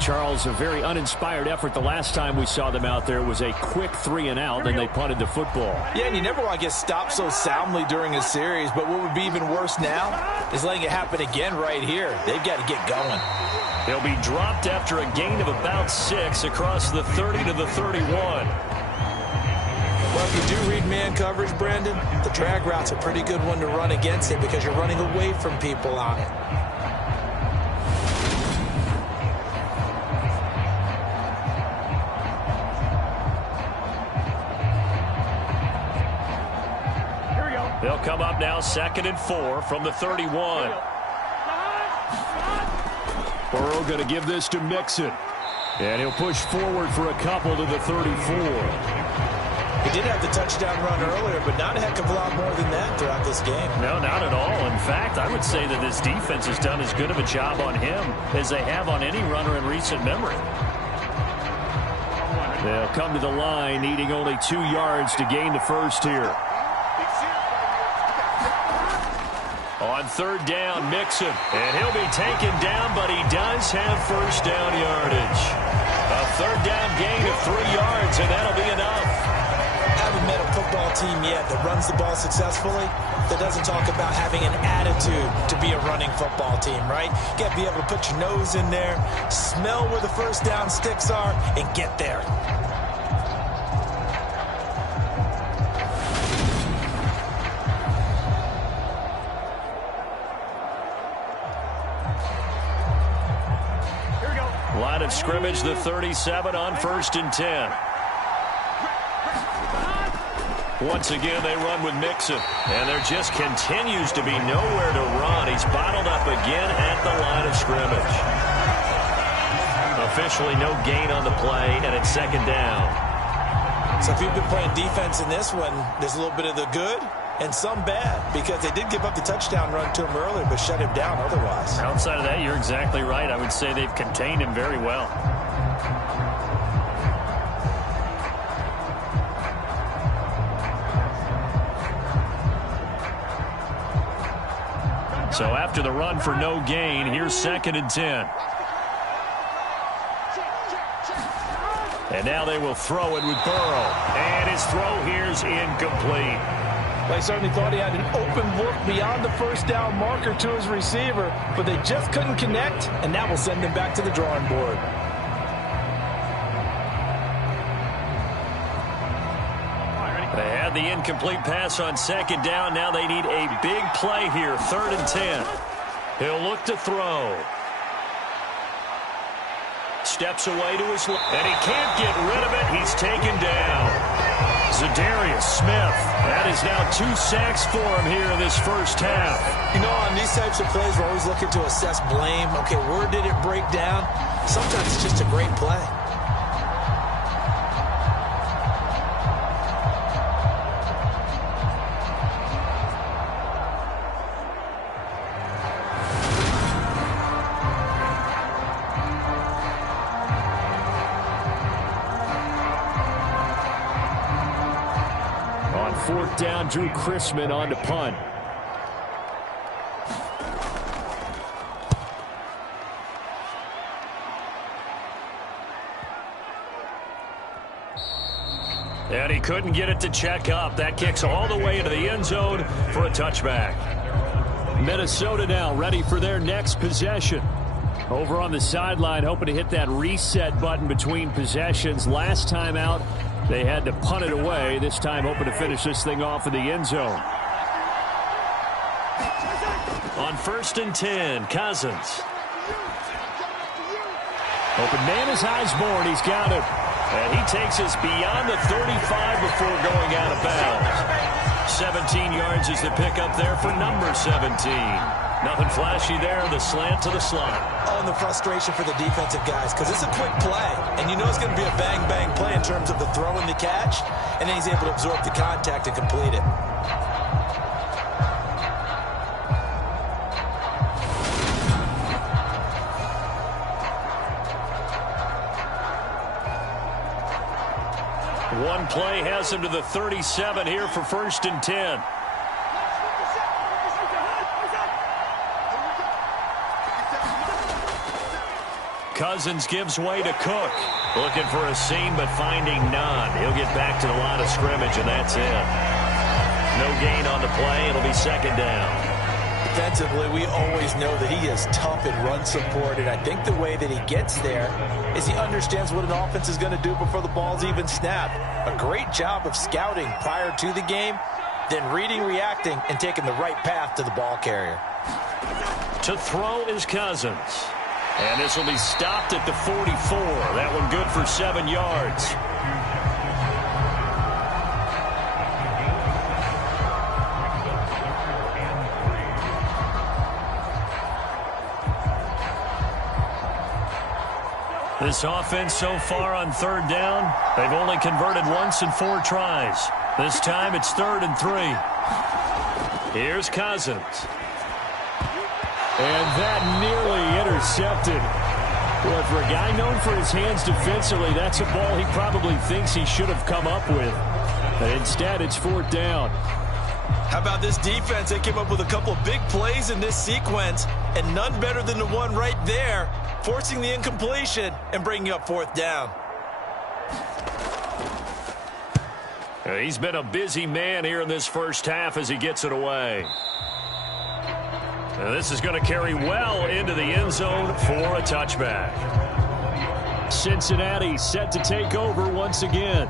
Charles, a very uninspired effort. The last time we saw them out there was a quick 3-and-out, and they punted the football. Yeah, and you never want to get stopped so soundly during a series, but what would be even worse now is letting it happen again right here. They've got to get going. He'll be dropped after a gain of about 6 across the 30 to the 31. Well, if you do read man coverage, Brandon, the drag route's a pretty good one to run against it because you're running away from people on it. They'll come up now 2nd and 4 from the 31. Burrow going to give this to Mixon. And he'll push forward for a couple to the 34. He did have the touchdown run earlier, but not a heck of a lot more than that throughout this game. No, not at all. In fact, I would say that this defense has done as good of a job on him as they have on any runner in recent memory. They'll come to the line, needing only 2 yards to gain the first here. On 3rd down, Mixon. And he'll be taken down, but he does have 1st down yardage. A 3rd down gain of 3 yards, and that'll be enough. I haven't met a football team yet that runs the ball successfully that doesn't talk about having an attitude to be a running football team, right? You got to be able to put your nose in there, smell where the 1st down sticks are, and get there. Line of scrimmage, the 37 on 1st and 10. Once again, they run with Mixon. And there just continues to be nowhere to run. He's bottled up again at the line of scrimmage. Officially no gain on the play, and it's 2nd down. So if you've been playing defense in this one, there's a little bit of the good and some bad, because they did give up the touchdown run to him earlier, but shut him down otherwise. Outside of that, you're exactly right. I would say they've contained him very well. So after the run for no gain, here's 2nd and 10. And now they will throw it with Burrow. And his throw here's incomplete. They certainly thought he had an open look beyond the 1st down marker to his receiver, but they just couldn't connect, and that will send them back to the drawing board. They had the incomplete pass on 2nd down. Now they need a big play here, 3rd and 10. He'll look to throw. Steps away to his left, and he can't get rid of it. He's taken down. Zadarius Smith. That is now 2 sacks for him here in this 1st half. You know, on these types of plays, we're always looking to assess blame. Okay, where did it break down? Sometimes it's just a great play. On 4th down, Drew Chrisman on to punt. And he couldn't get it to check up. That kicks all the way into the end zone for a touchback. Minnesota now ready for their next possession. Over on the sideline, hoping to hit that reset button between possessions. Last time out, they had to punt it away. This time, hoping to finish this thing off in the end zone. On 1st and 10, Cousins. Open man is Osborne. He's got it. And he takes us beyond the 35 before going out of bounds. 17 yards is the pickup there for number 17. Nothing flashy there, the slant to the slot. Oh, and the frustration for the defensive guys, because it's a quick play, and you know it's going to be a bang-bang play in terms of the throw and the catch, and then he's able to absorb the contact and complete it. One play has him to the 37 here for 1st and 10. Cousins gives way to Cook. Looking for a seam, but finding none. He'll get back to the line of scrimmage, and that's it. No gain on the play. It'll be 2nd down. Defensively, we always know that he is tough in run support, and I think the way that he gets there is he understands what an offense is going to do before the ball's even snapped. A great job of scouting prior to the game, then reading, reacting, and taking the right path to the ball carrier. To throw is Cousins. And this will be stopped at the 44. That one good for 7 yards. This offense so far on 3rd down, they've only converted once in 4 tries. This time it's 3rd and 3. Here's Cousins. And that nearly intercepted. Well, for a guy known for his hands defensively, that's a ball he probably thinks he should have come up with. But instead, it's 4th down. How about this defense? They came up with a couple of big plays in this sequence, and none better than the one right there, forcing the incompletion and bringing up 4th down. He's been a busy man here in this first half as he gets it away. Now this is going to carry well into the end zone for a touchback. Cincinnati set to take over once again.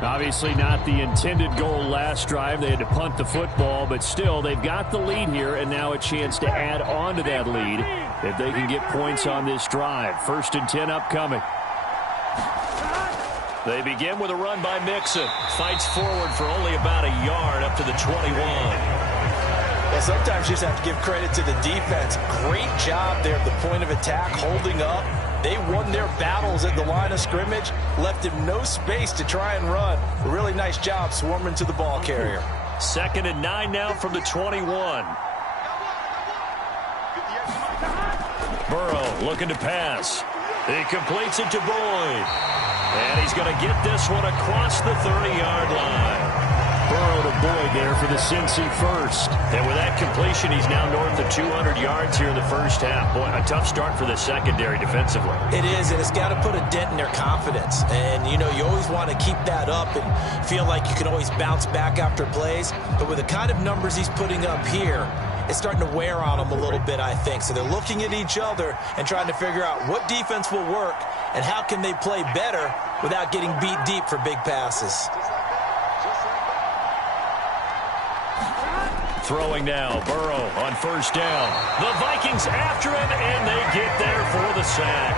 Obviously not the intended goal last drive. They had to punt the football, but still they've got the lead here, and now a chance to add on to that lead if they can get points on this drive. 1st and 10 upcoming. They begin with a run by Mixon. Fights forward for only about a yard up to the 21. Well, sometimes you just have to give credit to the defense. Great job there at the point of attack, holding up. They won their battles at the line of scrimmage, left him no space to try and run. A really nice job swarming to the ball carrier. 2nd and 9 now from the 21. Burrow looking to pass. He completes it to Boyd. And he's going to get this one across the 30-yard line. Burrow to Boyd there for the Cincy first. And with that completion, he's now north of 200 yards here in the first half. Boy, a tough start for the secondary defensively. It is, and it's got to put a dent in their confidence. And, you know, you always want to keep that up and feel like you can always bounce back after plays. But with the kind of numbers he's putting up here, it's starting to wear on them a little bit, I think. So they're looking at each other and trying to figure out what defense will work and how can they play better without getting beat deep for big passes. Throwing now, Burrow on 1st down. The Vikings after him, and they get there for the sack.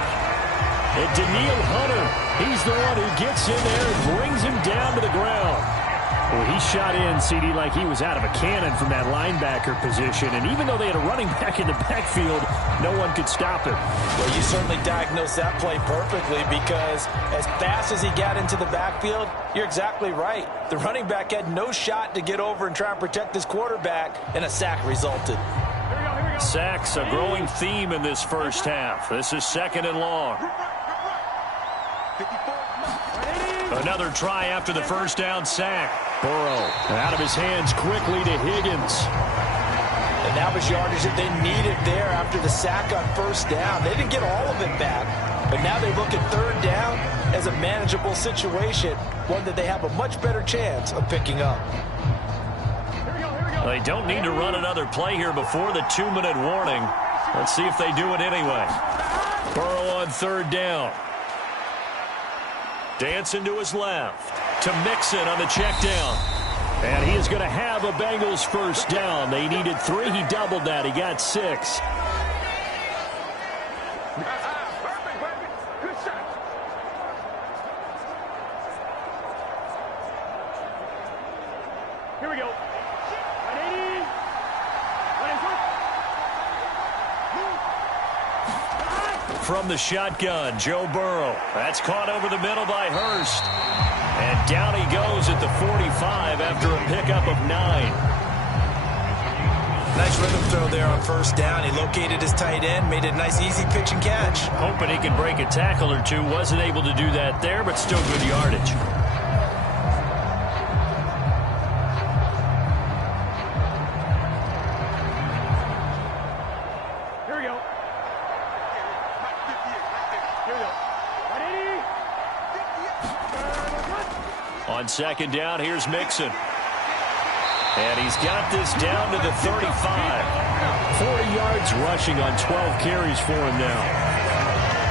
And Daniil Hunter, he's the one who gets in there and brings him down to the ground. Well, he shot in, CD, like he was out of a cannon from that linebacker position. And even though they had a running back in the backfield, no one could stop him. Well, you certainly diagnosed that play perfectly because as fast as he got into the backfield, you're exactly right. The running back had no shot to get over and try and protect his quarterback, and a sack resulted. Sacks, a growing theme in this first half. This is 2nd and long. Another try after the 1st down sack. Burrow out of his hands quickly to Higgins. And that was yardage that they needed there after the sack on 1st down. They didn't get all of it back, but now they look at 3rd down as a manageable situation, one that they have a much better chance of picking up. They don't need to run another play here before the 2-minute warning. Let's see if they do it anyway. Burrow on 3rd down. Dancing to his left to Mixon on the check down. And he is going to have a Bengals 1st down. They needed 3. He doubled that. He got 6. Here we go. 180. From the shotgun, Joe Burrow. That's caught over the middle by Hurst. And down he goes at the 45 after a pickup of 9. Nice rhythm throw there on 1st down. He located his tight end, made a nice easy pitch and catch. Hoping he can break a tackle or two. Wasn't able to do that there, but still good yardage. On second down, here's Mixon. And he's got this down to the 35. 40 yards rushing on 12 carries for him now.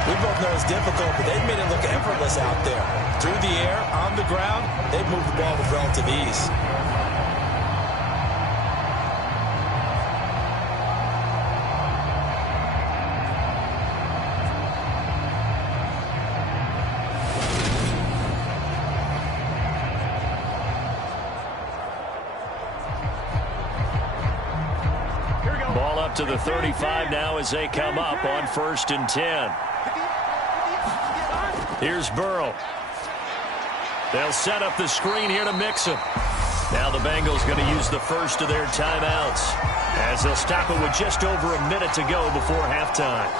We both know it's difficult, but they've made it look effortless out there. Through the air, on the ground, they've moved the ball with relative ease. Ball up to the 35 now as they come up on 1st and 10. Here's Burrow. They'll set up the screen here to Mixon. Now the Bengals going to use the first of their timeouts as they'll stop it with just over a minute to go before halftime.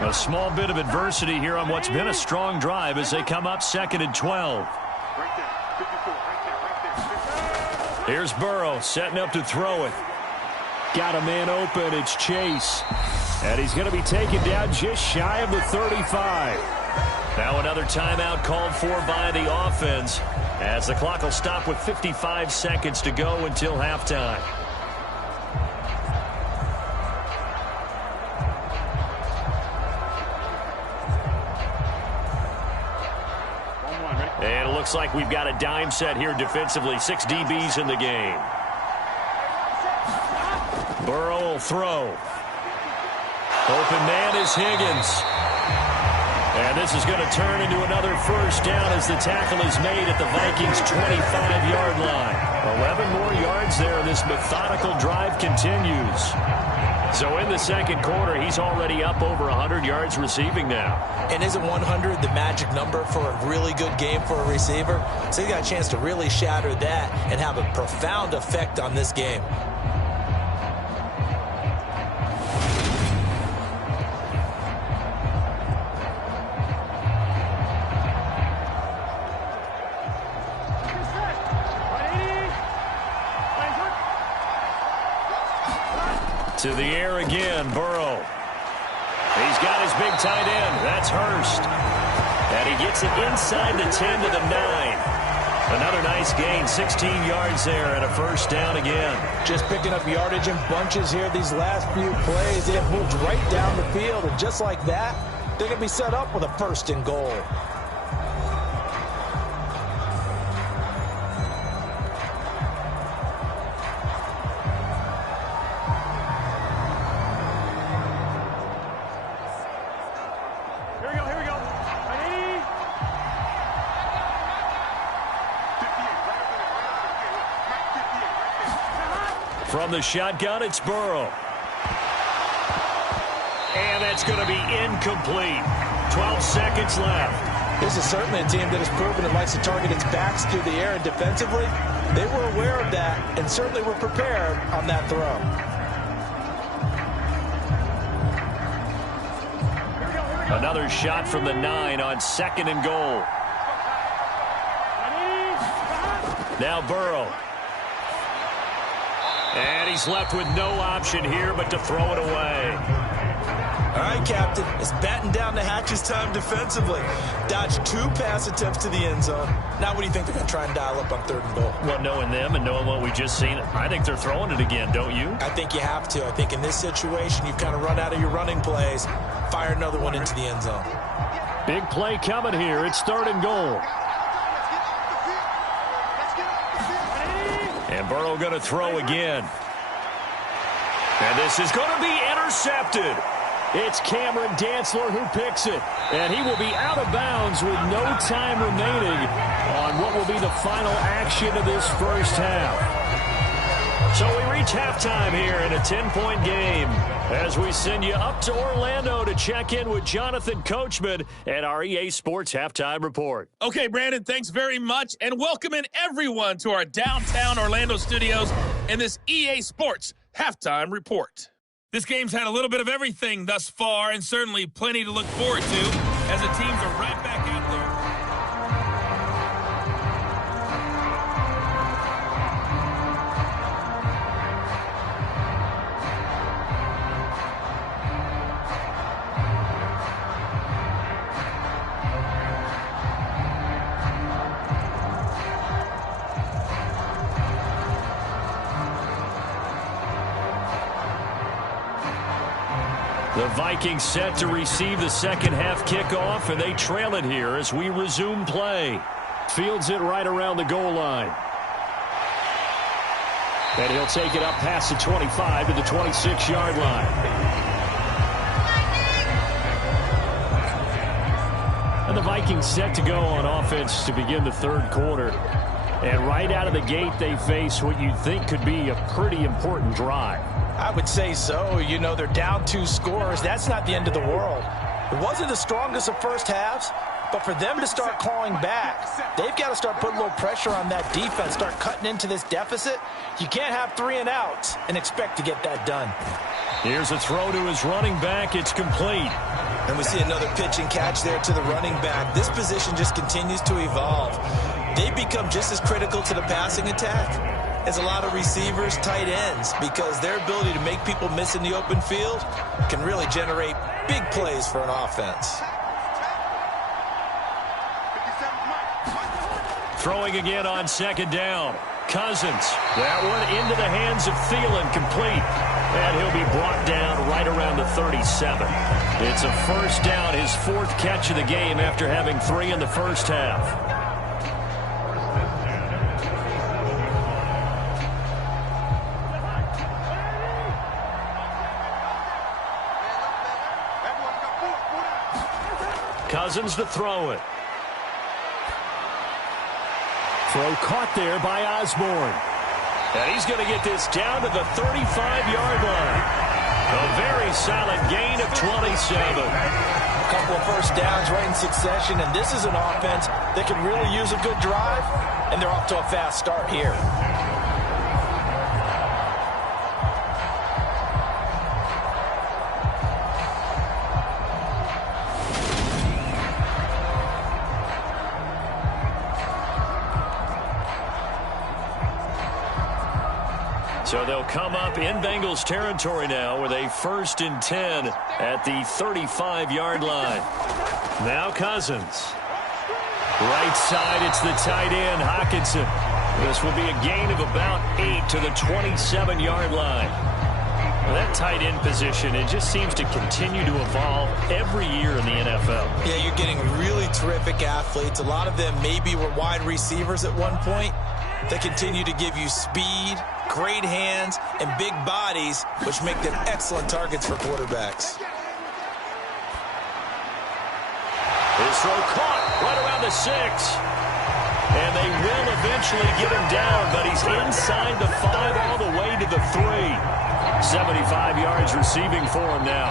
A small bit of adversity here on what's been a strong drive as they come up 2nd and 12. Here's Burrow setting up to throw it. Got a man open. It's Chase. And he's going to be taken down just shy of the 35. Now another timeout called for by the offense as the clock will stop with 55 seconds to go until halftime. And it looks like we've got a dime set here defensively. 6 DBs in the game. Burrow will throw. Open man is Higgins. And this is going to turn into another first down as the tackle is made at the Vikings' 25-yard line. 11 more yards there. This methodical drive continues. So in the second quarter, he's already up over 100 yards receiving now. And isn't 100 the magic number for a really good game for a receiver? So he got a chance to really shatter that and have a profound effect on this game. To the air again, Burrow. He's got his big tight end. That's Hurst. And he gets it inside the 10 to the 9. Another nice gain, 16 yards there and a first down again. Just picking up yardage in bunches here these last few plays. They have moved right down the field, and just like that, they're going to be set up with a 1st and goal. From the shotgun, it's Burrow. And that's going to be incomplete. 12 seconds left. This is certainly a team that has proven it likes to target its backs through the air, and defensively, they were aware of that and certainly were prepared on that throw. Another shot from the 9 on 2nd and goal. Now Burrow. And he's left with no option here but to throw it away. All right, Captain. It's batten down the hatches time defensively. Dodged 2 pass attempts to the end zone. Now what do you think they're going to try and dial up on 3rd and goal? Well, knowing them and knowing what we just seen, I think they're throwing it again, don't you? I think you have to. I think in this situation, you've kind of run out of your running plays. Fire another one into the end zone. Big play coming here. It's 3rd and goal. And Burrow going to throw again. And this is going to be intercepted. It's Cameron Dantzler who picks it. And he will be out of bounds with no time remaining on what will be the final action of this first half. So we reach halftime here in a 10-point game as we send you up to Orlando to check in with Jonathan Coachman and our EA Sports Halftime Report. Okay, Brandon, thanks very much, and welcome in everyone to our downtown Orlando studios in this EA Sports Halftime Report. This game's had a little bit of everything thus far, and certainly plenty to look forward to as the teams are right back out there. The Vikings set to receive the second half kickoff, and they trail it here as we resume play. Fields it right around the goal line. And he'll take it up past the 25 to the 26-yard line. And the Vikings set to go on offense to begin the third quarter. And right out of the gate, they face what you'd think could be a pretty important drive. I would say so. You know, they're down 2 scores. That's not the end of the world. It wasn't the strongest of first halves, but for them to start clawing back, they've got to start putting a little pressure on that defense, start cutting into this deficit. You can't have 3 and outs and expect to get that done. Here's a throw to his running back. It's complete. And we see another pitch and catch there to the running back. This position just continues to evolve. They become just as critical to the passing attack as a lot of receivers, tight ends, because their ability to make people miss in the open field can really generate big plays for an offense. Throwing again on second down. Cousins. That one into the hands of Thielen, complete. And he'll be brought down right around the 37. It's a first down, his 4th catch of the game after having 3 in the first half. Cousins to throw it. Throw caught there by Osborne. And he's going to get this down to the 35-yard line. A very solid gain of 27. A couple of first downs right in succession, and this is an offense that can really use a good drive, and they're off to a fast start here. So they'll come up in Bengals territory now with a 1st and 10 at the 35-yard line. Now Cousins. Right side, it's the tight end, Hockenson. This will be a gain of about 8 to the 27-yard line. Well, that tight end position, it just seems to continue to evolve every year in the NFL. Yeah, you're getting really terrific athletes. A lot of them maybe were wide receivers at one point. They continue to give you speed, great hands, and big bodies, which make them excellent targets for quarterbacks. His throw caught right around the 6. And they will eventually get him down, but he's inside the 5 all the way to the 3. 75 yards receiving for him now.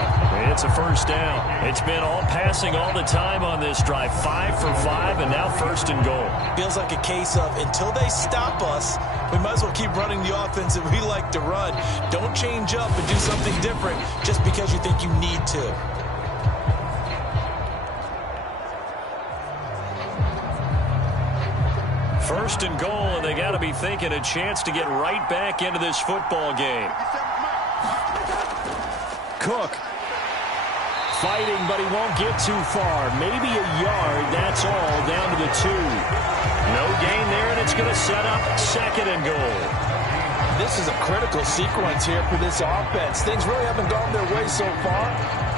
It's a first down. It's been all passing all the time on this drive. 5 for 5, and now 1st and goal. Feels like a case of until they stop us, we might as well keep running the offense that we like to run. Don't change up and do something different just because you think you need to. First and goal, and they got to be thinking a chance to get right back into this football game. Cook fighting, but he won't get too far. Maybe a yard, that's all, down to the 2. No gain there, and it's going to set up 2nd and goal. This is a critical sequence here for this offense. Things really haven't gone their way so far.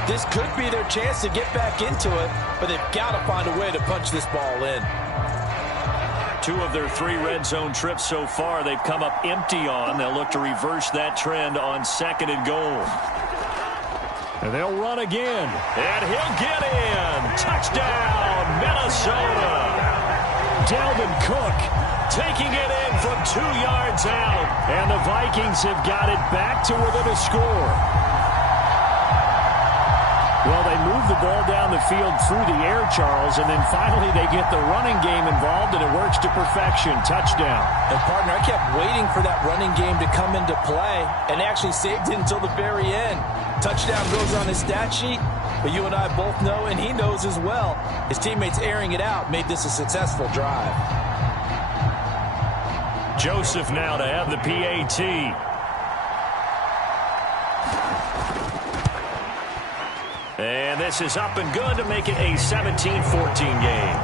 This could be their chance to get back into it, but they've got to find a way to punch this ball in. 2 of their 3 red zone trips so far, they've come up empty on. They'll look to reverse that trend on 2nd and goal. And they'll run again. And he'll get in. Touchdown, Minnesota. Dalvin Cook taking it in from 2 yards out. And the Vikings have got it back to within a score. Well, they move the ball down the field through the air, Charles, and then finally they get the running game involved, and it works to perfection. Touchdown. And, partner, I kept waiting for that running game to come into play, and actually saved it until the very end. Touchdown goes on his stat sheet, but you and I both know, and he knows as well, his teammates airing it out made this a successful drive. Joseph now to have the PAT. And this is up and good to make it a 17-14 game.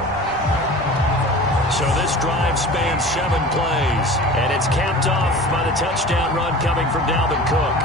So this drive spans 7 plays, and it's capped off by the touchdown run coming from Dalvin Cook.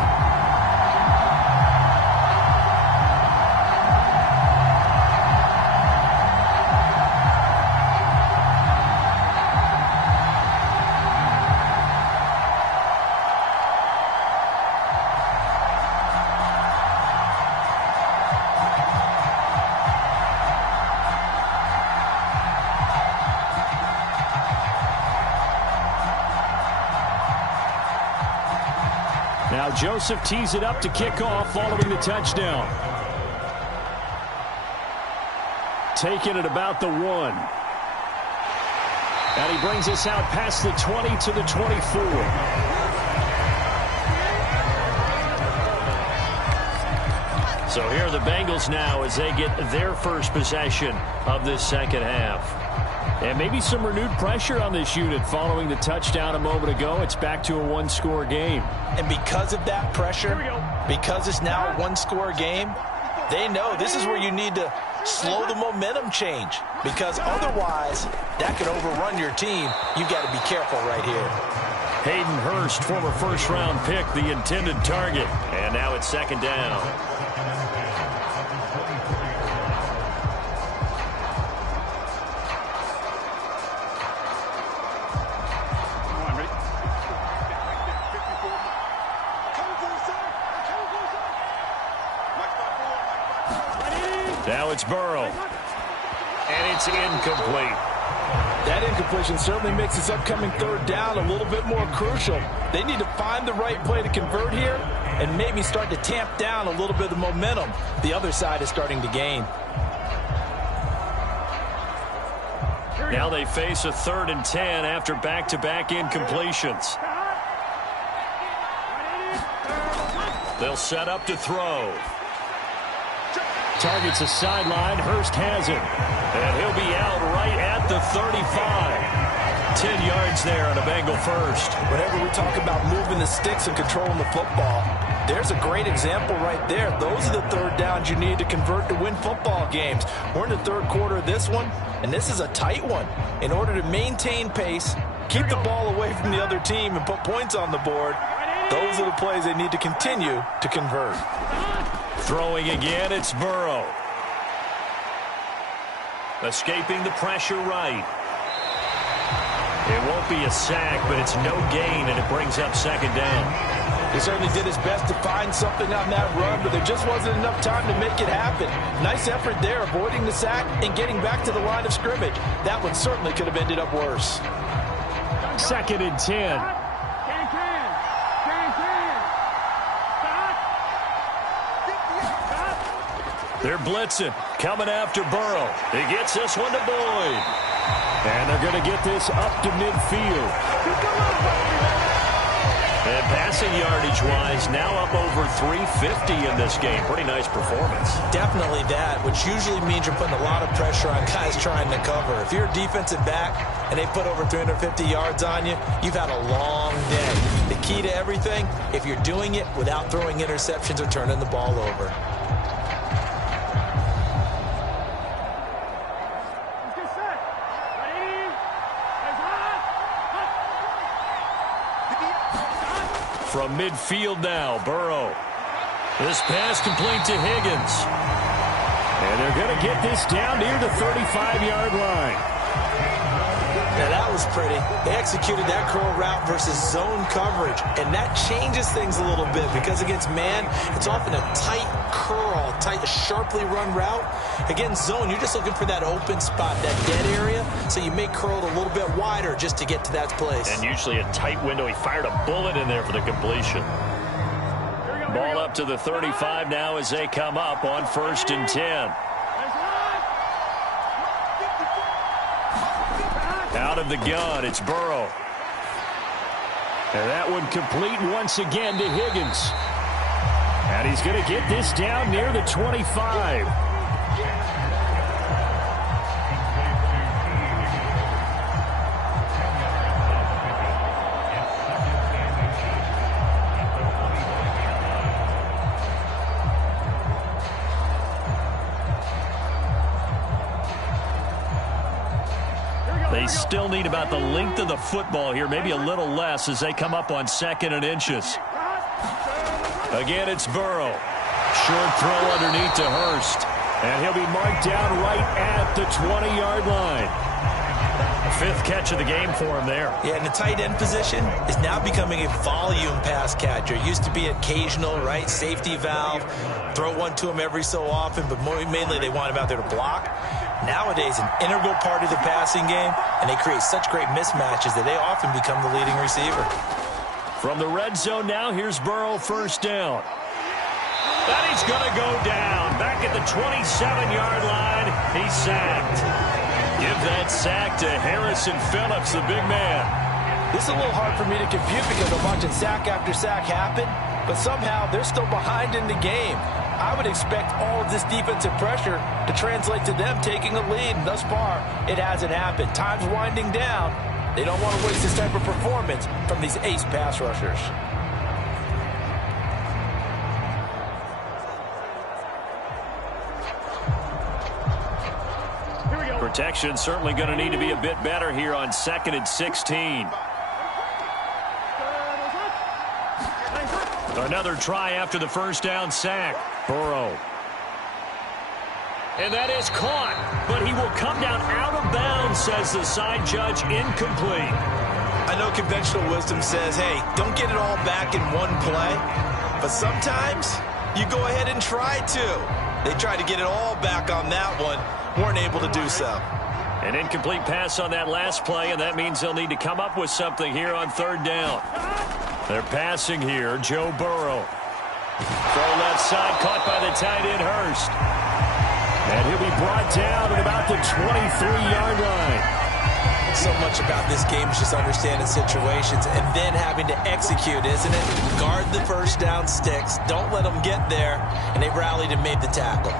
Now Joseph tees it up to kick off following the touchdown. Taking it about the 1. And he brings us out past the 20 to the 24. So here are the Bengals now as they get their first possession of this second half. And maybe some renewed pressure on this unit following the touchdown a moment ago. It's back to a one-score game. And because of that pressure, because it's now a one-score game, they know this is where you need to slow the momentum change, because otherwise that could overrun your team. You've got to be careful right here. Hayden Hurst, former first-round pick, the intended target. And now it's second down. Now it's Burrow. And it's incomplete. That incompletion certainly makes this upcoming third down a little bit more crucial. They need to find the right play to convert here and maybe start to tamp down a little bit of the momentum the other side is starting to gain. Now they face a 3rd and 10 after back-to-back incompletions. They'll set up to throw. Targets a sideline. Hurst has it. And he'll be out right at the 35. 10 yards there on a Bengal first. Whenever we talk about moving the sticks and controlling the football, there's a great example right there. Those are the third downs you need to convert to win football games. We're in the third quarter of this one, and this is a tight one. In order to maintain pace, keep the ball away from the other team, and put points on the board, those are the plays they need to continue to convert. Throwing again, it's Burrow. Escaping the pressure right. It won't be a sack, but it's no gain, and it brings up second down. He certainly did his best to find something on that run, but there just wasn't enough time to make it happen. Nice effort there, avoiding the sack and getting back to the line of scrimmage. That one certainly could have ended up worse. 2nd and 10. They're blitzing, coming after Burrow. He gets this one to Boyd. And they're going to get this up to midfield. And passing yardage-wise, now up over 350 in this game. Pretty nice performance. Definitely that, which usually means you're putting a lot of pressure on guys trying to cover. If you're a defensive back and they put over 350 yards on you, you've had a long day. The key to everything, if you're doing it without throwing interceptions or turning the ball over. From midfield now, Burrow. This pass complete to Higgins. And they're going to get this down near the 35-yard line. Now that was pretty. They executed that curl route versus zone coverage, and that changes things a little bit because against man, it's often a tight curl, tight, sharply run route. Against zone, you're just looking for that open spot, that dead area, so you may curl it a little bit wider just to get to that place. And usually a tight window. He fired a bullet in there for the completion. Ball up to the 35 now as they come up on 1st and 10. Out of the gun, it's Burrow. And that one complete once again to Higgins. And he's going to get this down near the 25. They still need about the length of the football here, maybe a little less as they come up on 2nd and inches. Again, it's Burrow. Short throw underneath to Hurst. And he'll be marked down right at the 20-yard line. 5th catch of the game for him there. Yeah, and the tight end position is now becoming a volume pass catcher. It used to be occasional, right? Safety valve. Throw one to him every so often, but mainly they want him out there to block. Nowadays, an integral part of the passing game, and they create such great mismatches that they often become the leading receiver. From the red zone now, here's Burrow, first down. And he's going to go down. Back at the 27-yard line, he's sacked. Give that sack to Harrison Phillips, the big man. This is a little hard for me to compute because I'm watching sack after sack happen, but somehow they're still behind in the game. I would expect all of this defensive pressure to translate to them taking a lead, and thus far, it hasn't happened. Time's winding down. They don't want to waste this type of performance from these ace pass rushers. Protection certainly going to need to be a bit better here on 2nd and 16. Another try after the first down sack. Burrow. And that is caught, but he will come down out of bounds, says the side judge, incomplete. I know conventional wisdom says, hey, don't get it all back in one play, but sometimes you go ahead and try to. They tried to get it all back on that one, weren't able to do so. An incomplete pass on that last play, and that means they'll need to come up with something here on 3rd down. They're passing here, Joe Burrow. Throw left side, caught by the tight end, Hurst. And he'll be brought down at about the 23-yard line. So much about this game is just understanding situations and then having to execute, isn't it? Guard the first down sticks, don't let them get there, and they rallied and made the tackle.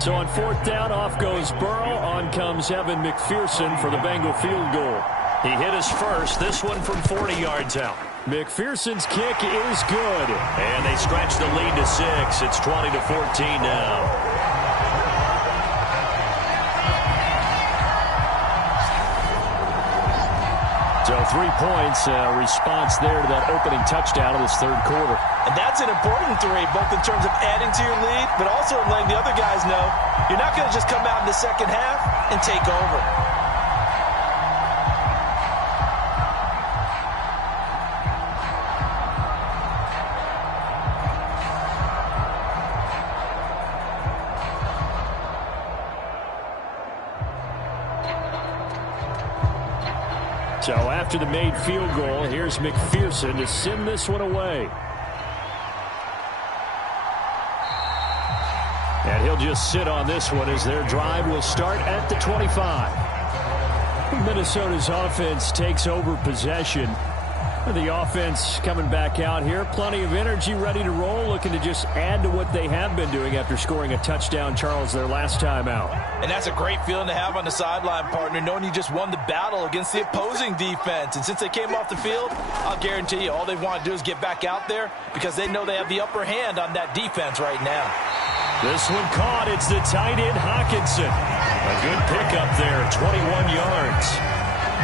So on 4th down, off goes Burrow. On comes Evan McPherson for the Bengal field goal. He hit his first, this one from 40 yards out. McPherson's kick is good. And they stretch the lead to 6. It's 20-14 now. So 3 points, response there to that opening touchdown of this 3rd quarter. And that's an important 3, both in terms of adding to your lead, but also letting the other guys know you're not going to just come out in the second half and take over. So after the made field goal, here's McPherson to send this one away. And he'll just sit on this one as their drive will start at the 25. Minnesota's offense takes over possession. The offense coming back out here. Plenty of energy, ready to roll, looking to just add to what they have been doing after scoring a touchdown, Charles, their last time out. And that's a great feeling to have on the sideline, partner, knowing you just won the battle against the opposing defense. And since they came off the field, I'll guarantee you all they want to do is get back out there because they know they have the upper hand on that defense right now. This one caught. It's the tight end, Hawkinson. A good pickup there, 21 yards.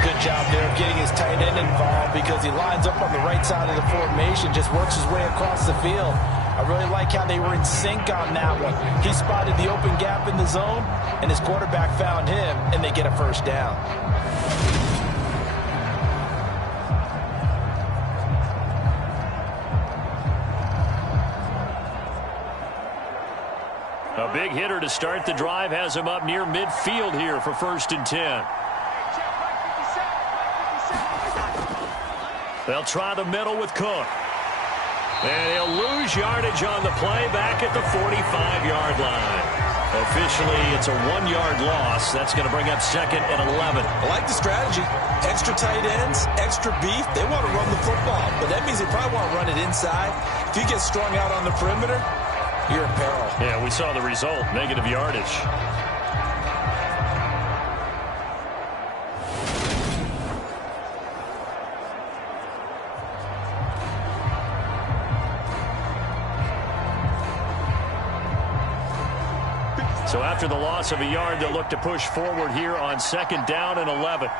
Good job there of getting his tight end involved because he lines up on the right side of the formation, just works his way across the field. I really like how they were in sync on that one. He spotted the open gap in the zone, and his quarterback found him, and they get a first down. A big hitter to start the drive has him up near midfield here for 1st and 10. They'll try the middle with Cook. And he'll lose yardage on the play back at the 45-yard line. Officially, it's a 1-yard loss. That's going to bring up 2nd and 11. I like the strategy. Extra tight ends, extra beef. They want to run the football, but that means they probably want to run it inside. If you get strung out on the perimeter, you're in peril. Yeah, we saw the result, negative yardage. So after the loss of a yard, they'll look to push forward here on 2nd down and 11.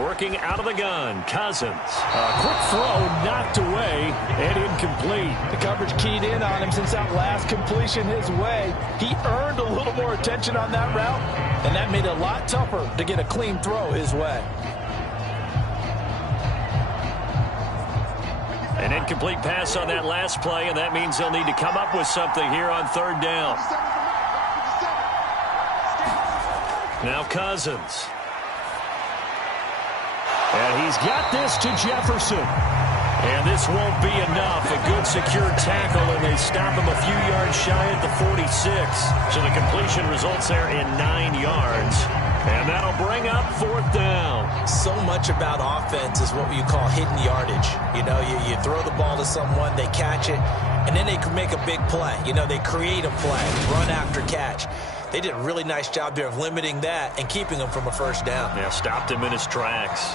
Working out of the gun, Cousins. A quick throw knocked away and incomplete. The coverage keyed in on him since that last completion his way. He earned a little more attention on that route, and that made it a lot tougher to get a clean throw his way. An incomplete pass on that last play, and that means they'll need to come up with something here on third down. Now Cousins. And he's got this to Jefferson. And this won't be enough. A good secure tackle, and they stop him a few yards shy at the 46. So the completion results there in 9 yards. And that'll bring up fourth down. So much about offense is what you call hidden yardage. You know, you throw the ball to someone, they catch it, and then they can make a big play. You know, they create a play, run after catch. They did a really nice job there of limiting that and keeping him from a first down. Yeah, stopped him in his tracks.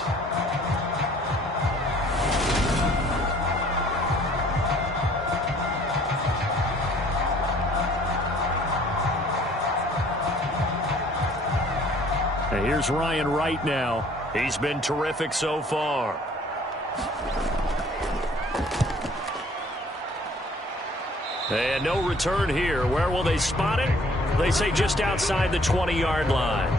And here's Ryan Wright now. He's been terrific so far. And no return here. Where will they spot it? They say just outside the 20-yard line.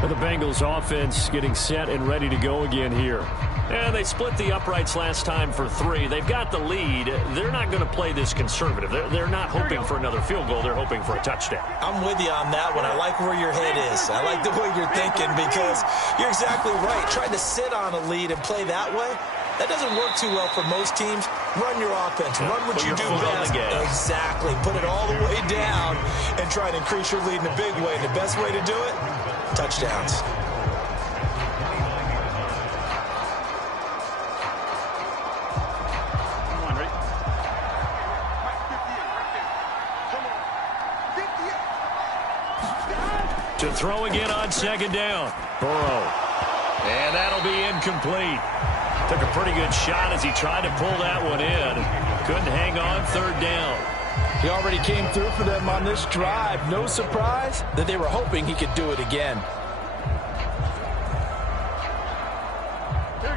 Well, the Bengals offense getting set and ready to go again here. And they split the uprights last time for 3. They've got the lead. They're not going to play this conservative. They're not hoping for another field goal. They're hoping for a touchdown. I'm with you on that one. I like where your head is. I like the way you're thinking because you're exactly right. Trying to sit on a lead and play that way, that doesn't work too well for most teams. Run your offense. Run what you do best. Exactly. Put it all the way down and try and increase your lead in a big way. And the best way to do it, touchdowns. To throw again on second down. Burrow. And that'll be incomplete. Took a pretty good shot as he tried to pull that one in. Couldn't hang on third down. He already came through for them on this drive. No surprise that they were hoping he could do it again.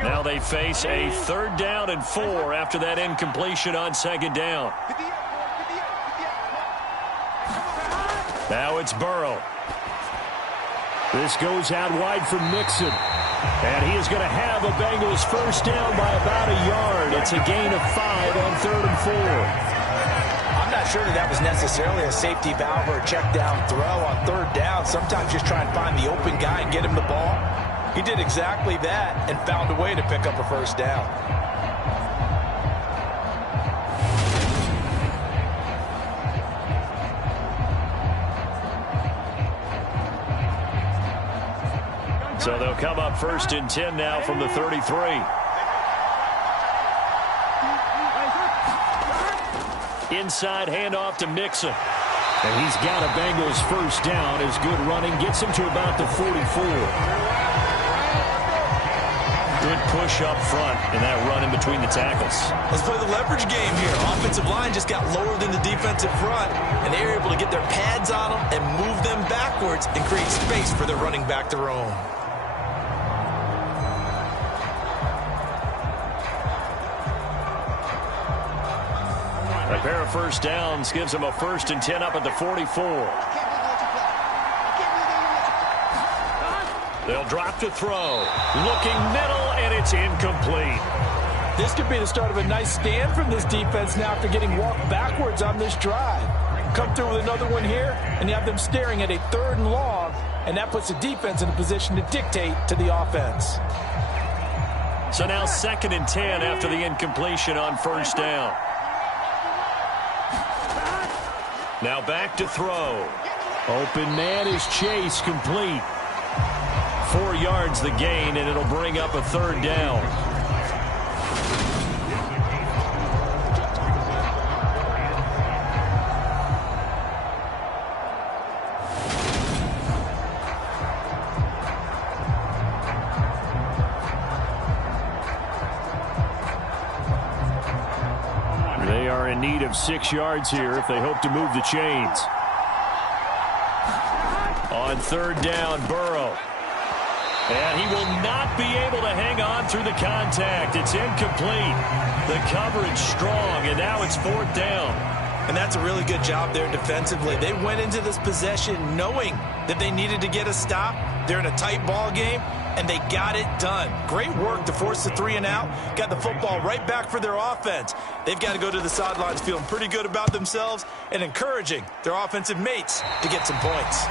Now they face a 3rd down and 4 after that incompletion on second down. Now it's Burrow. This goes out wide for Mixon. And he is going to have a Bengals first down by about a yard. It's a gain of 5 on 3rd and 4. I'm not sure that was necessarily a safety valve or a check down throw on 3rd down. Sometimes just try and find the open guy and get him the ball. He did exactly that and found a way to pick up a first down. So they'll come up 1st and 10 now from the 33. Inside handoff to Mixon. And he's got a Bengals first down. His good running gets him to about the 44. Good push up front in that run in between the tackles. Let's play the leverage game here. Offensive line just got lower than the defensive front, and they were able to get their pads on them and move them backwards and create space for their running back to roam. A pair of first downs gives him a 1st and 10 up at the 44. They'll drop to throw. Looking middle, and it's incomplete. This could be the start of a nice stand from this defense now after getting walked backwards on this drive. Come through with another one here, and you have them staring at a 3rd and long, and that puts the defense in a position to dictate to the offense. So now 2nd and 10 after the incompletion on first down. Now back to throw. Open man is Chase, complete. 4 yards the gain, and it'll bring up a 3rd down. They are in need of 6 yards here if they hope to move the chains. On 3rd down, Burrow. And he will not be able to hang on through the contact. It's incomplete. The coverage strong, and now it's 4th down. And that's a really good job there defensively. They went into this possession knowing that they needed to get a stop. They're in a tight ball game. and they got it done. Great work to force the 3 and out. Got the football right back for their offense. They've got to go to the sidelines feeling pretty good about themselves and encouraging their offensive mates to get some points.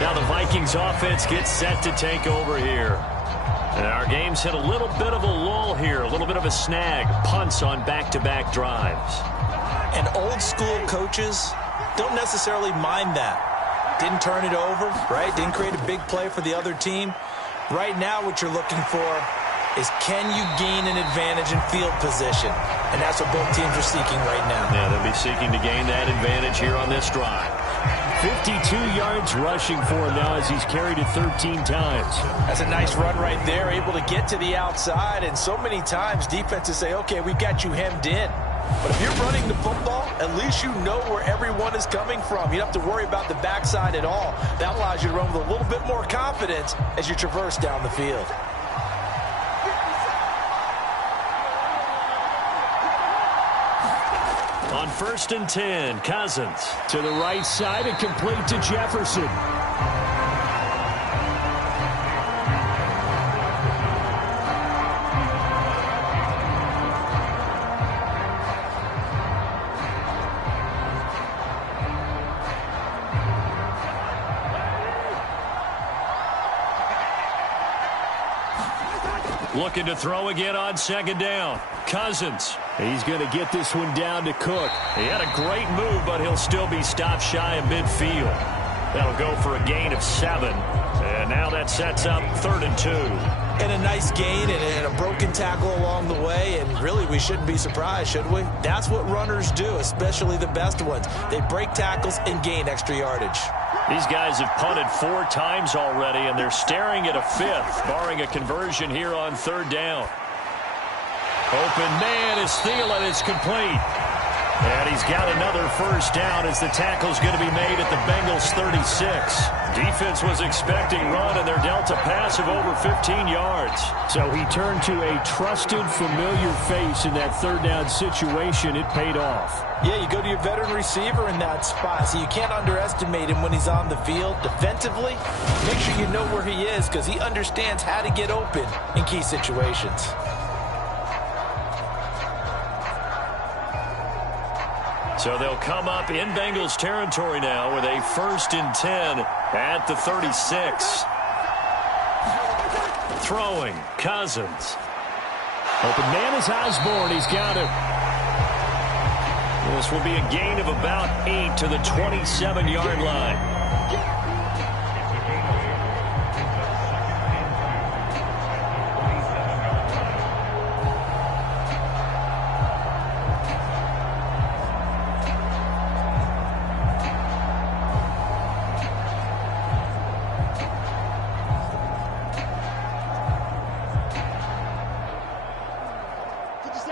Now the Vikings offense gets set to take over here. And our game's hit a little bit of a lull here, a little bit of a snag. Punts on back-to-back drives. And old-school coaches don't necessarily mind that. Didn't turn it over, right? Didn't create a big play for the other team. Right now what you're looking for is, can you gain an advantage in field position? And that's what both teams are seeking right now. Yeah, they'll be seeking to gain that advantage here on this drive. 52 yards rushing for him now as he's carried it 13 times. That's a nice run right there, able to get to the outside. And so many times defenses say, okay, we got you hemmed in. But if you're running the football, at least you know where everyone is coming from. You don't have to worry about the backside at all. That allows you to run with a little bit more confidence as you traverse down the field. On 1st and 10, Cousins. To the right side and complete to Jefferson. Looking to throw again on 2nd down. Cousins. He's going to get this one down to Cook. He had a great move, but he'll still be stopped shy of midfield. That'll go for a gain of 7. And now that sets up 3rd and 2. And a nice gain and a broken tackle along the way. And really, we shouldn't be surprised, should we? That's what runners do, especially the best ones. They break tackles and gain extra yardage. These guys have punted 4 times already, and they're staring at a 5th, barring a conversion here on 3rd down. Open man is Thielen. It's complete. And he's got another 1st down as the tackle's going to be made at the Bengals 36. Defense was expecting run, and they're dealt a pass of over 15 yards. So he turned to a trusted, familiar face in that 3rd down situation. It paid off. Yeah, you go to your veteran receiver in that spot, so you can't underestimate him when he's on the field. Defensively, make sure you know where he is because he understands how to get open in key situations. So they'll come up in Bengals territory now with a 1st and 10 at the 36. Throwing, Cousins. Open man is Osborne. He's got it. This will be a gain of about 8 to the 27-yard line.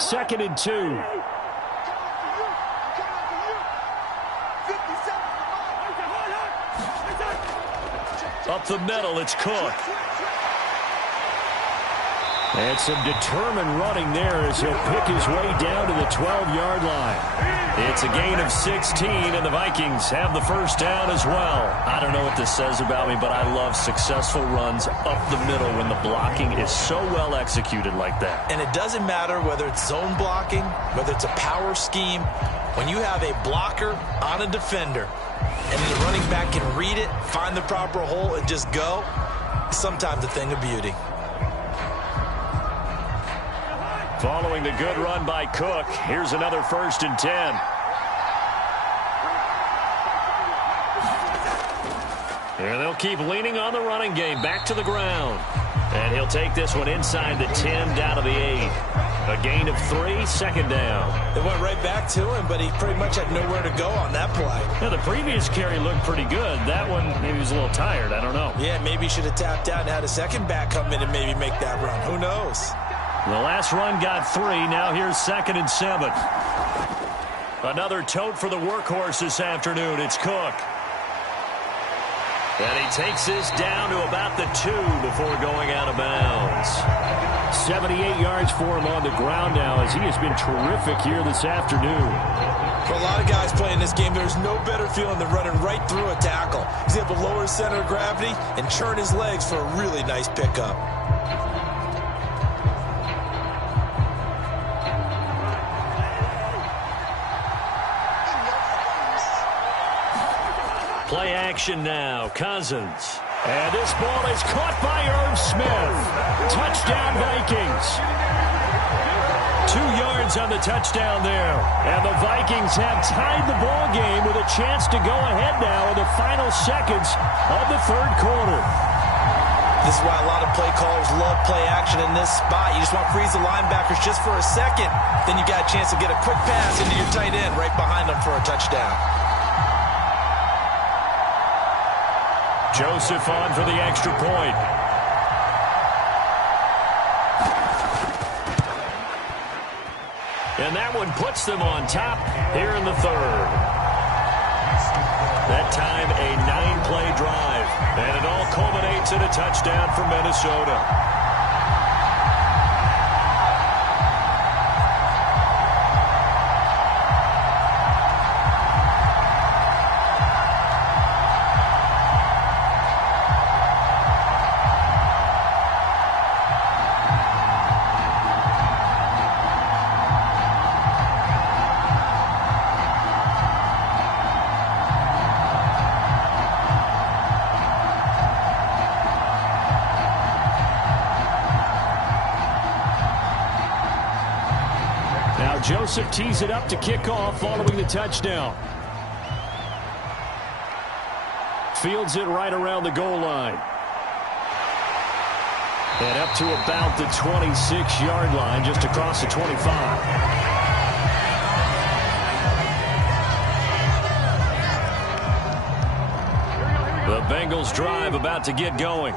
Second and 2. Up the middle, it's Cook. And some determined running there as he'll pick his way down to the 12-yard line. It's a gain of 16, and the Vikings have the 1st down as well. I don't know what this says about me, but I love successful runs up the middle when the blocking is so well executed like that. And it doesn't matter whether it's zone blocking, whether it's a power scheme. When you have a blocker on a defender, and the running back can read it, find the proper hole, and just go, sometimes a thing of beauty. Following the good run by Cook, here's another 1st and 10. And they'll keep leaning on the running game back to the ground. And he'll take this one inside the 10 down to the 8. A gain of 3, 2nd down. They went right back to him, but he pretty much had nowhere to go on that play. Yeah, the previous carry looked pretty good. That one, maybe he was a little tired. I don't know. Yeah, maybe he should have tapped out and had a second back come in and maybe make that run. Who knows? The last run got 3. Now here's 2nd and 7. Another tote for the workhorse this afternoon. It's Cook. And he takes this down to about the 2 before going out of bounds. 78 yards for him on the ground now as he has been terrific here this afternoon. For a lot of guys playing this game, there's no better feeling than running right through a tackle. He's able to lower his center of gravity and churn his legs for a really nice pickup. Play action now. Cousins. And this ball is caught by Irv Smith. Touchdown, Vikings. 2 yards on the touchdown there. And the Vikings have tied the ball game with a chance to go ahead now in the final seconds of the third quarter. This is why a lot of play callers love play action in this spot. You just want to freeze the linebackers just for a second. Then you got a chance to get a quick pass into your tight end right behind them for a touchdown. Joseph on for the extra point. And that one puts them on top here in the third. That time a 9-play drive. And it all culminates in a touchdown for Minnesota. Joseph tees it up to kick off following the touchdown. Fields it right around the goal line. And up to about the 26-yard line, just across the 25. The Bengals drive about to get going.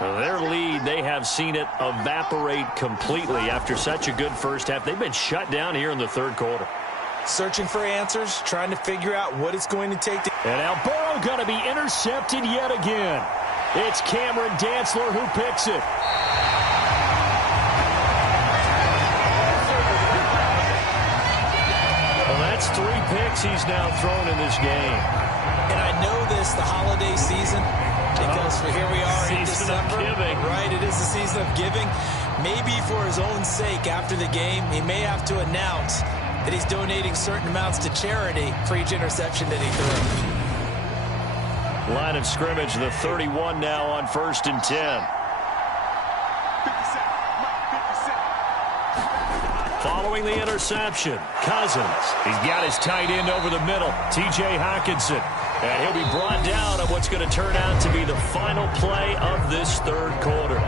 Their lead, they have seen it evaporate completely after such a good first half. They've been shut down here in the third quarter. Searching for answers, trying to figure out what it's going to take to... And now Burrow going to be intercepted yet again. It's Cameron Dantzler who picks it. Well, that's 3 picks he's now thrown in this game. And I know this, the holiday season, because here we are in December. Right, it is the season of giving. Maybe for his own sake after the game, he may have to announce that he's donating certain amounts to charity for each interception that he threw. Line of scrimmage, the 31 now on 1st and 10. Following the interception, Cousins. He's got his tight end over the middle, T.J. Hockenson. And he'll be brought down on what's going to turn out to be the final play of this third quarter.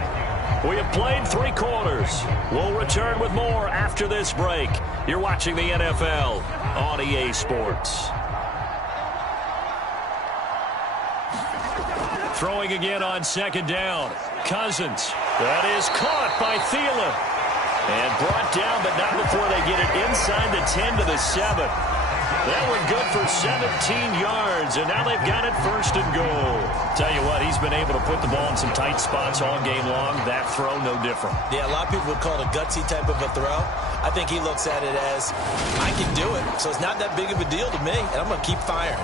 We have played 3 quarters. We'll return with more after this break. You're watching the NFL on EA Sports. Throwing again on 2nd down. Cousins. That is caught by Thielen. And brought down, but not before they get it inside the 10 to the 7. That one good for 17 yards, and now they've got it 1st and goal. Tell you what, he's been able to put the ball in some tight spots all game long. That throw, no different. Yeah, a lot of people would call it a gutsy type of a throw. I think he looks at it as, I can do it, so it's not that big of a deal to me, and I'm going to keep firing.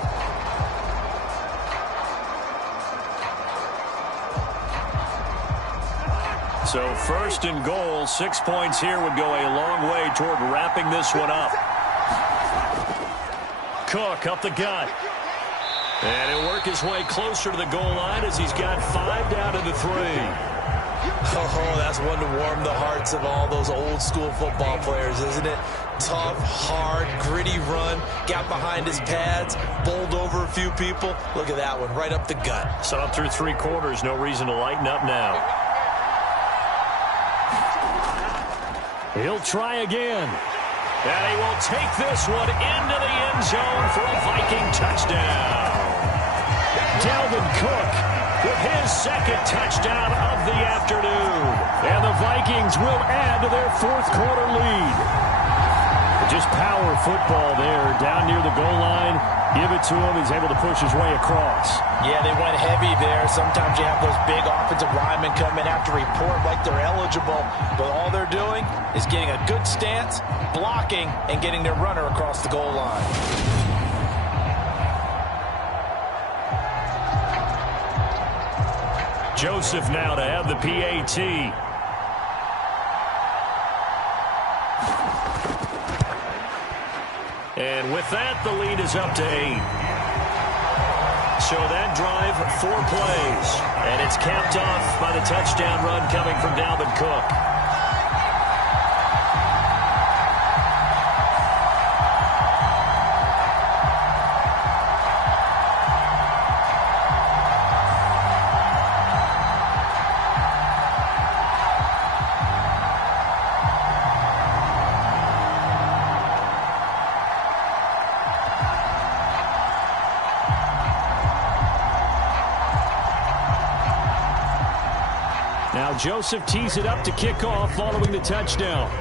So 1st and goal, 6 points here would go a long way toward wrapping this one up. Cook up the gut. And he'll work his way closer to the goal line as he's got 5 down to the 3. Oh, that's one to warm the hearts of all those old school football players, isn't it? Tough, hard, gritty run. Got behind his pads, bowled over a few people. Look at that one, right up the gut. So up through 3 quarters, no reason to lighten up now. He'll try again. And he will take this one into the end zone for a Viking touchdown. Dalvin Cook with his 2nd touchdown of the afternoon. And the Vikings will add to their 4th quarter lead. Just power football there, down near the goal line. Give it to him. He's able to push his way across. Yeah, they went heavy there. Sometimes you have those big offensive linemen come in after report like they're eligible, but all they're doing is getting a good stance, blocking, and getting their runner across the goal line. Joseph now to have the PAT. And with that, the lead is up to 8. So that drive, 4 plays. And it's capped off by the touchdown run coming from Dalvin Cook. Now Joseph tees it up to kick off following the touchdown.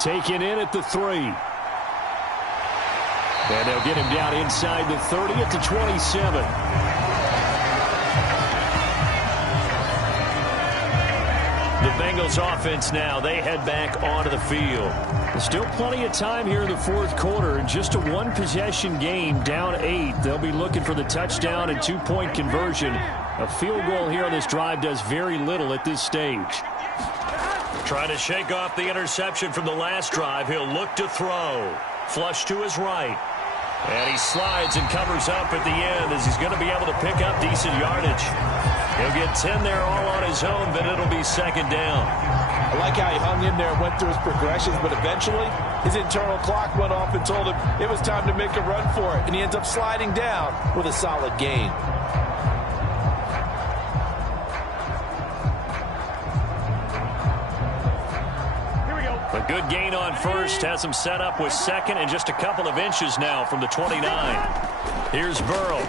Taken in at the 3. And they'll get him down inside the 30 at the 27. The Bengals offense now, they head back onto the field. There's still plenty of time here in the fourth quarter. Just a one-possession game, down 8. They'll be looking for the touchdown and 2-point conversion. A field goal here on this drive does very little at this stage. Trying to shake off the interception from the last drive. He'll look to throw. Flush to his right. And he slides and covers up at the end as he's going to be able to pick up decent yardage. He'll get 10 there all on his own, but it'll be second down. I like how he hung in there and went through his progressions, but eventually his internal clock went off and told him it was time to make a run for it, and he ends up sliding down with a solid gain. A good gain on first, has him set up with second and just a couple of inches now from the 29. Here's Burrow.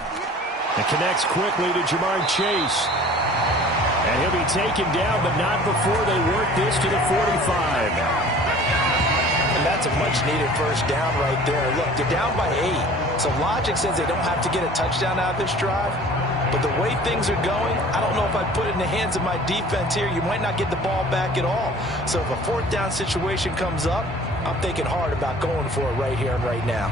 And connects quickly to Jamar Chase. And he'll be taken down, but not before they work this to the 45. And that's a much-needed first down right there. Look, they're down by 8. So logic says they don't have to get a touchdown out of this drive. But the way things are going, I don't know if I'd put it in the hands of my defense here. You might not get the ball back at all. So if a fourth down situation comes up, I'm thinking hard about going for it right here and right now.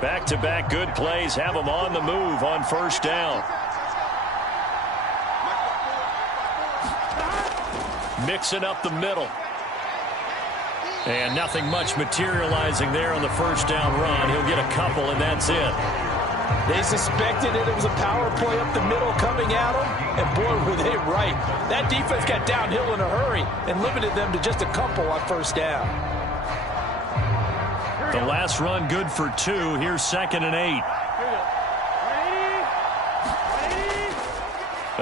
Back-to-back good plays have them on the move on first down. Mixing up the middle. And nothing much materializing there on the first down run. He'll get a couple, and that's it. They suspected it was a power play up the middle coming at them, and boy, were they right. That defense got downhill in a hurry and limited them to just a couple on first down. The last run good for 2. Here's second and 8.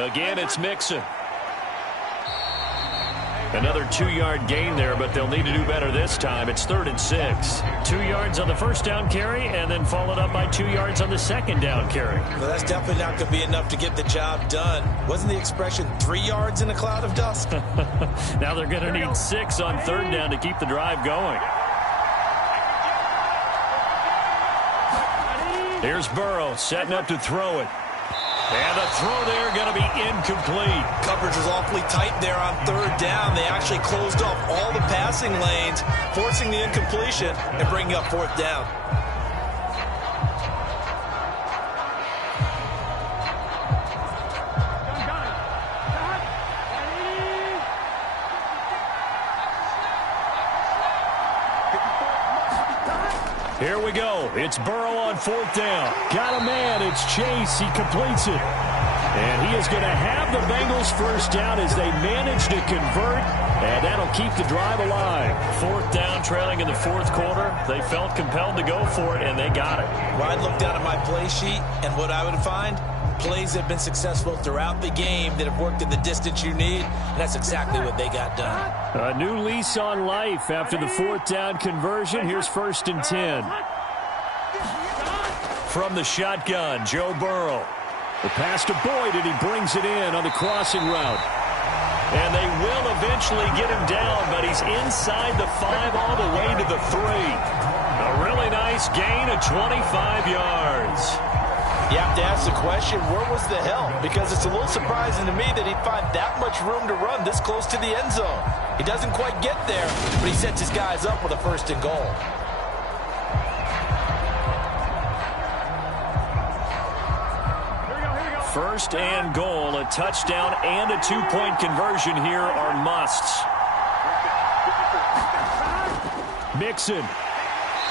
Again, it's Mixon. Another 2-yard gain there, but they'll need to do better this time. It's 3rd and 6. 2 yards on the first down carry, and then followed up by 2 yards on the second down carry. Well, that's definitely not going to be enough to get the job done. Wasn't the expression 3 yards in a cloud of dust? Now they're going to need 6 on 3rd down to keep the drive going. Here's Burrow setting up to throw it. And the throw there going to be incomplete. Coverage was awfully tight there on 3rd down. They actually closed off all the passing lanes, forcing the incompletion and bringing up 4th down. Here we go. It's Burrow on 4th down. Got a man. It's Chase. He completes it. And he is going to have the Bengals first down as they manage to convert. And that'll keep the drive alive. 4th down, trailing in the 4th quarter. They felt compelled to go for it, and they got it. Well, I'd look down at my play sheet, and what I would find, plays have been successful throughout the game that have worked in the distance you need, and that's exactly what they got done. A new lease on life after the 4th down conversion. Here's 1st and 10. From the shotgun, Joe Burrow. The pass to Boyd, and he brings it in on the crossing route. And they will eventually get him down, but he's inside the 5 all the way to the 3. A really nice gain of 25 yards. You have to ask the question, where was the help? Because it's a little surprising to me that he'd find that much room to run this close to the end zone. He doesn't quite get there, but he sets his guys up with a 1st and goal. First and goal, a touchdown and a 2-point conversion here are musts. Mixon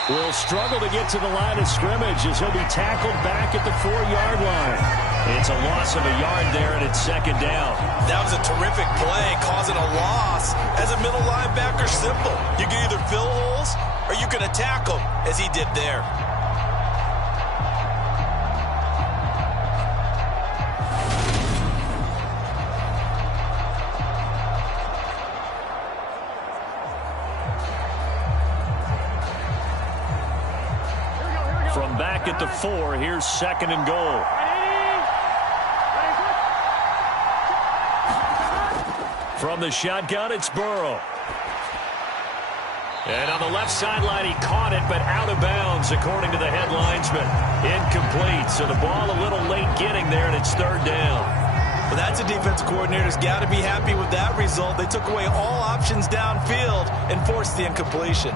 will struggle to get to the line of scrimmage as he'll be tackled back at the 4-yard line. It's a loss of a yard there, and it's 2nd down. That was a terrific play, causing a loss. As a middle linebacker, simple. You can either fill holes or you can attack them, as he did there. From back at the 4, here's 2nd and goal. From the shotgun, it's Burrow. And on the left sideline, he caught it, but out of bounds, according to the head linesman. Incomplete, so the ball a little late getting there, and it's 3rd down. Well, that's a defensive coordinator's got to be happy with that result. They took away all options downfield and forced the incompletion.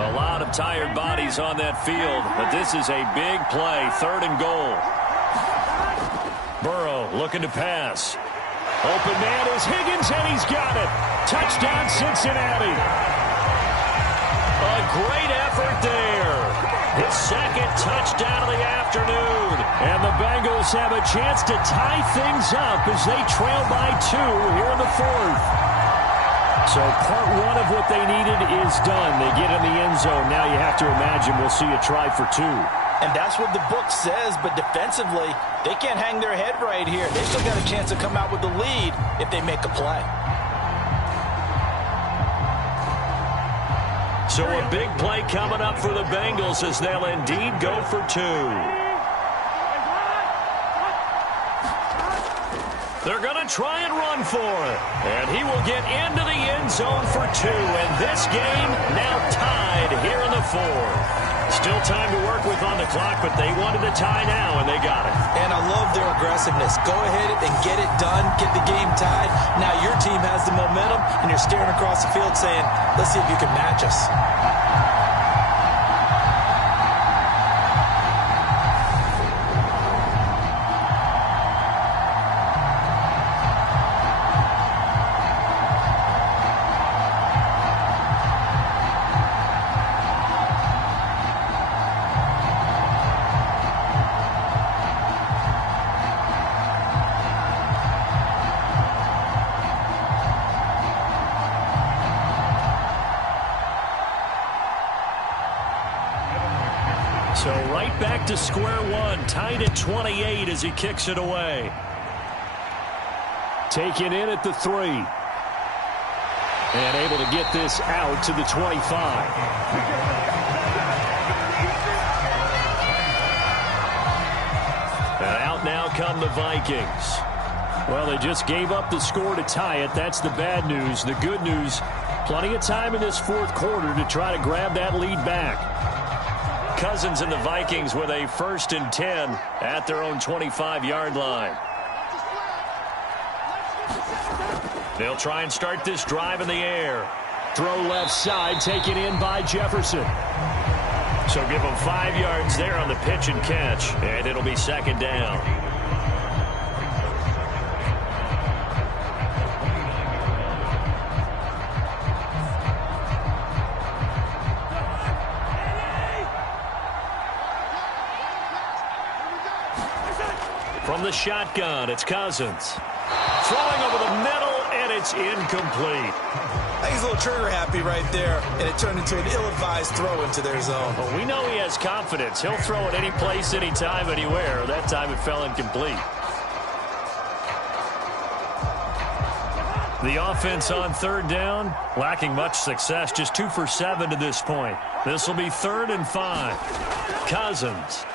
A lot of tired bodies on that field, but this is a big play. 3rd and goal. Burrow looking to pass. Open man is Higgins, and he's got it. Touchdown, Cincinnati. A great effort there. His 2nd touchdown of the afternoon. And the Bengals have a chance to tie things up as they trail by 2 here in the 4th. So part 1 of what they needed is done. They get in the end zone. Now you have to imagine we'll see a try for 2. And that's what the book says, but defensively, they can't hang their head right here. They still got a chance to come out with the lead if they make a play. So a big play coming up for the Bengals as they'll indeed go for 2. They're going to try and run for it. And he will get into the end zone for 2. And this game now tied here in the 4th. Still time to work with on the clock, but they wanted the tie now, and they got it. And I love their aggressiveness. Go ahead and get it done, get the game tied. Now your team has the momentum, and you're staring across the field saying, let's see if you can match us. So right back to square one, tied at 28 as he kicks it away. Taken in at the 3. And able to get this out to the 25. And out now come the Vikings. Well, they just gave up the score to tie it. That's the bad news. The good news, plenty of time in this 4th quarter to try to grab that lead back. Cousins and the Vikings with a 1st and 10 at their own 25-yard line. They'll try and start this drive in the air. Throw left side, taken in by Jefferson. So give them 5 yards there on the pitch and catch, and it'll be 2nd down. From the shotgun, it's Cousins. Throwing over the middle, And it's incomplete. I think he's a little trigger happy right there, and it turned into an ill-advised throw into their zone. Well, we know he has confidence. He'll throw it any place, anytime, anywhere. That time it fell incomplete. The offense on third down, lacking much success, just 2 for 7 to this point. This will be 3rd and 5. Cousins.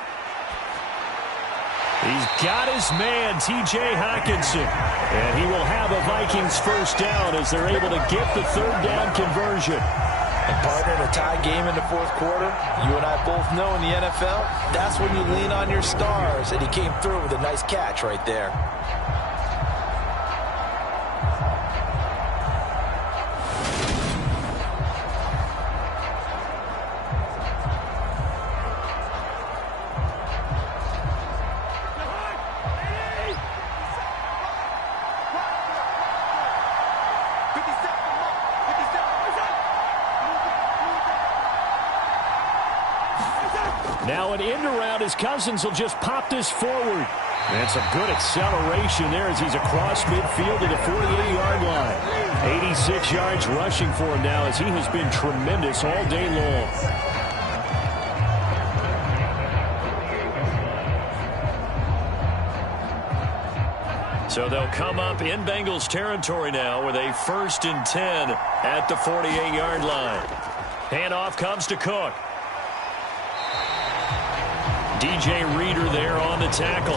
He's got his man, T.J. Hockenson. And he will have a Vikings first down as they're able to get the 3rd down conversion. And partner, in a tie game in the 4th quarter, you and I both know in the NFL, that's when you lean on your stars. And he came through with a nice catch right there. Now an end around as Cousins will just pop this forward. And some good acceleration there as he's across midfield to the 48-yard line. 86 yards rushing for him now as he has been tremendous all day long. So they'll come up in Bengals territory now with a 1st and 10 at the 48-yard line. Handoff comes to Cook. DJ Reader there on the tackle.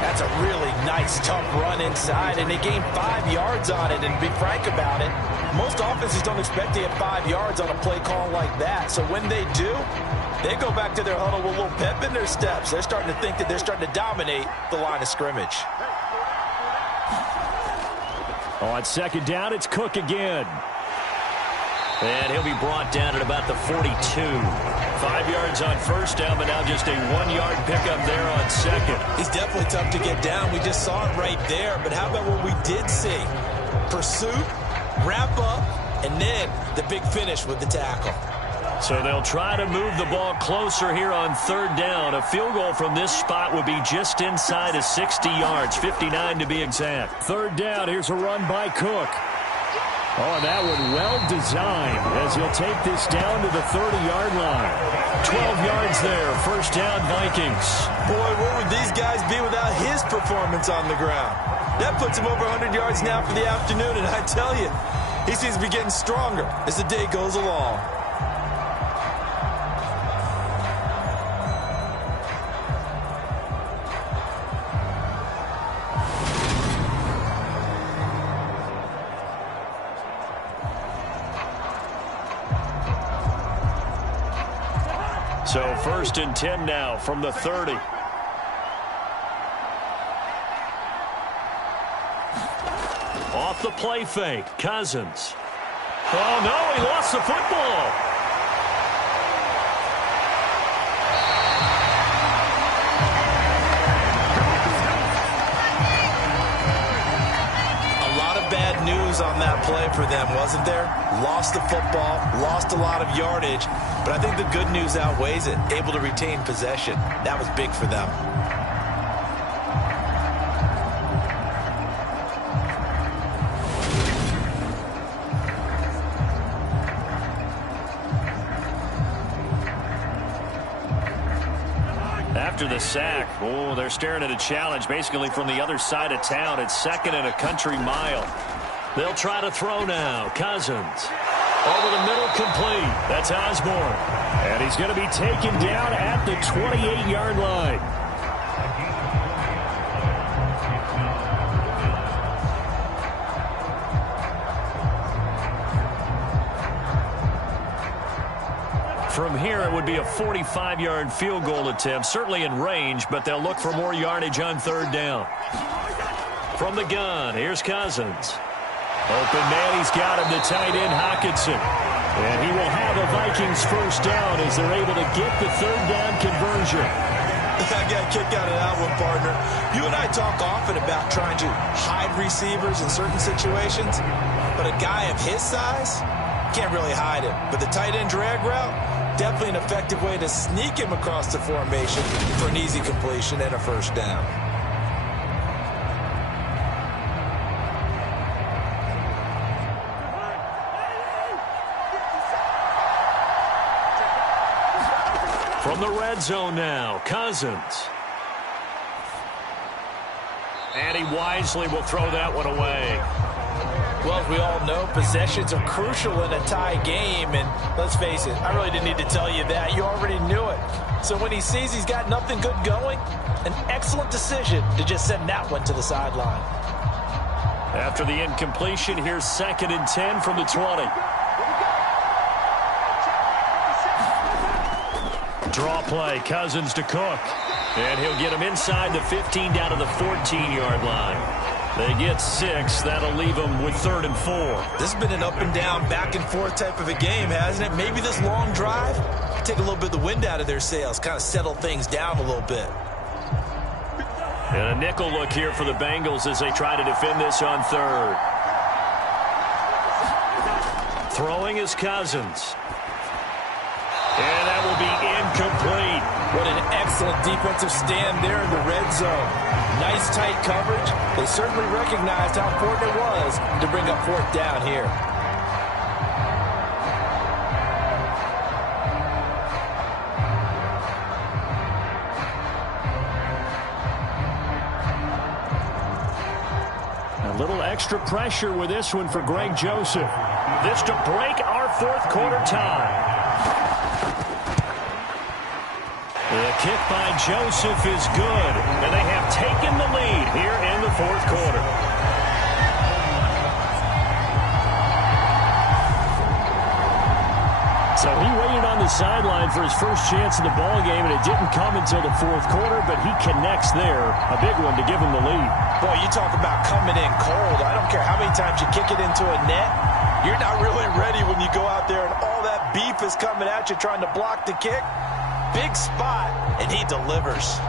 That's a really nice, tough run inside, and they gained 5 yards on it. And to be frank about it, most offenses don't expect to get 5 yards on a play call like that. So when they do, they go back to their huddle with a little pep in their steps. They're starting to think that they're starting to dominate the line of scrimmage. On 2nd down, it's Cook again. And he'll be brought down at about the 42. 5 yards on 1st down, but now just a 1-yard pickup there on 2nd. He's definitely tough to get down. We just saw it right there. But how about what we did see? Pursuit, wrap up, and then the big finish with the tackle. So they'll try to move the ball closer here on 3rd down. A field goal from this spot would be just inside of 60 yards, 59 to be exact. 3rd down, here's a run by Cook. Oh, that one well designed as he'll take this down to the 30-yard line. 12 yards there, 1st down Vikings. Boy, where would these guys be without his performance on the ground? That puts him over 100 yards now for the afternoon, and I tell you, he seems to be getting stronger as the day goes along. So 1st and 10 now from the 30. Off the play fake, Cousins. Oh, no, he lost the football. Bad news on that play for them, wasn't there? Lost the football, lost a lot of yardage, but I think the good news outweighs it. Able to retain possession. That was big for them. After the sack, oh, they're staring at a challenge basically from the other side of town. It's 2nd and a country mile. They'll try to throw now. Cousins. Over the middle, complete. That's Osborne. And he's going to be taken down at the 28-yard line. From here, it would be a 45-yard field goal attempt, certainly in range, but they'll look for more yardage on 3rd down. From the gun, here's Cousins. Open man, he's got him, the tight end, Hockenson. And he will have a Vikings first down as they're able to get the 3rd down conversion. I got a kick out of that one, partner. You and I talk often about trying to hide receivers in certain situations, but a guy of his size can't really hide him. But the tight end drag route, definitely an effective way to sneak him across the formation for an easy completion and a first down. From the red zone now, Cousins. And he wisely will throw that one away. Well, as we all know, possessions are crucial in a tie game. And let's face it, I really didn't need to tell you that. You already knew it. So when he sees he's got nothing good going, an excellent decision to just send that one to the sideline. After the incompletion, here's 2nd and 10 from the 20. Draw play, Cousins to Cook. And he'll get him inside the 15 down to the 14-yard line. They get 6. That'll leave them with 3rd and 4. This has been an up and down, back and forth type of a game, hasn't it? Maybe this long drive take a little bit of the wind out of their sails, kind of settle things down a little bit. And a nickel look here for the Bengals as they try to defend this on 3rd. Throwing is Cousins. And that will be incomplete. What an excellent defensive stand there in the red zone. Nice tight coverage. They certainly recognized how important it was to bring up 4th down here. A little extra pressure with this one for Greg Joseph. This to break our 4th quarter tie. The kick by Joseph is good, and they have taken the lead here in the 4th quarter. So he waited on the sideline for his first chance in the ball game, and it didn't come until the 4th quarter, but he connects there, a big one to give him the lead. Boy, you talk about coming in cold. I don't care how many times you kick it into a net. You're not really ready when you go out there and all that beef is coming at you trying to block the kick. Big spot, and he delivers.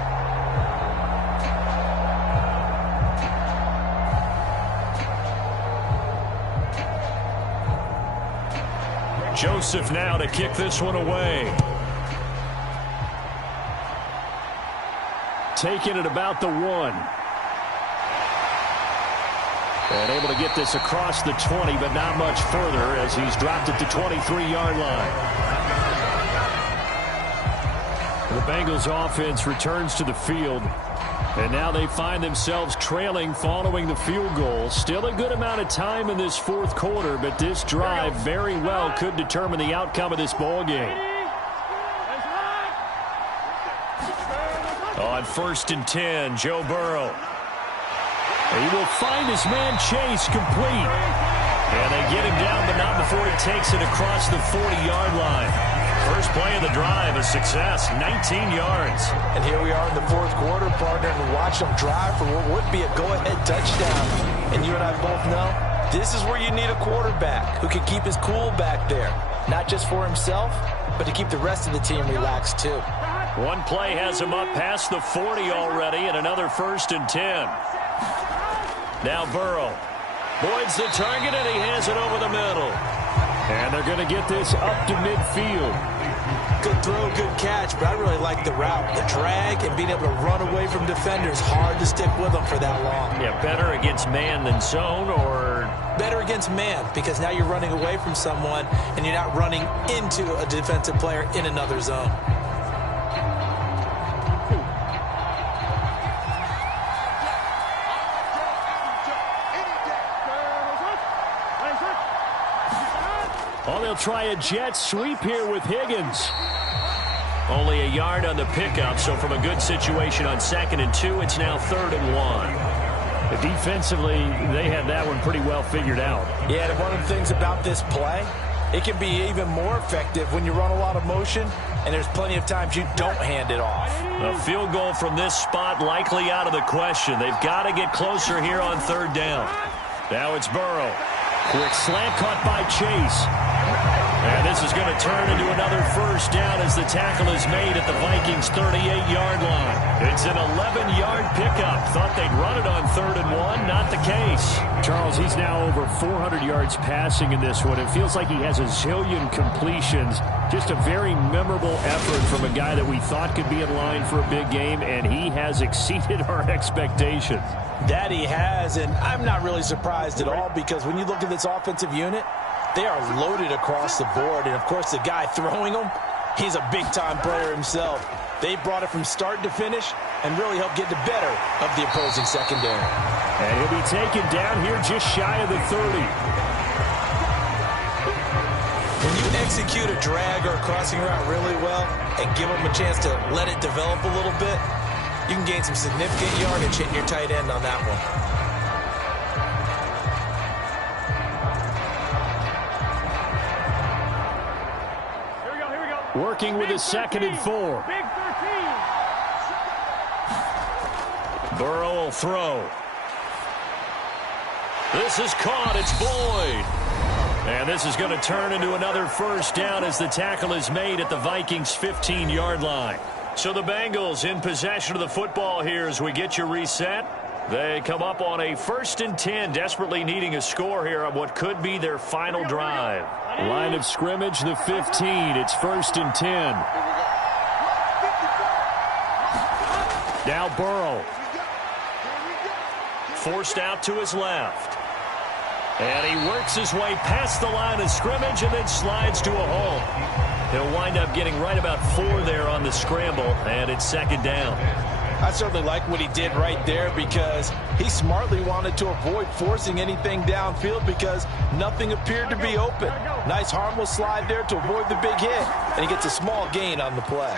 Joseph now to kick this one away. Taking it about the 1. And able to get this across the 20, but not much further as he's dropped it to 23-yard line. The Bengals offense returns to the field, and now they find themselves trailing following the field goal. Still a good amount of time in this 4th quarter, but this drive very well could determine the outcome of this ball game. On 1st and 10, Joe Burrow. He will find his man Chase complete. And they get him down, but not before he takes it across the 40-yard line. First play of the drive, a success, 19 yards. And here we are in the 4th quarter, partner, and watch them drive for what would be a go-ahead touchdown. And you and I both know this is where you need a quarterback who can keep his cool back there, not just for himself, but to keep the rest of the team relaxed too. One play has him up past the 40 already, and another 1st and 10. Now Burrow. Boyd's the target, and he has it over the middle. And they're going to get this up to midfield. Good throw, good catch, but I really like the route. The drag and being able to run away from defenders, hard to stick with them for that long. Yeah, better against man than zone, or? Better against man, because now you're running away from someone, and you're not running into a defensive player in another zone. Oh, they'll try a jet sweep here with Higgins. Only a yard on the pickup, so from a good situation on 2nd and 2, it's now 3rd and 1. Defensively, they had that one pretty well figured out. Yeah, and one of the things about this play, it can be even more effective when you run a lot of motion, and there's plenty of times you don't hand it off. A field goal from this spot likely out of the question. They've got to get closer here on 3rd down. Now it's Burrow. Quick slant caught by Chase. And this is going to turn into another 1st down as the tackle is made at the Vikings' 38-yard line. It's an 11-yard pickup. Thought they'd run it on 3rd and 1. Not the case. Charles, he's now over 400 yards passing in this one. It feels like he has a zillion completions. Just a very memorable effort from a guy that we thought could be in line for a big game, and he has exceeded our expectations. That he has, and I'm not really surprised at all, because when you look at this offensive unit, they are loaded across the board. And, of course, the guy throwing them, He's a big-time player himself. They brought it from start to finish and really helped get the better of the opposing secondary. And he'll be taken down here just shy of the 30. When you execute a drag or a crossing route really well and give them a chance to let it develop a little bit, you can gain some significant yardage hitting your tight end on that one. Working with a 2nd and 4. Burrow will throw. This is caught. It's Boyd. And this is going to turn into another first down as the tackle is made at the Vikings' 15-yard line. So the Bengals in possession of the football here as we get you reset. They come up on a 1st and 10, desperately needing a score here on what could be their final drive. Line of scrimmage, the 15. It's 1st and 10. Now Burrow. Forced out to his left. And he works his way past the line of scrimmage and then slides to a hole. He'll wind up getting right about 4 there on the scramble, and it's 2nd down. I certainly like what he did right there because he smartly wanted to avoid forcing anything downfield because nothing appeared to be open. Nice harmless slide there to avoid the big hit, and he gets a small gain on the play.